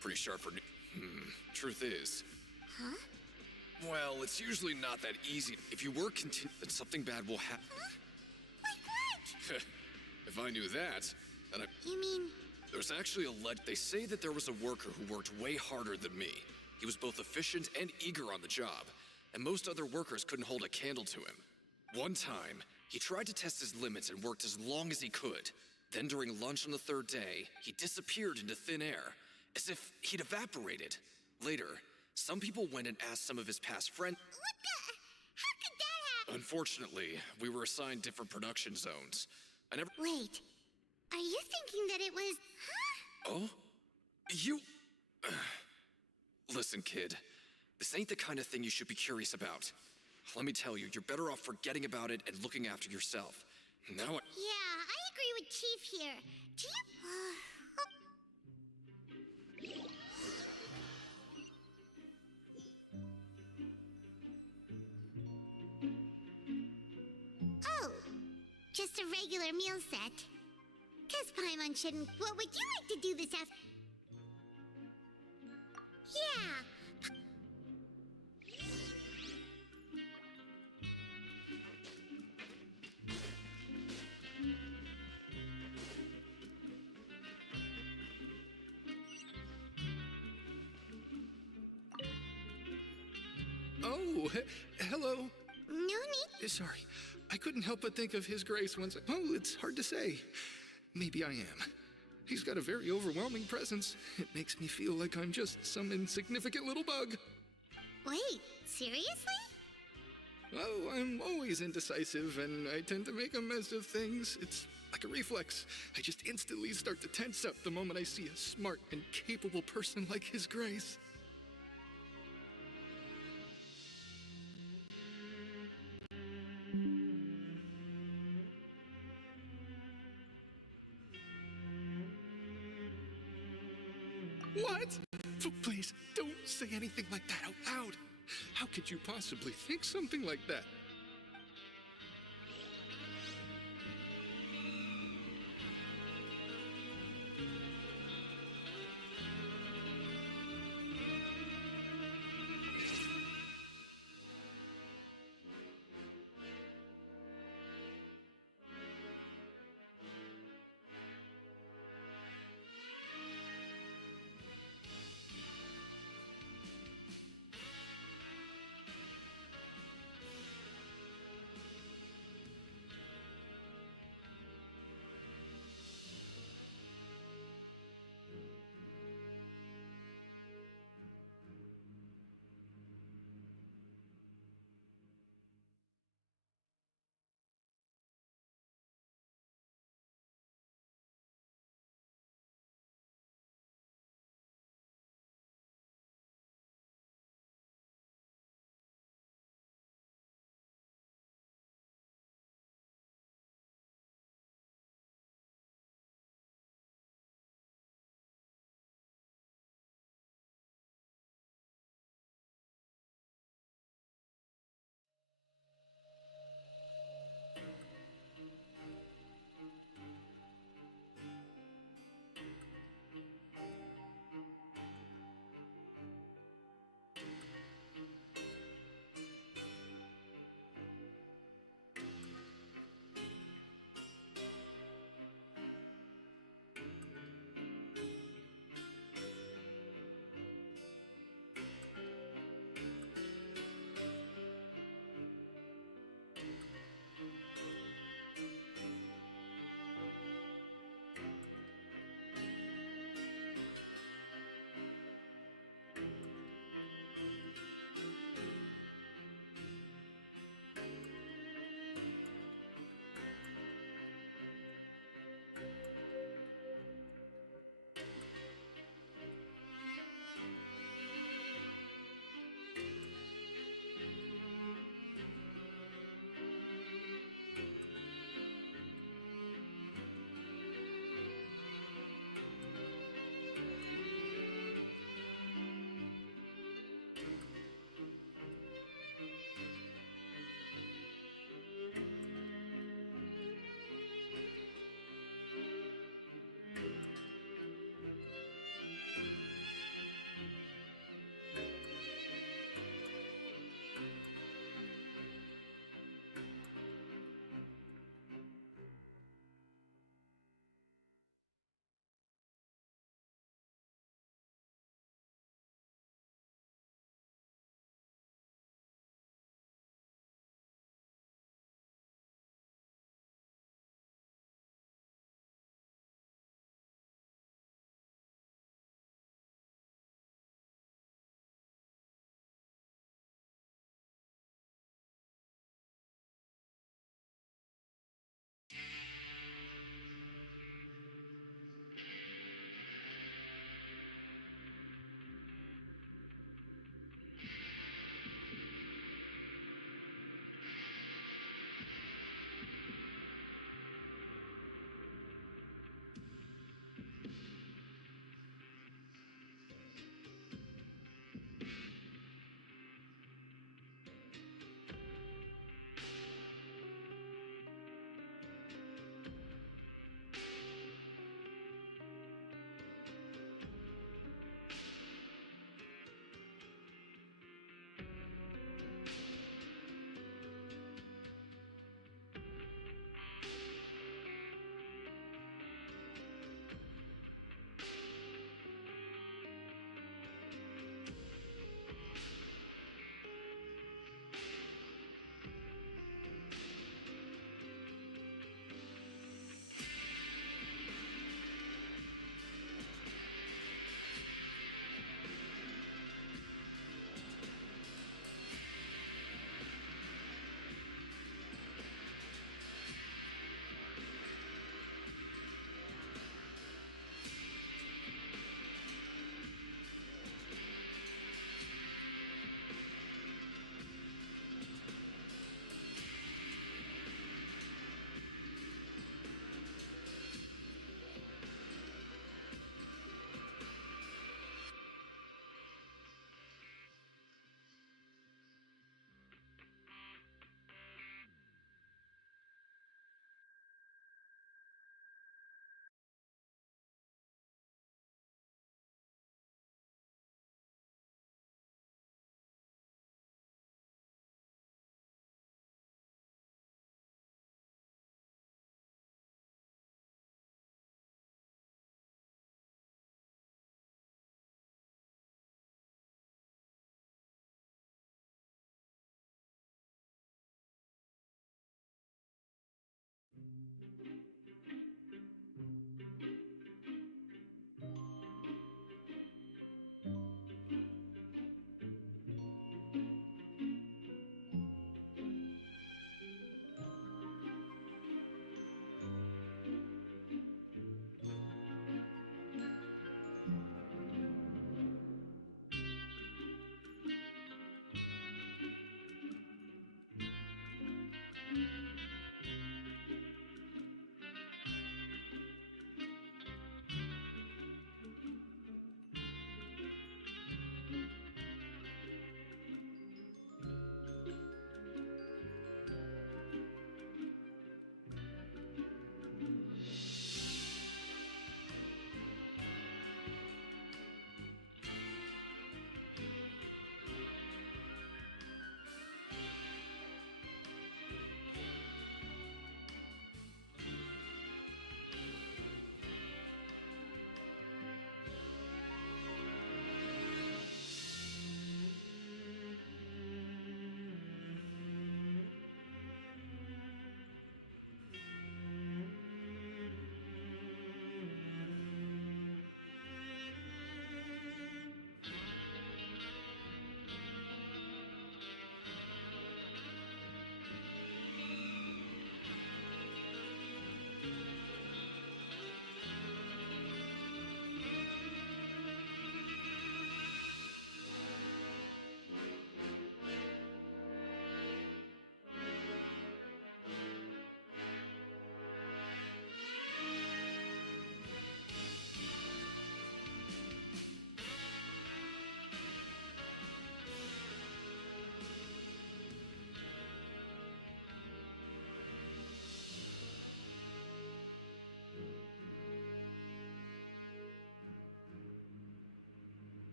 Pretty sharp for... Truth is... Huh? Well, it's usually not that easy. If you work then something bad will happen. Huh? Like what? If I knew that, then I... You mean... There's actually They say that there was a worker who worked way harder than me. He was both efficient and eager on the job, and most other workers couldn't hold a candle to him. One time, he tried to test his limits and worked as long as he could. Then during lunch on the third day, he disappeared into thin air, as if he'd evaporated. Later, some people went and asked some of his past friends. What the? How could that happen? Unfortunately, we were assigned different production zones. I never... Wait. Are you thinking that it was... Huh? Oh? You... Listen, kid. This ain't the kind of thing you should be curious about. Let me tell you, you're better off forgetting about it and looking after yourself. Now Yeah, I agree with Chief here. Do you... Oh, just a regular meal set. Guess Paimon shouldn't... What would you like to do this after... Yeah. Oh, hello. No need. Sorry, I couldn't help but think of His Grace once. Oh, it's hard to say. Maybe I am. He's got a very overwhelming presence. It makes me feel like I'm just some insignificant little bug. Wait, seriously? Oh, I'm always indecisive, and I tend to make a mess of things. It's like a reflex. I just instantly start to tense up the moment I see a smart and capable person like His Grace. What? Please, don't say anything like that out loud. How could you possibly think something like that?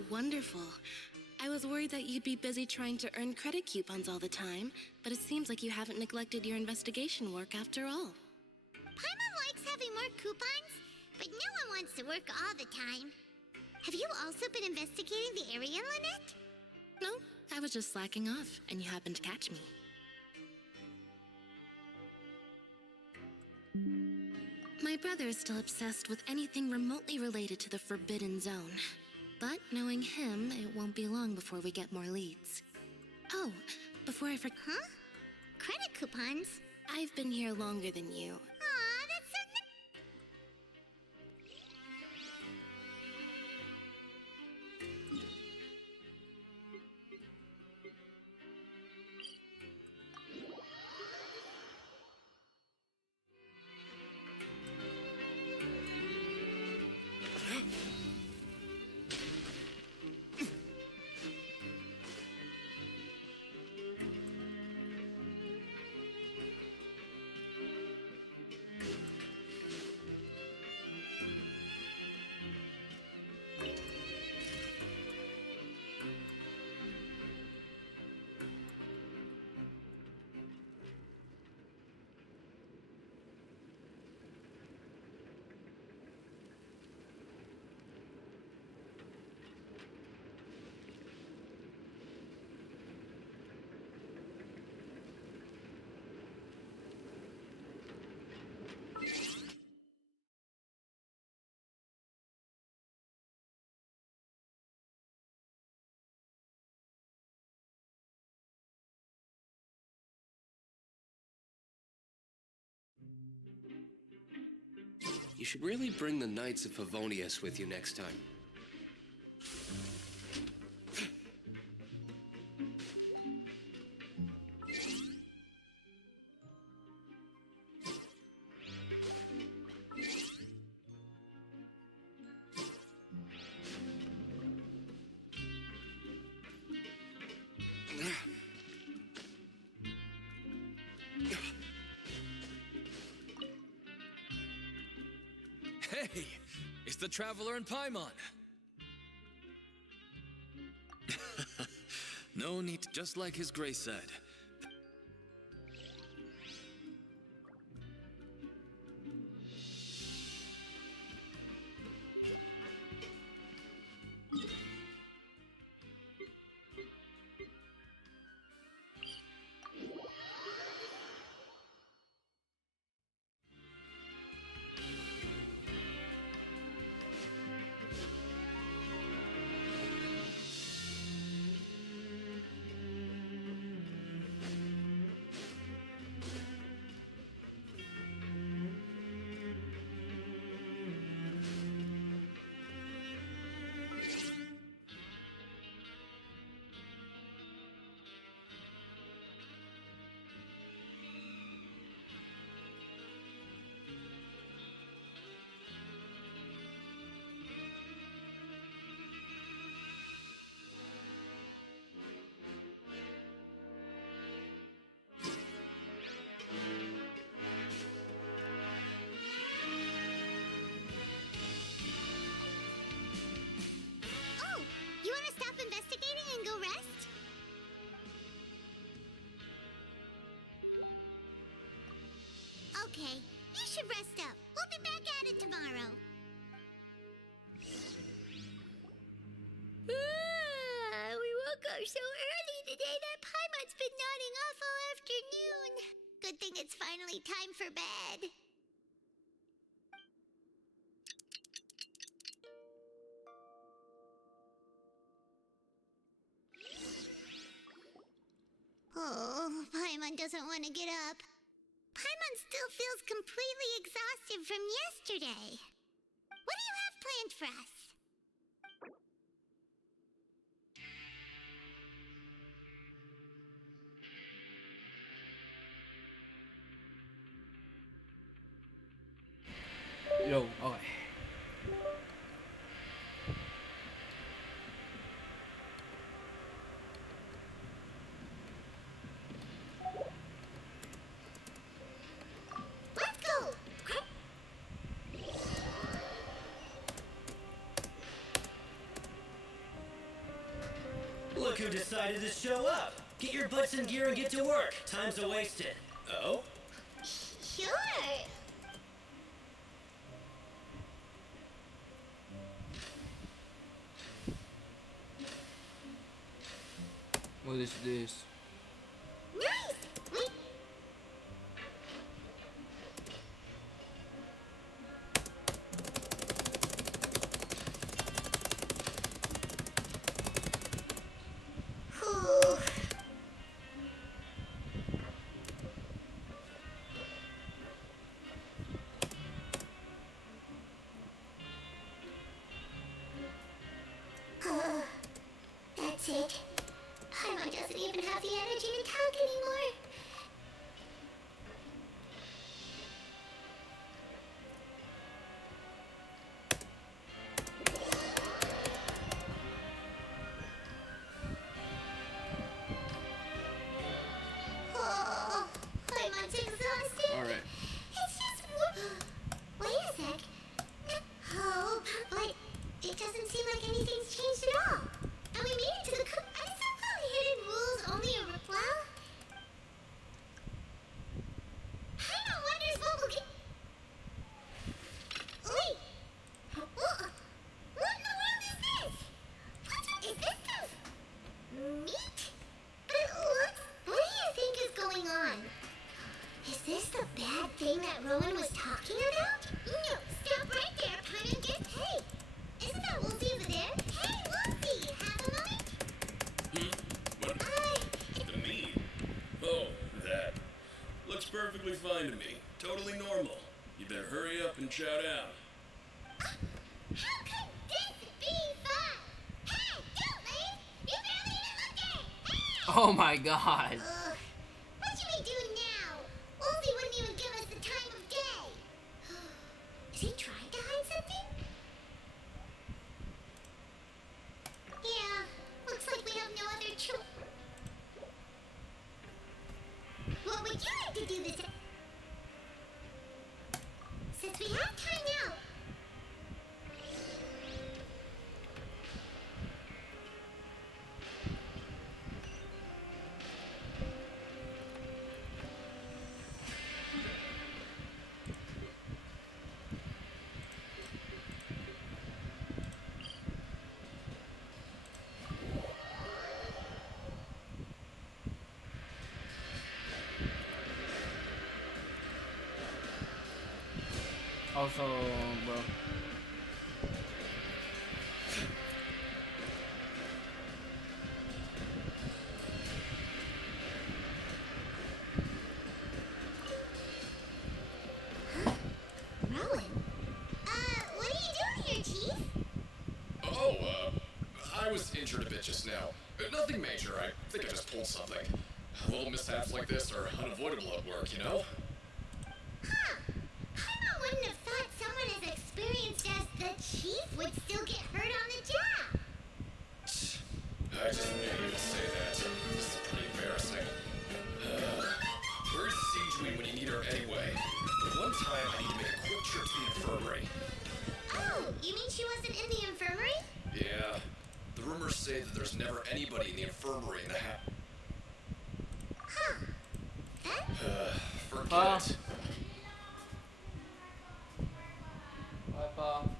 Oh, wonderful. I was worried that you'd be busy trying to earn credit coupons all the time, but it seems like you haven't neglected your investigation work after all. Paimon likes having more coupons, but no one wants to work all the time. Have you also been investigating the area, Lynette? No, I was just slacking off, and you happened to catch me. My brother is still obsessed with anything remotely related to the Forbidden Zone. But knowing him, it won't be long before we get more leads. Oh, before I forget... Huh? Credit coupons? I've been here longer than you. Aw, that's so You should really bring the Knights of Favonius with you next time. Hey, it's the Traveler and Paimon. No need, just like His Grace said. Oh, you want to stop investigating and go rest? Okay, you should rest up. We'll be back at it tomorrow. We woke up so early today that Paimon's been nodding off all afternoon. Good thing it's finally time for bed. Oh, Paimon doesn't want to get up. Paimon still feels completely exhausted from yesterday. What do you have planned for us? Yo, okay. Let's go! who decided to show up. Get your butts in gear and get to work. Time's a wasted. Oh? Sure. What is this? Nice! Wait. Whew. That's it. Paimon doesn't even have the energy to talk anymore. Oh, Paimon's exhausted. All right. It's just wait a sec. Oh, but it doesn't seem like anything's changed at all. And we made it to the Are some hidden rules only a reply? Paimon wonders what will get. Wait. What in the world is this? Is this stuff meat? But it looks. What do you think is going on? Is this the bad thing that Rowan was talking about? No, stop right there, Paimon. Hey, isn't that Wolfie over there? Hey, Wolfie, have a moment? What? The meat? Oh, that. Looks perfectly fine to me. Totally normal. You better hurry up and chow down. How could this be fun? Hey, don't leave! You barely even looked at it! Hey! Oh my god. What should we do now? Wolfie wouldn't even give us the time of day. Is he trying to hide something? Yeah, looks like we have no other choice. What would you like to do this? Since we have time now. Also, bro. Rowan? What are you doing here, Chief? Oh, I was injured a bit just now. Nothing major. I think I just pulled something. Little mishaps like this are unavoidable at work, you know? Huh. Paimon wouldn't have thought someone as experienced as the Chief would still get hurt on the job. I just knew you would say that. This is pretty embarrassing. Where's Siegeween when you need her anyway? One time I need to make a quick trip to the infirmary. Oh, you mean she wasn't in the infirmary? Yeah. The rumors say that there's never anybody in the infirmary in the Huh. Forget it. Bye, Paul.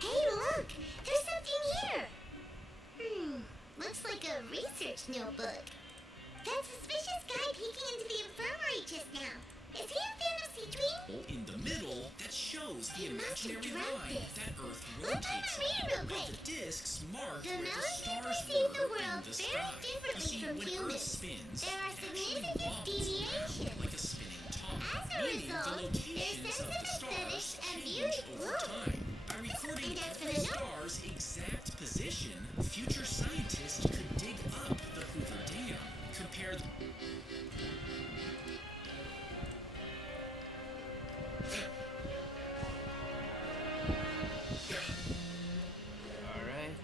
Hey, look! There's something here! Looks like a research notebook. That suspicious guy peeking into the infirmary just now. Is he a fan of Siegeween? In the middle, that shows the He must have imaginary dreamt line this. that Earth Let me rotates read on. real quick. The discs mark The where the Melody stars perceive the were in world the very sky. differently You see, from when Earth humans. spins, There are it actually significant wobbles deviations. around like a spinning top, As a meaning the result, their locations sense of of the aesthetics stars and change beauty over time. By recording And that's for every the note. star's exact position, future scientists could dig up the Hoover Dam, compare the Alright.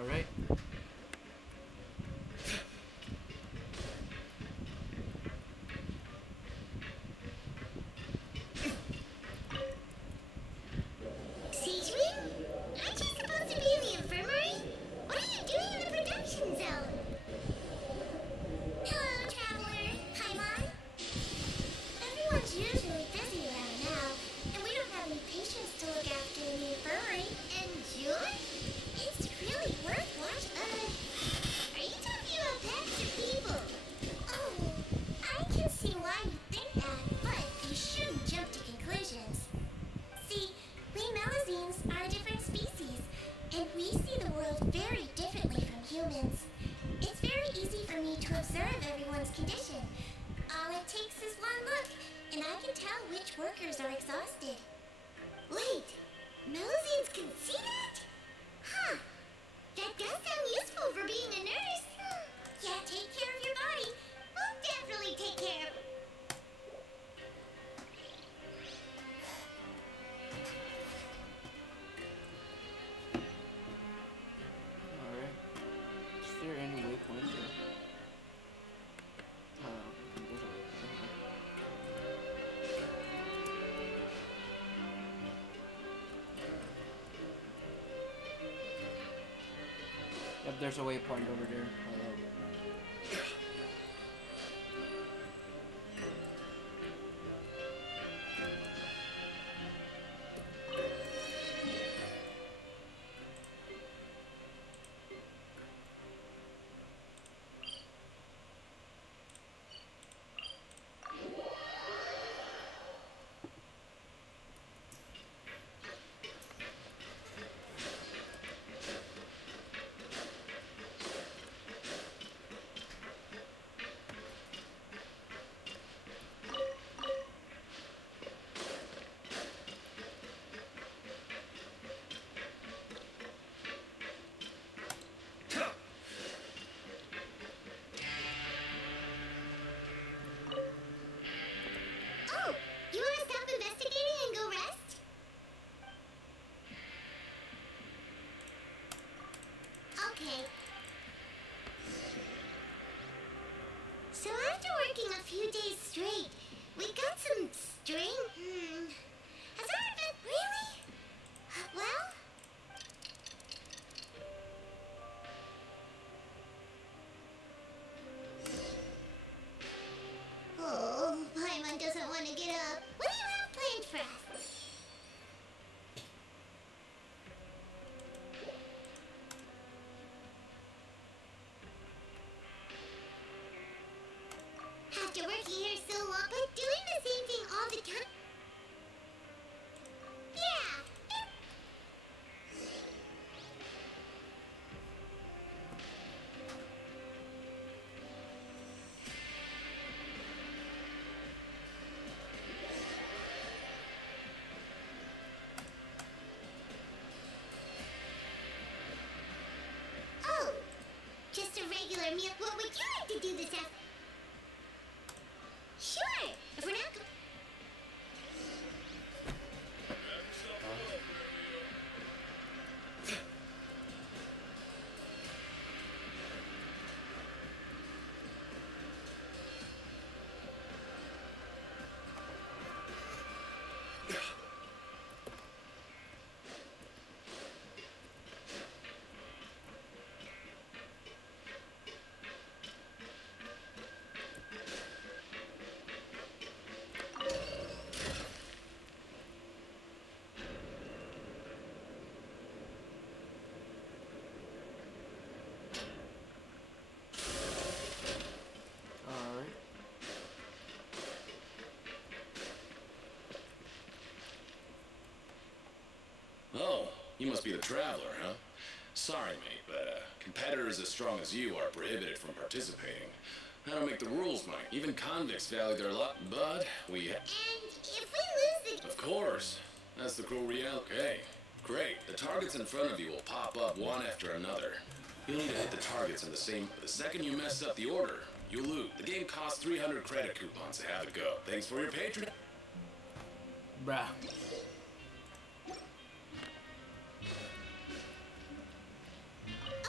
Alright. Excuse me? Aren't you supposed to be in the infirmary? What are you doing in the production zone? Hello, traveler. Paimon. Everyone's usually busy around now, and we don't have any patients to look after in the infirmary. Enjoy? It's really worth watching. Are you talking about pets or people? Oh, I can see why you think that, but you shouldn't jump to conclusions. See, we Melazines are a different species, and we see the world very differently from humans. It's very easy for me to observe everyone's condition. All it takes is one look, and I can tell which workers are exhausted. Wait, Melazines can see that? Huh. That does sound useful for being a nurse. Yeah, take care of your body. We'll definitely take care of Alright. Is there any waypoints here? There's a waypoint. Yep, there's a waypoint over there. Hello. Oh, you want to stop investigating and go rest? Okay. So after working a few days straight, we got some string. Has there been really? Well, oh, Paimon doesn't want to get up. What do you have planned for us? After working here so long, but doing the same thing all the time? Yeah. Oh, just a regular meal. What would you like to do this afternoon? Sure, if we're not. Alright. Oh, you must be the traveler, huh? Sorry, mate, but competitors as strong as you are prohibited from participating. I don't make the rules, Mike. Even convicts value their luck, but we... And if we lose the... Of course. That's the cruel reality. Okay, great. The targets in front of you will pop up one after another. You'll need to hit the targets in the same... The second you mess up the order, you lose. The game costs 300 credit coupons to have it go. Thanks for your patronage. Bruh.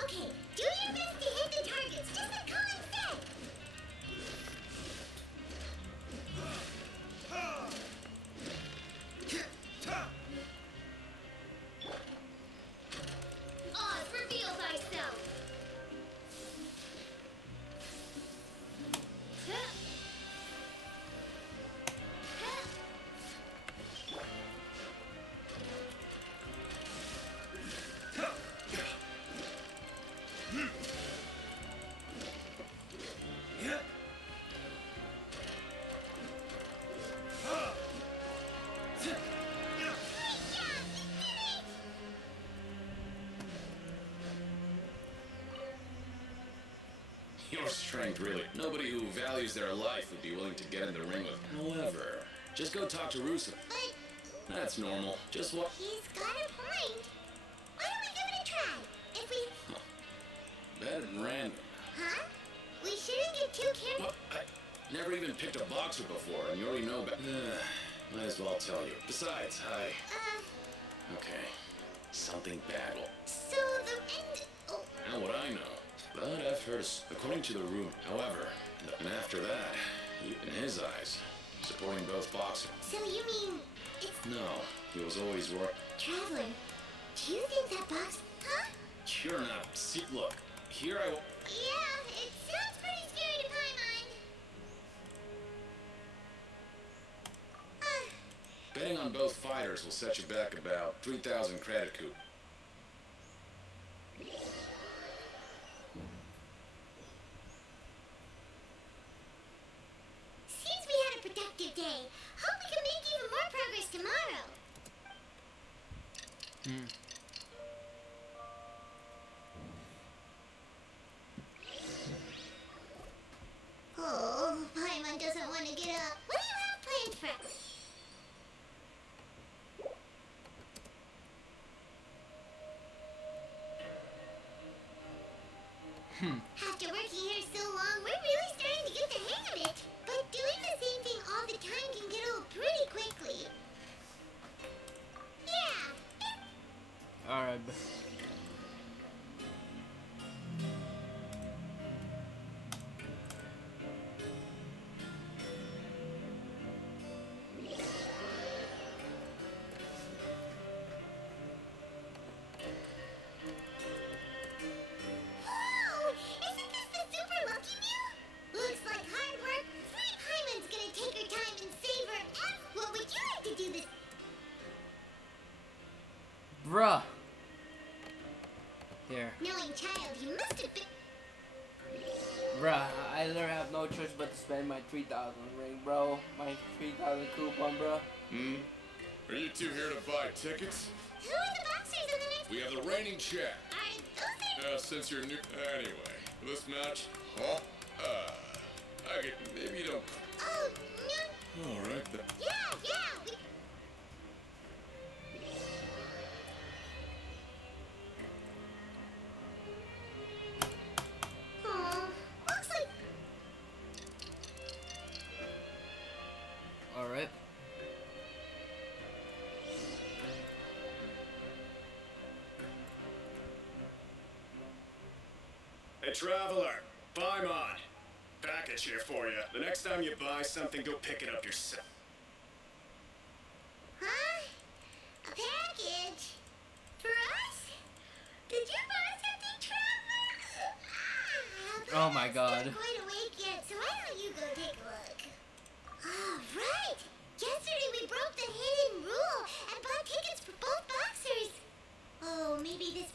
Okay, Your strength, really. Nobody who values their life would be willing to get in the ring with. However, just go talk to Russo. But That's normal. Just what? he's got a point. Why don't we give it a try? If we... Bet at random. Huh? We shouldn't get too careful. What? I never even picked a boxer before, and you already know about. Might as well tell you. Besides, okay. Something bad will. So the end... Oh. Now what I know. But I've heard, according to the room, however, and after that, in his eyes, supporting both boxers. So you mean it's... No, he was always work. Traveler, do you think that box... Huh? You're not. See, look, here I will. Yeah, it sounds pretty scary to Paimon. Betting on both fighters will set you back about 3,000 credit coup. Seems we had a productive day. Hope we can make even more progress tomorrow. Oh, Paimon doesn't want to get up. What do you have planned for us? After working here so long, we're really starting to get the hang of it. But doing the same thing all the time can get old pretty quickly. Yeah. Alright. Whoa! Isn't this the super lucky meal? Looks like hard work. Free Paimon's gonna take her time and save her. What would you like to do this? Bruh. Here. Knowing child, you must have been. Bruh, I literally have no choice but to spend my 3,000 ring, bro. My 3,000 coupon, bruh. Are you two here to buy tickets? Who are the boxers in the next? We have the reigning champ. Are those Since you're new. Anyway, this match, I get. Maybe you don't. Oh, no. Alright then. Yeah. Oh, looks like. Alright. Hey, Traveler, Paimon. Package here for you. The next time you buy something, go pick it up yourself. Huh? A package? For us? Did you buy something, Traveler? Oh my god. I'm not quite awake yet, so why don't you go take a look? Oh, right! Yesterday we broke the hidden rule and bought tickets for both boxers. Oh, maybe this...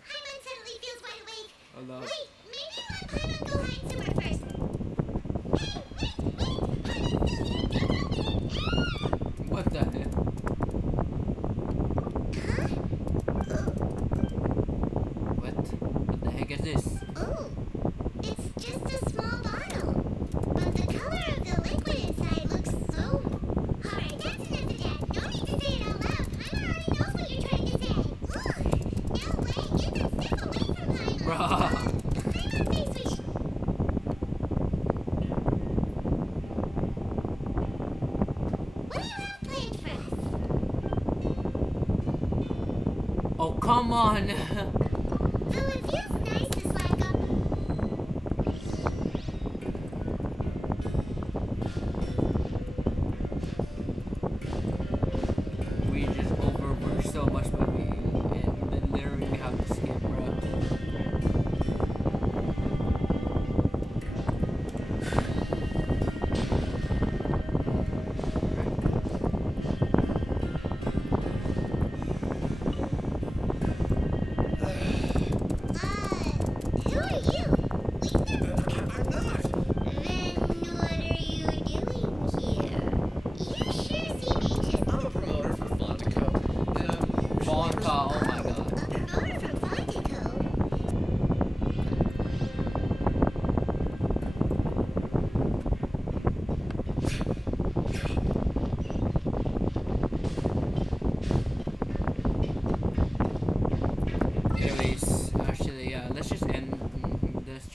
Paimon suddenly feels wide awake. Hold on. Wait, maybe let Paimon go hide somewhere first. What the heck? What the heck is this? Oh, it's just a small bottle. But the color of the liquid inside looks so... Alright, that's enough of that. No need to say it out loud. Paimon already knows what you're trying to say. Ugh, no way, get that stuff away from Paimon. Bruh. Paimon thinks we should... What do you have planned for us? Oh, come on. Though it feels nice to slack up. We just overworked so much, but then literally we have to skip, bro.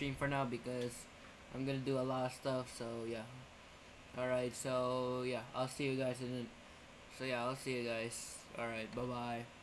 stream for now because I'm gonna do a lot of stuff. So yeah. Alright, so yeah, I'll see you guys in. So yeah, I'll see you guys. Alright, bye bye.